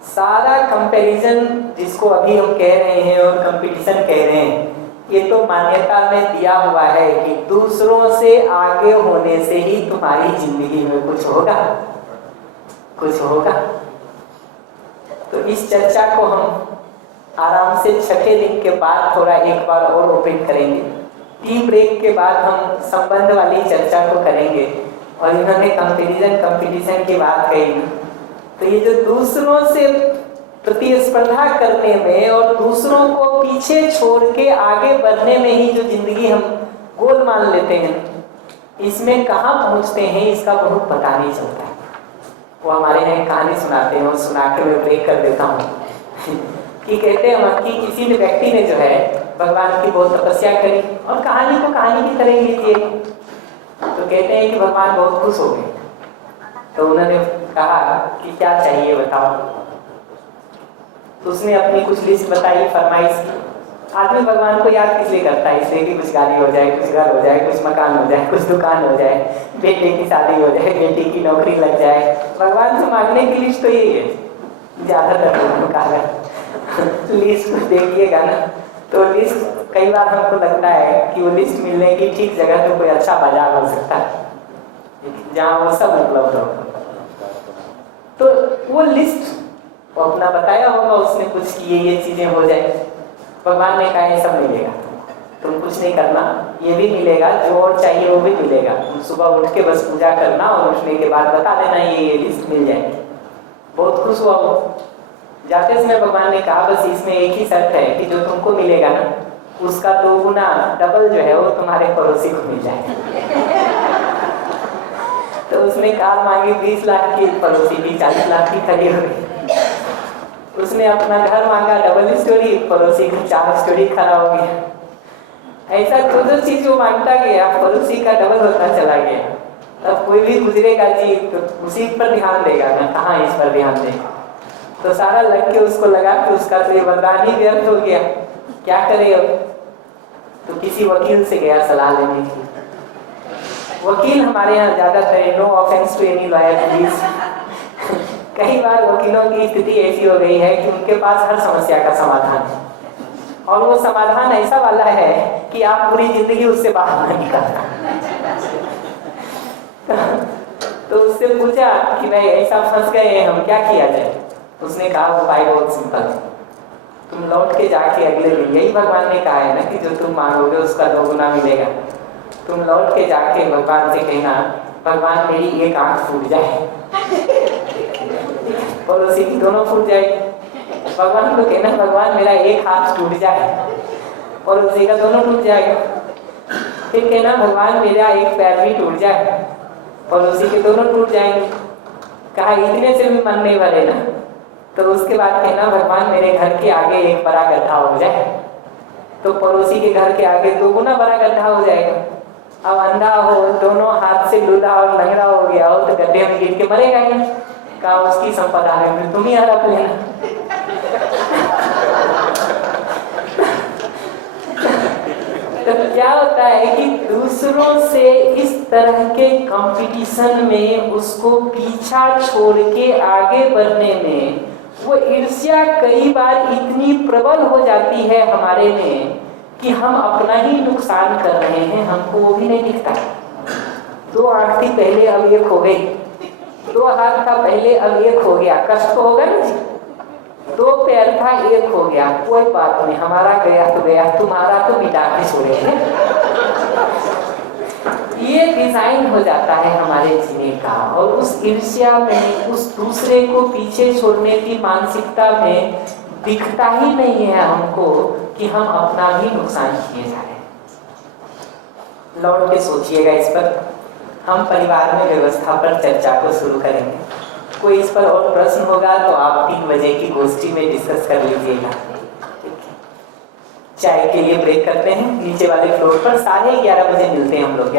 सारा कंपैरिजन जिसको अभी हम कह रहे हैं और कंपटीशन कह रहे हैं, ये तो मान्यता में दिया हुआ है कि दूसरों से आगे होने से ही तुम्हारी जिंदगी में कुछ होगा, कुछ होगा। तो इस चर्चा को हम आराम से छठे दिन के बाद थोड़ा एक बार और ओपन करेंगे। टी ब्रेक के बाद हम संबंध वाली चर्चा को करेंगे, और इन्होंने कंपटीशन की बात कही, तो ये जो दूसरों से प्रतिस्पर्धा करने में और दूसरों को पीछे छोड़ के आगे बढ़ने में ही जो जिंदगी हम गोल मान लेते हैं, इसमें कहाँ पहुँचते हैं इसका बहुत पता नहीं चलता है। वो हमारे यहाँ एक कहानी सुनाते हैं, और सुना के मैं ब्रेक कर देता हूँ कि कहते हैं कि किसी ने व्यक्ति ने जो है भगवान की बहुत तपस्या करी, और कहानी को कहानी की तरह लीजिए, तो कहते हैं कि भगवान बहुत खुश हो गए। तो उन्होंने कहा कि क्या चाहिए बताओ। तो उसने अपनी कुछ लिस्ट बताई, फरमाइश की। आदमी भगवान को याद किस लिए करता है? इसलिए कि कुछ गाड़ी हो जाए, कुछ घर हो जाए, कुछ मकान हो जाए, कुछ दुकान हो जाए, बेटे की शादी हो जाए, बेटी की नौकरी लग जाए। भगवान से मांगने की लिस्ट तो यही है, ज़्यादातर लोगों का लिस्ट को देखिएगा ना, तो लिस्ट कई बार हमको लगता है कि वो लिस्ट मिलने की ठीक जगह तो कोई अच्छा बाजार हो सकता है जहाँ वो सब उपलब्ध हो। तो वो लिस्ट वो अपना बताया होगा उसने कुछ कि ये चीजें हो जाए। भगवान ने कहा ये सब मिलेगा, तुम कुछ नहीं करना, ये भी मिलेगा, जो और चाहिए वो भी मिलेगा। तुम सुबह उठ के बस पूजा करना और उठने के बाद बता देना, ये लिस्ट मिल जाएगी। बहुत खुश हुआ वो। जाते समय भगवान ने कहा बस इसमें एक ही शर्त है कि जो तुमको मिलेगा ना, उसका 2 गुना डबल जो है वो तुम्हारे पड़ोसी को मिल जाएगा। तो उसने कार मांगी 20 लाख की, पड़ोसी की 40 लाख की खड़ी हो गई। उसने अपना घर मांगा डबल स्टोरी, पड़ोसी की 4 स्टोरी खड़ा हो गया। ऐसा जो चीज वो मांगता गया, पड़ोसी का डबल होता चला गया। तब कोई भी गुजरेगा जी तो उसी पर ध्यान देगा ना, कहाँ इस पर ध्यान देगा। तो सारा लग के उसको लगा कि उसका तो ये वरदान ही व्यर्थ हो गया, क्या करे अब। तो किसी वकील से गया सलाह लेने की। वकील हमारे यहाँ ज्यादातर, no offence to any lawyer please, कई बार वकीलों की स्थिति ऐसी हो गई है कि उनके पास हर समस्या का समाधान है, और वो समाधान ऐसा वाला है कि आप पूरी जिंदगी उससे बाहर नहीं निकलता। तो उससे पूछा कि भाई ऐसा फंस गए हम, क्या किया जाए। उसने कहा उपाय बहुत सिंपल है, तुम लौट के जाके अगले दिन, यही भगवान ने कहा है ना कि जो तुम मांगोगे उसका 2 गुना मिलेगा। तुम लौट के जाके भगवान से कहना भगवान मेरी एक आंख फूट जाए, पड़ोसी की दोनों फूट जाएगी। भगवान को कहना भगवान मेरा एक हाथ टूट जाए, पड़ोसी का दोनों टूट जाएगा। फिर कहना भगवान मेरा एक पैर भी टूट जाए, पड़ोसी के दोनों टूट जाएंगे। कहा इतने से भी मन नहीं भरे ना, तो उसके बाद कहना भगवान मेरे घर के आगे एक बड़ा गड्ढा हो जाए, तो पड़ोसी के घर के आगे 2 गुना बड़ा गड्ढा हो जाएगा। अब अंधा हो, दोनों हाथ से लूला और लंगड़ा हो गया हो, तो गड्ढे में गिर के मरेगा ही। कहा उसकी संपदा है, फिर तुम ही हड़प लेना। तो क्या होता है कि दूसरों से इस तरह के कंपटीशन में उसको पीछा छोड़ के आगे बढ़ने में वो ईर्ष्या कई बार इतनी प्रबल हो जाती है हमारे में कि हम अपना ही नुकसान कर रहे हैं, हमको वो भी नहीं दिखता। 2 आंख थी पहले अब 1 हो गई, 2 हाथ था पहले अब 1 हो गया, कष्ट तो होगा ना जी। 2 पैर था 1 हो गया, कोई बात नहीं, हमारा गया तो गया, तुम्हारा तो मिटा के छोड़े हैं। ये डिजाइन हो जाता है हमारे जीने का, और उस ईर्ष्या में, उस दूसरे को पीछे छोड़ने की मानसिकता में दिखता ही नहीं है हमको कि हम अपना भी नुकसान किए जा रहे हैं। लौट के सोचिएगा इस पर। हम परिवार में व्यवस्था पर चर्चा को शुरू करेंगे। कोई इस पर और प्रश्न होगा तो आप 3 बजे की गोष्ठी में डिस्कस कर लीजिएगा। चाय के लिए ब्रेक करते हैं नीचे वाले फ्लोर पर, 11:30 बजे मिलते हैं हम लोग।